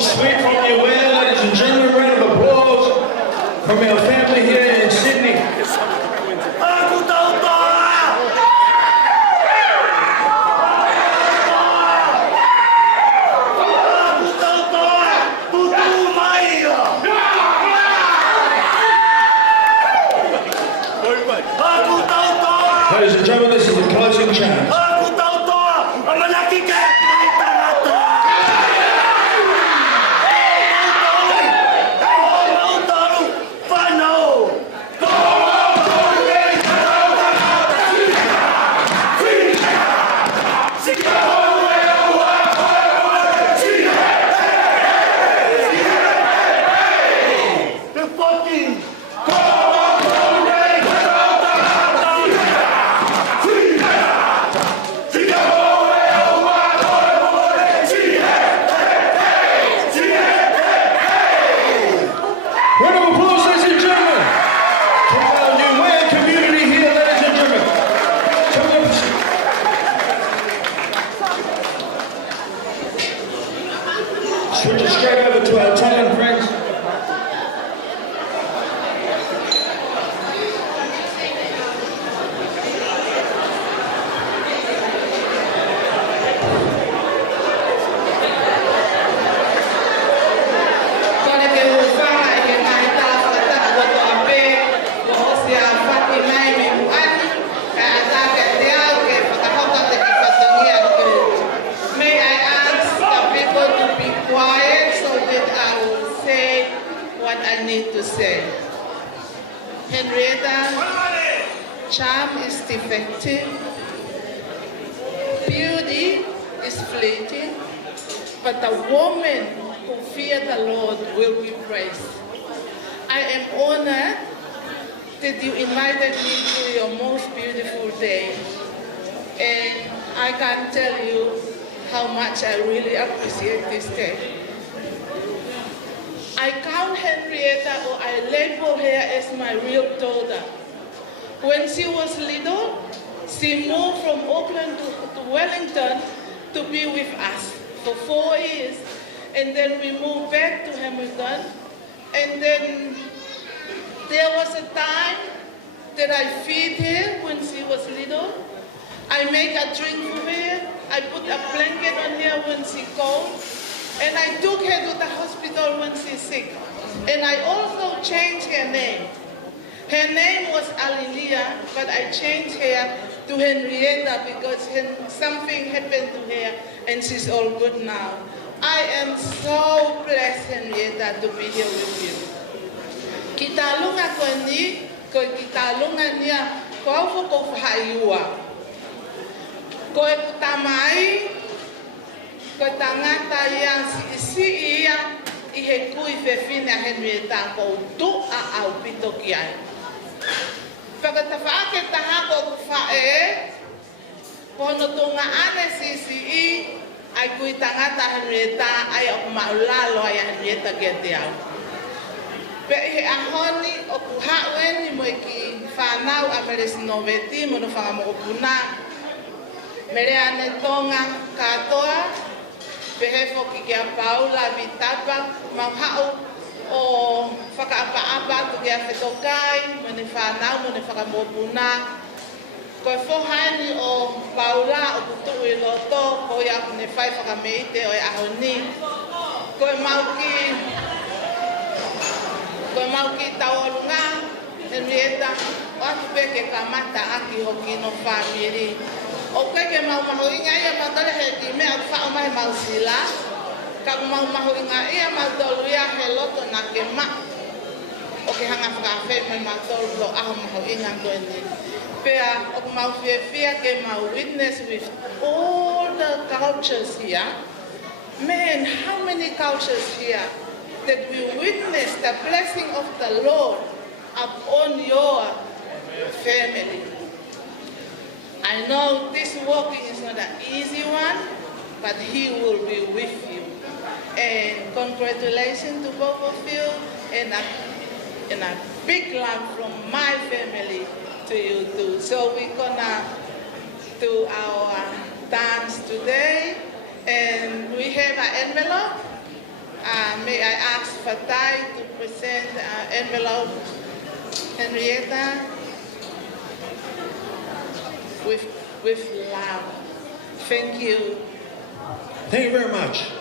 something sweet from you, ladies and gentlemen. Round of applause from our family here in Sydney. Ladies and gentlemen, this is the closing chant. Switch it straight over to our Italian friends. To say, Henryetta, charm is defective, beauty is fleeting, but the woman who fears the Lord will be praised. I am honored that you invited me to your most beautiful day, and I can't tell you how much I really appreciate this day. I count Henryetta, or I label her as my real daughter. When she was little, she moved from Auckland to Wellington to be with us for 4 years. And then we moved back to Hamilton. And then there was a time that I feed her when she was little. I make a drink for her. I put a blanket on her when she cold. And I took her to the hospital when she's sick. And I also changed her name. Her name was Alilia, but I changed her to Henryetta because something happened to her and she's all good now. I am so blessed, Henryetta, to be here with you. Kita lunga ko ni, ko kita lunga niya, ko ko fahayua. Ko tamai, ko tangata yang si ia ihe kui fefina Henryetta ko tu a au pito kiai. Pagkatafake taha ko fae, kono tunga ane si ay kui tangata Henryetta ay o maulalo ay Henryetta getiao. Pe ihe ahoni o kuhawen ni mo ki fanau ameres noveti mo no fanga mo puna. Mere ane tonga katoa. Behefo ki kia Paula vitapa mamhau o whakaapa-apa tu kia whetokai, mene whanau, mene whakamopuna. Koe whohani o Paula o kutu i loto, koe aku ne whai whakameite o e ahoni. Koe mauki tauolunga, Henryetta, o atu peke kamata aki hoki no whamiri. O ke mau inga ia matale he ki mea whao mai mau sila. Ka mau inga ia mau tolu ia he loto na ke ma. O ke hanga whakawhi mai mau tolu lo aho mau inga koe ni. Pea o mau whiawhia ke mau witness with all the cultures here. Man, how many cultures here that we witness the blessing of the Lord upon your family. I know this walking is not an easy one, but He will be with you. And congratulations to both of you, and a big love from my family to you too. So we're gonna do our dance today, and we have an envelope. May I ask Fatai to present envelope Henryetta with love. Thank you. Thank you very much.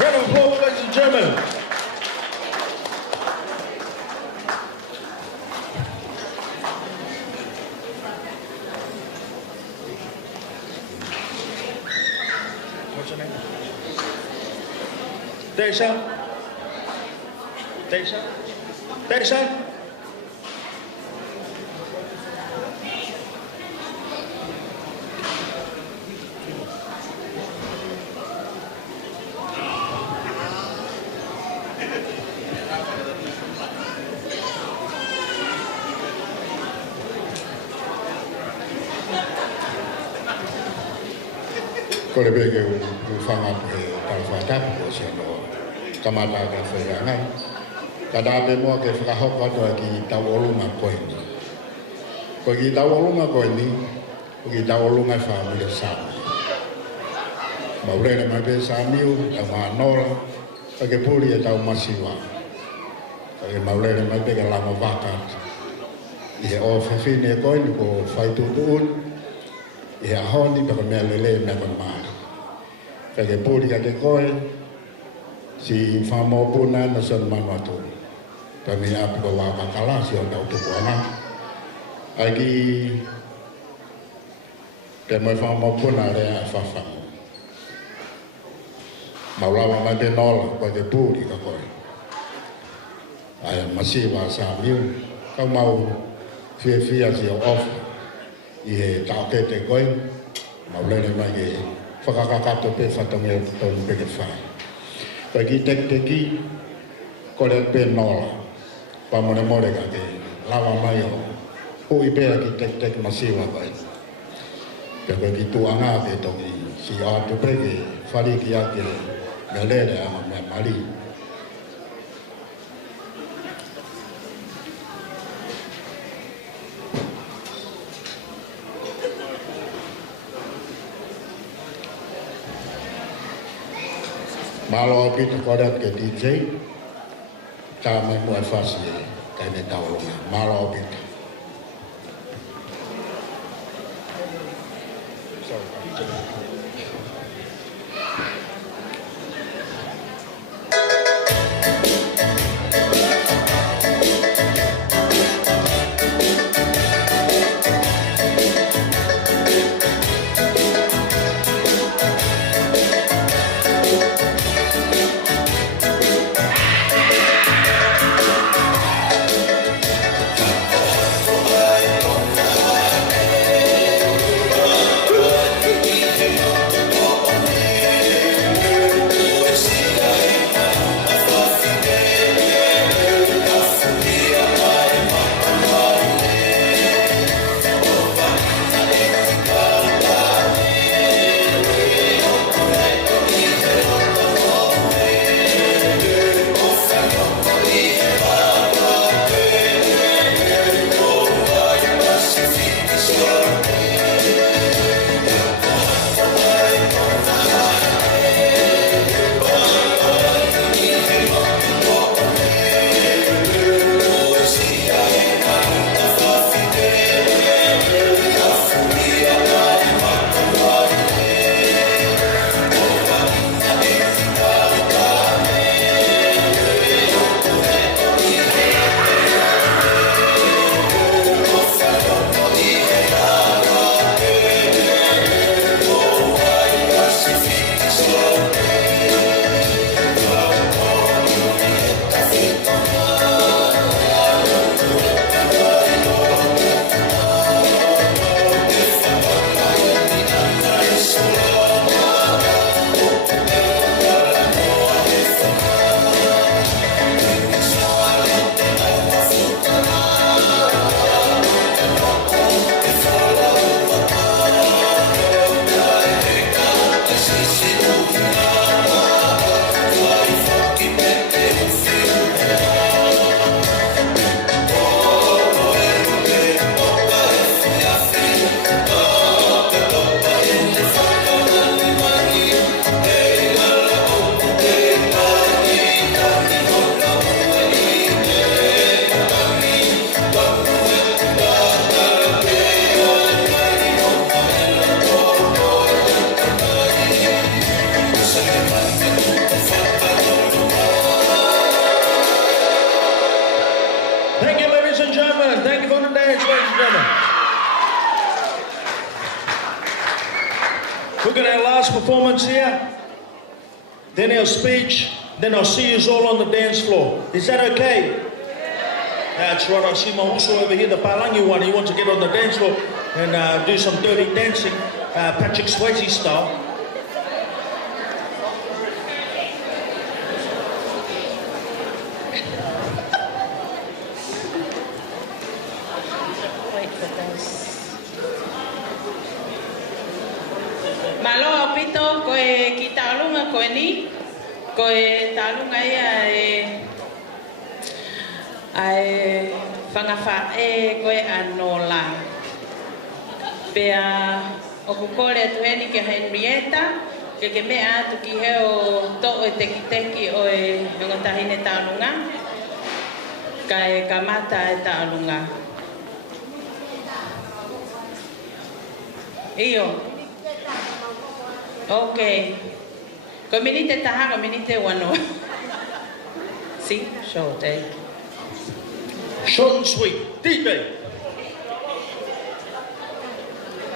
Round of applause, ladies and gentlemen. What's your name? Desha? Desha? Desha? Ko le beke u whanga pe tau whatapu o se no kamata ka whaingai. Ka dape moa ke whakahoko atoa ki tau olunga koe ni. Ko ki tau olunga koe ni, ko ki tau olunga whamile sāmi. Maurere mai pe sāmiu, tau maa nora, ka ke puri e tau masiwa. Ka ke maurere mai pe ka lama wakat. I he o whawhine e koe ni ko whaitutuun, i a honi peka mea lele mea kon maari. Peke pūri ka te koe, si whamau pūna na son manu atu. Pa mi api ko wā wakala si o tau tuku ana. Ai ki te mai whamau pūna rea e whawhangu. Maulawa mai te nola koe te pūri ka koe. Ai masiwa sa miu, kau mau fia si o ofa. I he tau ke te koe, maulere mai ke whakakakato pe whatonge o tau peke whai. Koe ki tek te ki, kore pe nola, pa mone more ka ke lava mai o ui pera ki tek masiwa kai. Peko ki tuanga ke toki si atu preke whari ki ake me lere ama me mari. Malo pito kodat ke DJ, ta mai mo fasi kai me taulunga. Malo pito. Thank you, ladies and gentlemen. Thank you for the dance, ladies and gentlemen. We're going to have our last performance here, then our speech, then I'll see you all on the dance floor. Is that okay? That's right. I see my also over here, the Palangi one. He wants to get on the dance floor and do some dirty dancing, Patrick Swayze style. Wait for this. Malo pito koe ki talunga koe ni koe talunga ai whangafa koe anola. Pea o kukore atu heni ke Henryetta ke mea atu ki heo to e teki o e ngotahine talunga kai kamata e talunga. Iyo. Okay. Kominite taha, kominite wano. See? Short, eh? Short and sweet. DJ.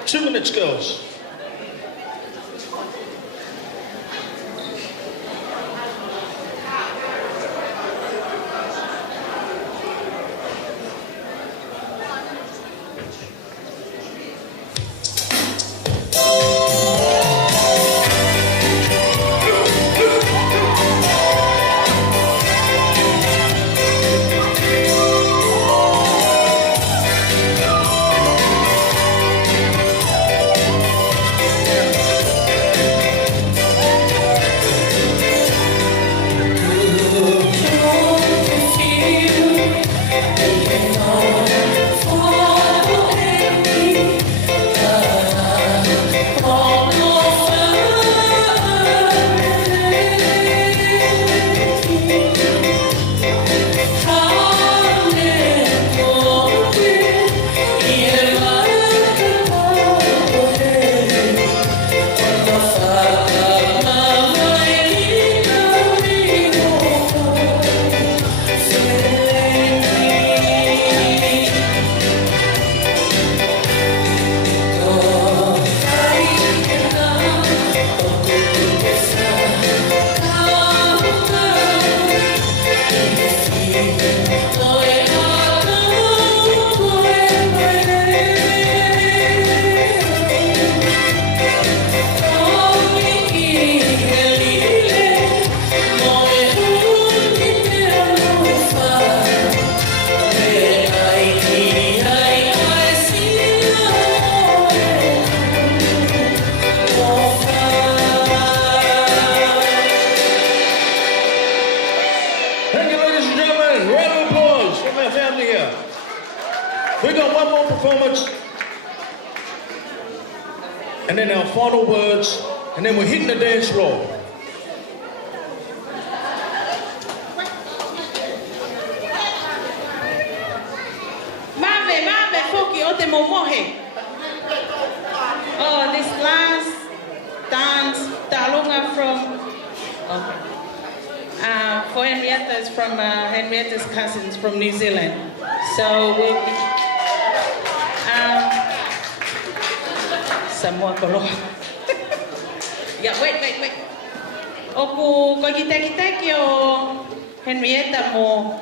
2 minutes, girls. Thank you, ladies and gentlemen. Round of applause from our family here. We've got one more performance. And then our final words. And then we're hitting the dance floor. Mame, foki o te momohe. Oh, this last dance, Talunga from, for Henryetta is from Henrietta's cousins from New Zealand. So we'll be, Samoa Kolo. Yeah, wait. Oku koki o Henryetta mo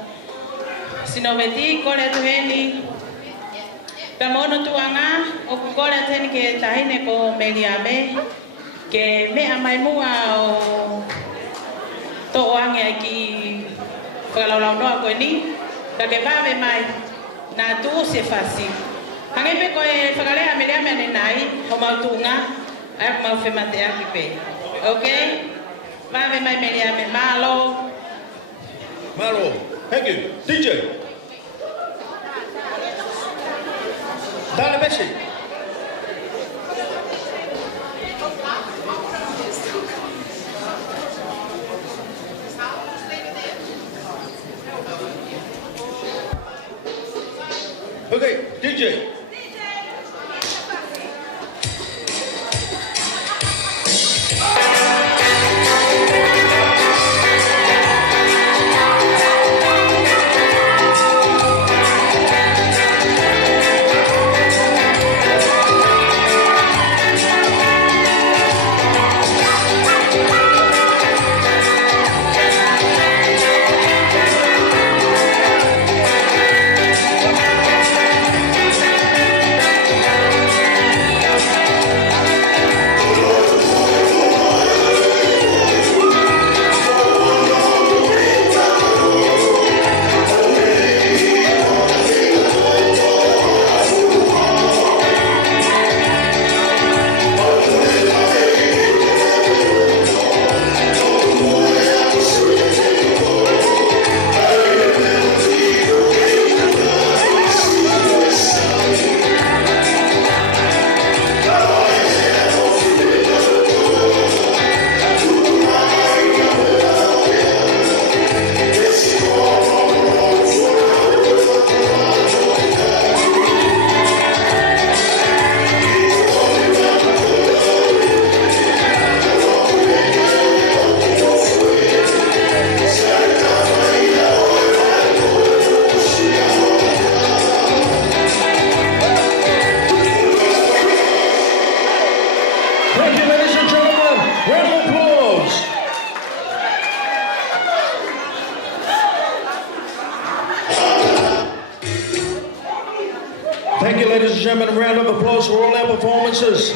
sinoveti kole tuheni. Pamono tuanga oku kole tuheni ke tahine ko meliame ke me amai mua o to wange ki whakalaurau noa koe ni ka ke pawe mai na tu se fasi. Hangepe koe whakalea meliame ane nai ho mautunga ai mau whemate aki pe. Okay? Pawe mai meliame malo. Malo. Thank you. DJ. Dale Messi. Okay, DJ. Thank you, ladies and gentlemen. Round of applause. Thank you, ladies and gentlemen. Round of applause for all our performances.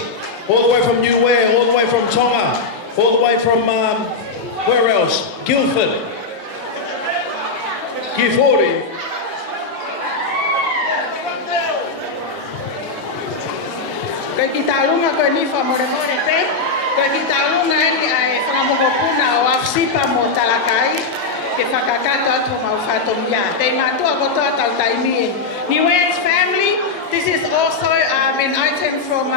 All the way from New Ware, all the way from Tonga, all the way from, where else? Guildford. G40. Kaya kitalunga ko ni famore pe. Kaya kitalunga ni ai whakamokopuna o afsipa mo talakai. Ke whakakato atu mau whatomia. Te matua ko toa tau taimi. Niue's family, this is also an item from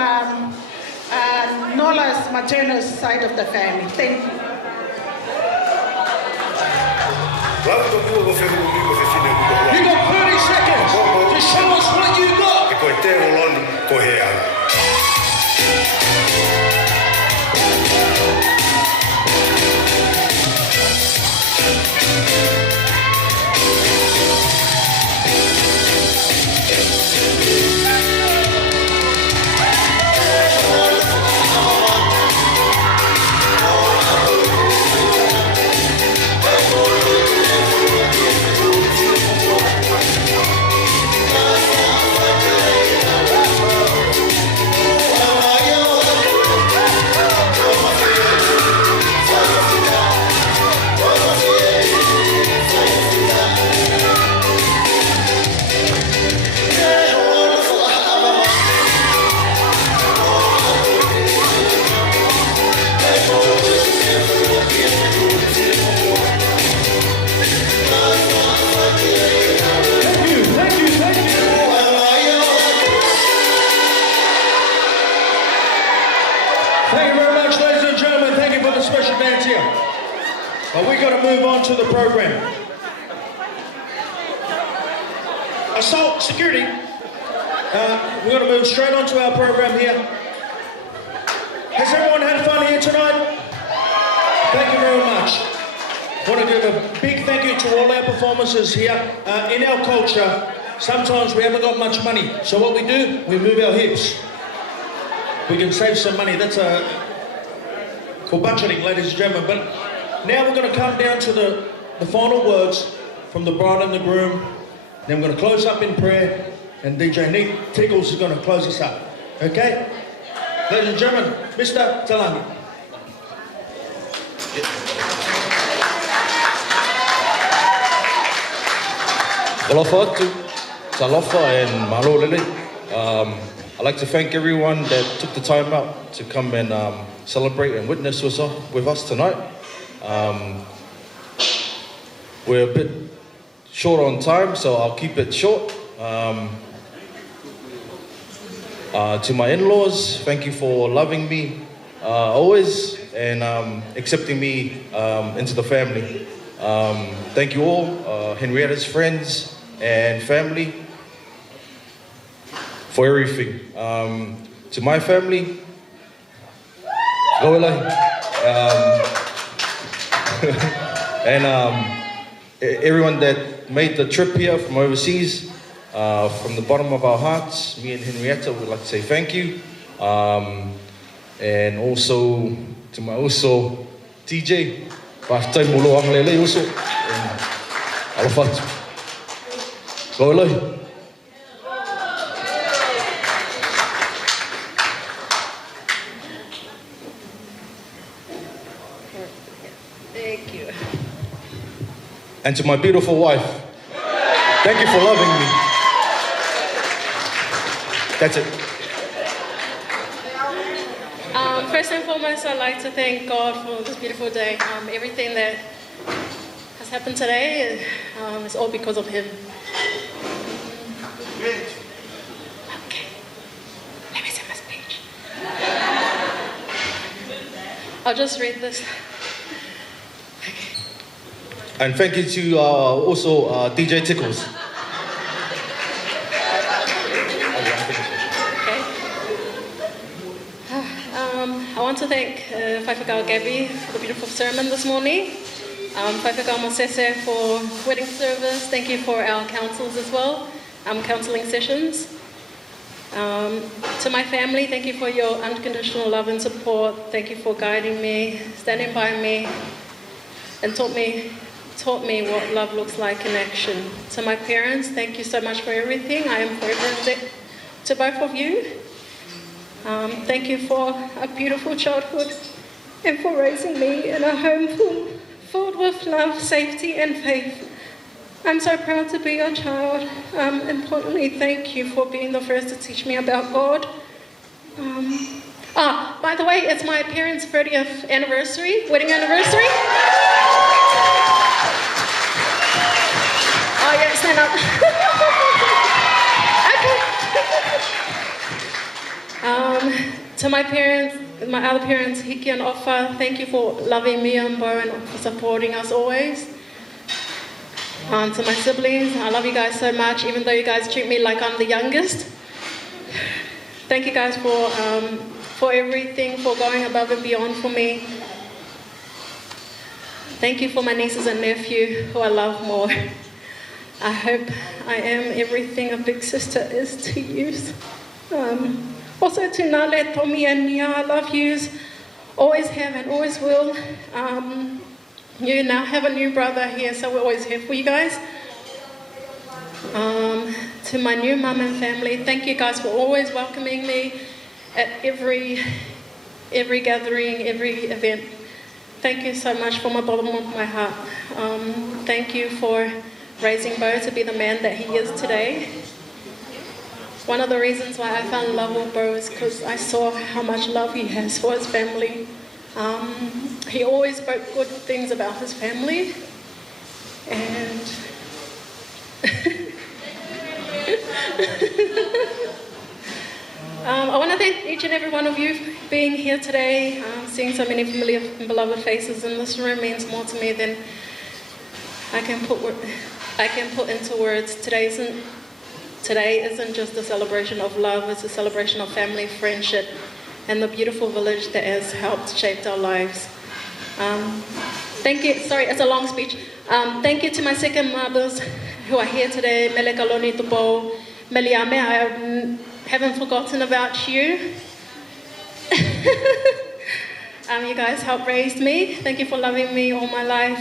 Nola's maternal side of the family. Thank you. You got 30 seconds to show us what you got. we got to move on to the program. Assault security. We're going to move straight on to our program here. Has everyone had fun here tonight? Thank you very much. I want to give a big thank you to all our performances here. In our culture, sometimes we haven't got much money. So what we do, we move our hips. We can save some money. That's for budgeting, ladies and gentlemen. But now we're going to come down to the final words from the bride and the groom. Then we're going to close up in prayer, and DJ Nick Tickles is going to close us up. Okay? Ladies and gentlemen, Mr. Talagi. Alofa atu, talofa and malo lele. I'd like to thank everyone that took the time out to come and celebrate and witness with us tonight. We're a bit short on time, so I'll keep it short. To my in-laws, thank you for loving me always and accepting me into the family. Thank you all, Henrietta's friends and family, for everything. To my family, and everyone that made the trip here from overseas, from the bottom of our hearts, me and Henryetta would like to say thank you. And also to my TJ, Go along. Thank you. And to my beautiful wife, thank you for loving me. That's it. First and foremost, I'd like to thank God for this beautiful day. Everything that has happened today is all because of Him. Okay, let me say my speech. I'll just read this. And thank you to also DJ Tickles. I want to thank Whaifakau Gabby for the beautiful sermon this morning. Whaifakau Mosese for wedding service. Thank you for our counsels as well, counseling sessions. To my family, thank you for your unconditional love and support. Thank you for guiding me, standing by me, and taught me what love looks like in action. To my parents, thank you so much for everything. I am forever indebted to both of you. Thank you for a beautiful childhood and for raising me in a home filled with love, safety, and faith. I'm so proud to be your child. Importantly, thank you for being the first to teach me about God. By the way, it's my parents' 30th anniversary, wedding anniversary. Oh yeah, stand up. Okay. To my parents, my other parents, Hiki and Ofa, thank you for loving me and Beau and for supporting us always. To my siblings, I love you guys so much, even though you guys treat me like I'm the youngest. Thank you guys for everything, for going above and beyond for me. Thank you for my nieces and nephew, who I love more. I hope I am everything a big sister is to you. Also to Nale, Tommy and Nia, I love yous. Always have and always will. You now have a new brother here, so we're always here for you guys. To my new mum and family, thank you guys for always welcoming me at every gathering, every event. Thank you so much from the bottom of my heart. Thank you for raising Beau to be the man that he is today. One of the reasons why I fell in love with Beau is because I saw how much love he has for his family. He always spoke good things about his family. And I want to thank thank each and every one of you for being here today. Seeing so many familiar and beloved faces in this room means more to me than I can put into words. Today isn't just a celebration of love, it's a celebration of family, friendship, and the beautiful village that has helped shape our lives. Thank you, sorry, it's a long speech. Thank you to my second mothers who are here today. Mele kaloni tupo, mele ame, I haven't forgotten about you. You guys helped raise me. Thank you for loving me all my life.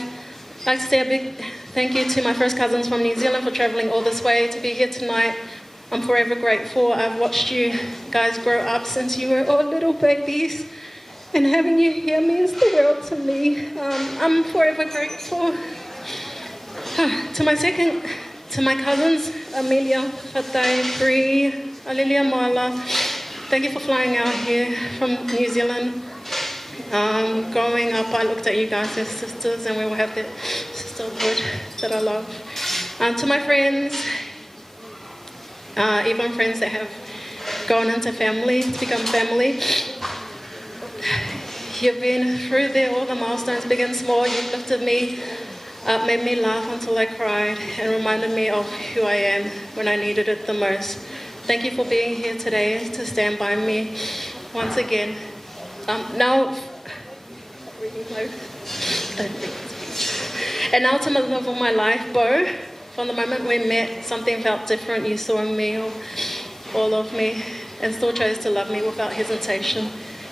I'd like to say a big thank you to my first cousins from New Zealand for traveling all this way to be here tonight. I'm forever grateful. I've watched you guys grow up since you were all little babies, and having you here means the world to me. I'm forever grateful. To my cousins, Amelia, Fatai, Bree, Alilia Moala, thank you for flying out here from New Zealand. Growing up, I looked at you guys as sisters, and we will have that sisterhood that I love. To my friends, even friends that have gone into family, to become family, you've been through there, all the milestones, big and small. You've lifted me up, made me laugh until I cried, and reminded me of who I am when I needed it the most. Thank you for being here today to stand by me once again. Now to the love of my life, Beau. From the moment we met, something felt different. You saw in me, all of me, and still chose to love me without hesitation.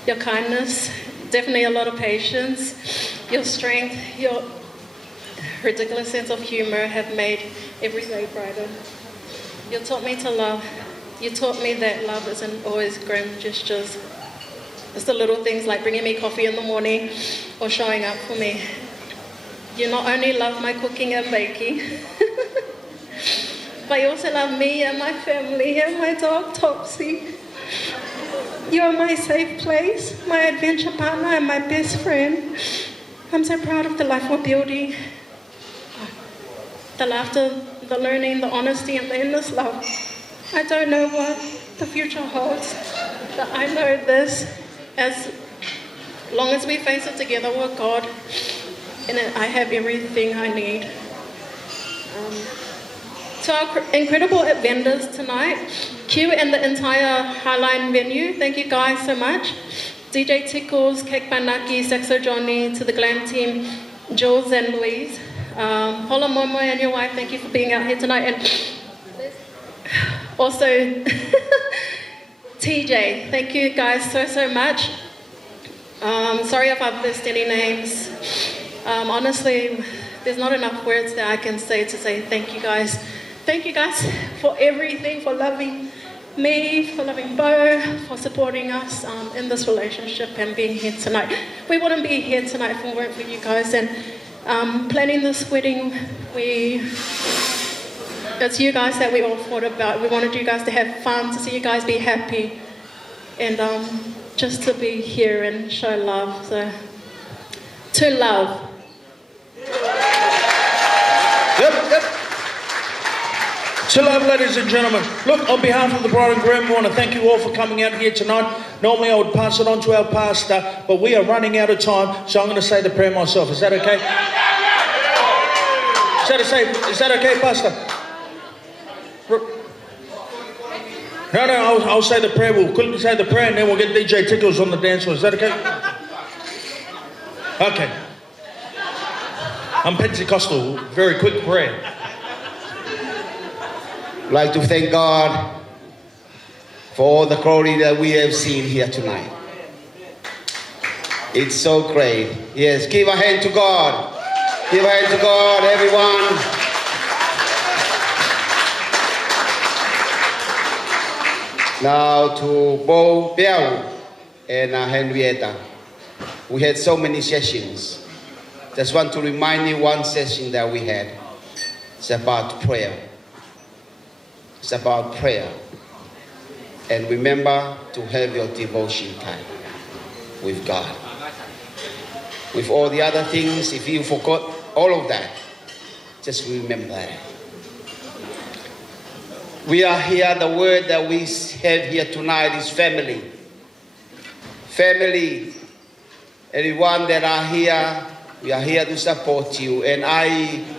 Your kindness, definitely a lot of patience, your strength, your ridiculous sense of humor have made every day brighter. You taught me to love. You taught me that love isn't always grand gestures. It's the little things like bringing me coffee in the morning or showing up for me. You not only love my cooking and baking, but you also love me and my family and my dog Topsy. You're my safe place, my adventure partner and my best friend. I'm so proud of the life we're building. The laughter, the learning, the honesty, and the endless love. I don't know what the future holds, but I know this, as long as we face it together with God, and I have everything I need. To our incredible vendors tonight, Q and the entire Highline venue, thank you guys so much. DJ Tickles, Cake Banaki, Saxo Johnny, to the Glam team, Jules and Louise. Hola Momo and your wife, thank you for being out here tonight. And also, TJ, thank you guys so much. Sorry if I've missed any names. Honestly, there's not enough words that I can say to say thank you guys. Thank you guys for everything, for loving me, for loving Beau, for supporting us in this relationship and being here tonight. We wouldn't be here tonight if it weren't for you guys. And planning this wedding, it's you guys that we all thought about. We wanted you guys to have fun, to see you guys be happy, and just to be here and show love. So, to love. Yep. To love, ladies and gentlemen. Look, on behalf of the bride and groom, we want to thank you all for coming out here tonight. Normally I would pass it on to our pastor, but we are running out of time, so I'm going to say the prayer myself. Is that okay? Is that okay, Pastor? No, I'll say the prayer. We'll quickly say the prayer and then we'll get DJ Tickles on the dance floor. Is that okay? Okay. I'm Pentecostal. Very quick prayer. I'd like to thank God for all the glory that we have seen here tonight. It's so great. Yes, give a hand to God. Give a hand to God, everyone. Now to Beau and Henryetta. We had so many sessions. Just want to remind you one session that we had. It's about prayer. It's about prayer. And remember to have your devotion time with God. With all the other things, if you forgot all of that, just remember that. We are here, the word that we have here tonight is family. family, everyone that are here, we are here to support you. And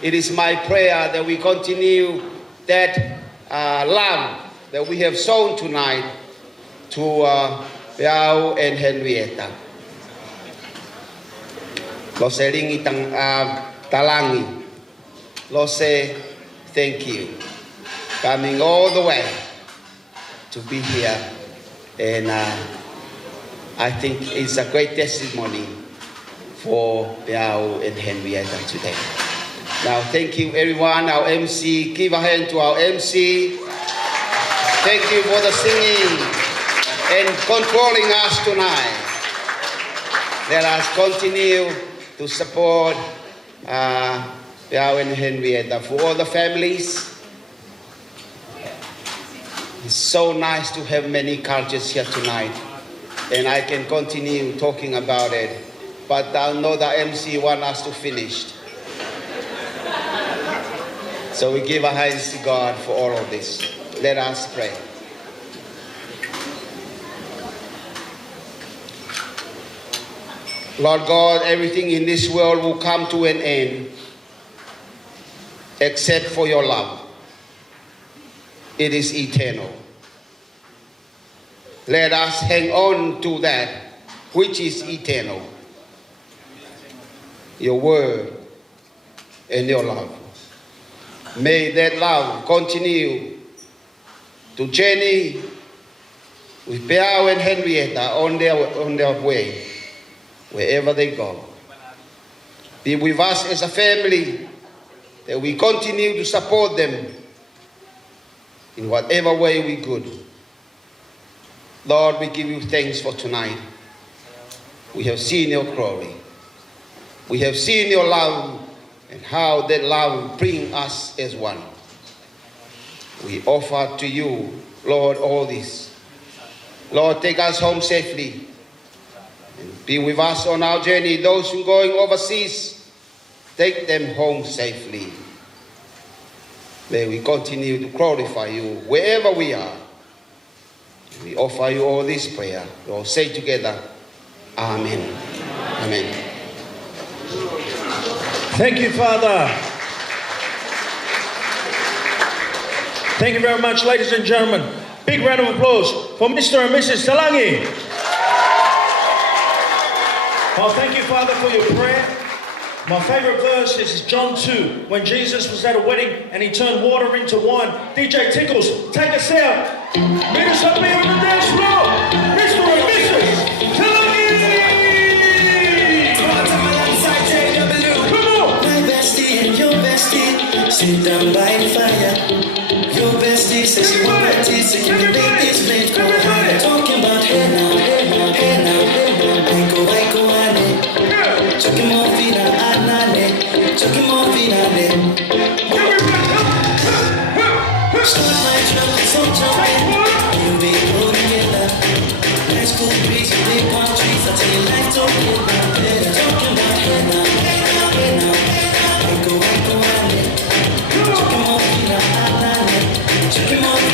it is my prayer that we continue that love that we have shown tonight to Beau and Henryetta. Lo se ringi talangi. Lo say thank you. Coming all the way to be here. And I think it's a great testimony for Beau and Henryetta today. Now, thank you everyone, our MC. Give a hand to our MC. Thank you for the singing and controlling us tonight. Let us continue to support Beau and Henryetta. For all the families, it's so nice to have many cultures here tonight. And I can continue talking about it. But I know the MC wants us to finish. So we give our hands to God for all of this. Let us pray. Lord God, everything in this world will come to an end except for your love. It is eternal. Let us hang on to that which is eternal. Your word and your love. May that love continue to journey with Beau and Henryetta on their way, wherever they go. Be with us as a family, that we continue to support them in whatever way we could. Lord, we give you thanks for tonight. We have seen your glory. We have seen your love and how that love brings us as one. We offer to you, Lord, all this. Lord, take us home safely. And be with us on our journey. Those who are going overseas, take them home safely. May we continue to glorify you wherever we are. We offer you all this prayer. We'll say together, Amen. Amen. Thank you, Father. Thank you very much, ladies and gentlemen. Big round of applause for Mr. and Mrs. Talagi. Well, thank you, Father, for your prayer. My favorite verse is John 2, when Jesus was at a wedding and he turned water into wine. DJ Tickles, take us out. Meet us up here on the dance floor. Mr. and Mrs. Talagi. Sit down by the fire. Your bestie says you want my tea, so can you make this place go higher? Talking about hey now, hey now, hey now, hey now. I go, ane. Chuck him off in a anane. Chuck him off in a start my truck, so jumping. You be rolling it up. Nice cool breeze, big palm trees. I tell you like talking about better. Talking about hey now, hey now, hey now. I go, ane. Everybody!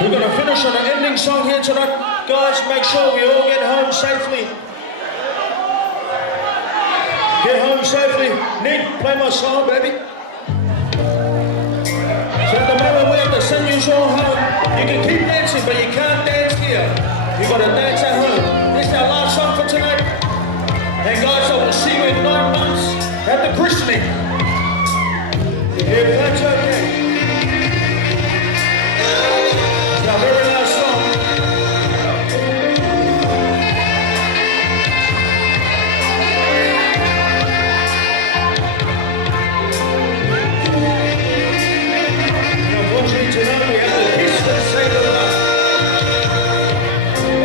We're going to finish on an ending song here tonight. Guys, make sure we all get home safely. Get home safely. Nick, play my song, baby. So at the moment we have to send you all home. You can keep dancing, but you can't dance here. You got to dance at home. This is our last song for tonight. And guys, I will see you in 9 months at the christening. If that's okay. It's our very last song. Unfortunately tonight we have to kiss and say goodbye.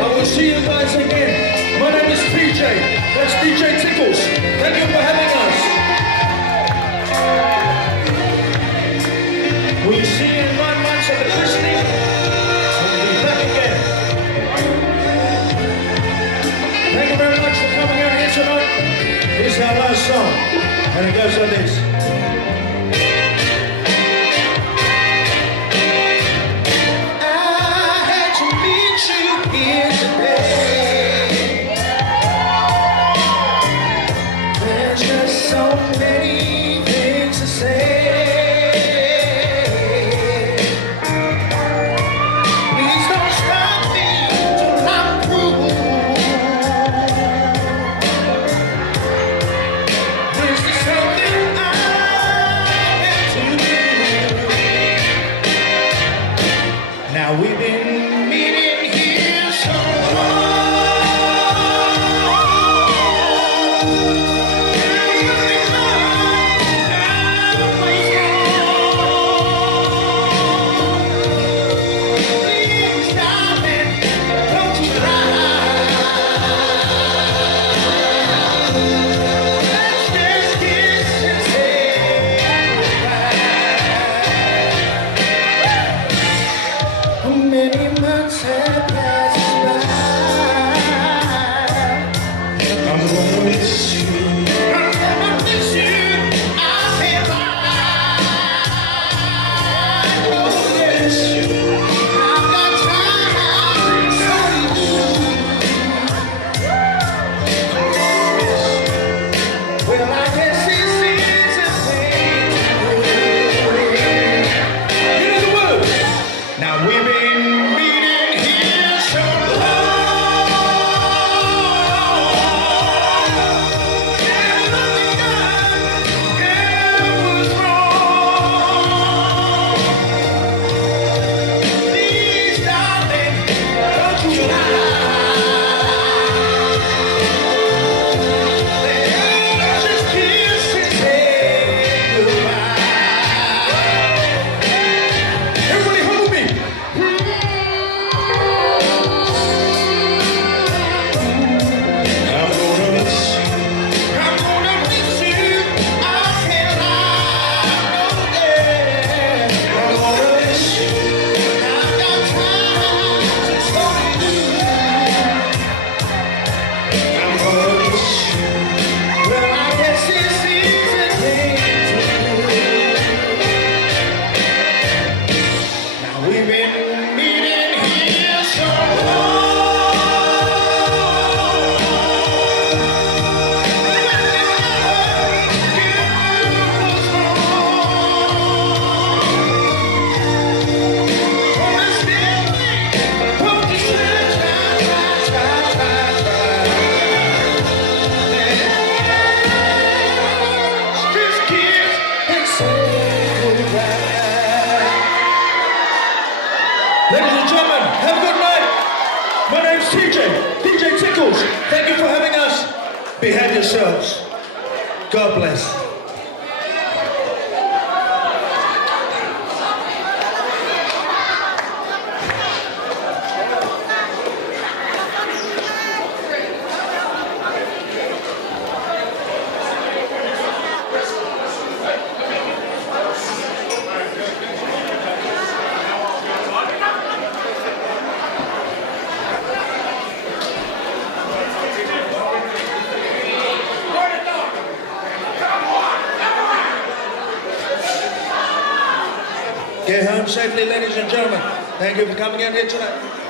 I will see you guys again. My name is PJ. That's DJ Tickles. Thank you for having us. We'll see you in 9 months at the christening. We'll be back again. Thank you very much for coming out here tonight. This is our last song. And it goes like this. I had to meet you here today. There's just so many things to say. Please don't stop me till I'm through. This is something I have to do. Now we've been meeting here so long. Many months have passed by. I'm gonna miss you. I'm gonna miss you. I can't lie. Oh, yes, you. I've got time. So do you. Well, I guess this is a thing to do. You know the words. Now we've been ladies and gentlemen, have a good night. My name's TJ, DJ Tickles. Thank you for having us. Behave yourselves. God bless. Come on! home safely, ladies and gentlemen. Thank you for coming out here tonight.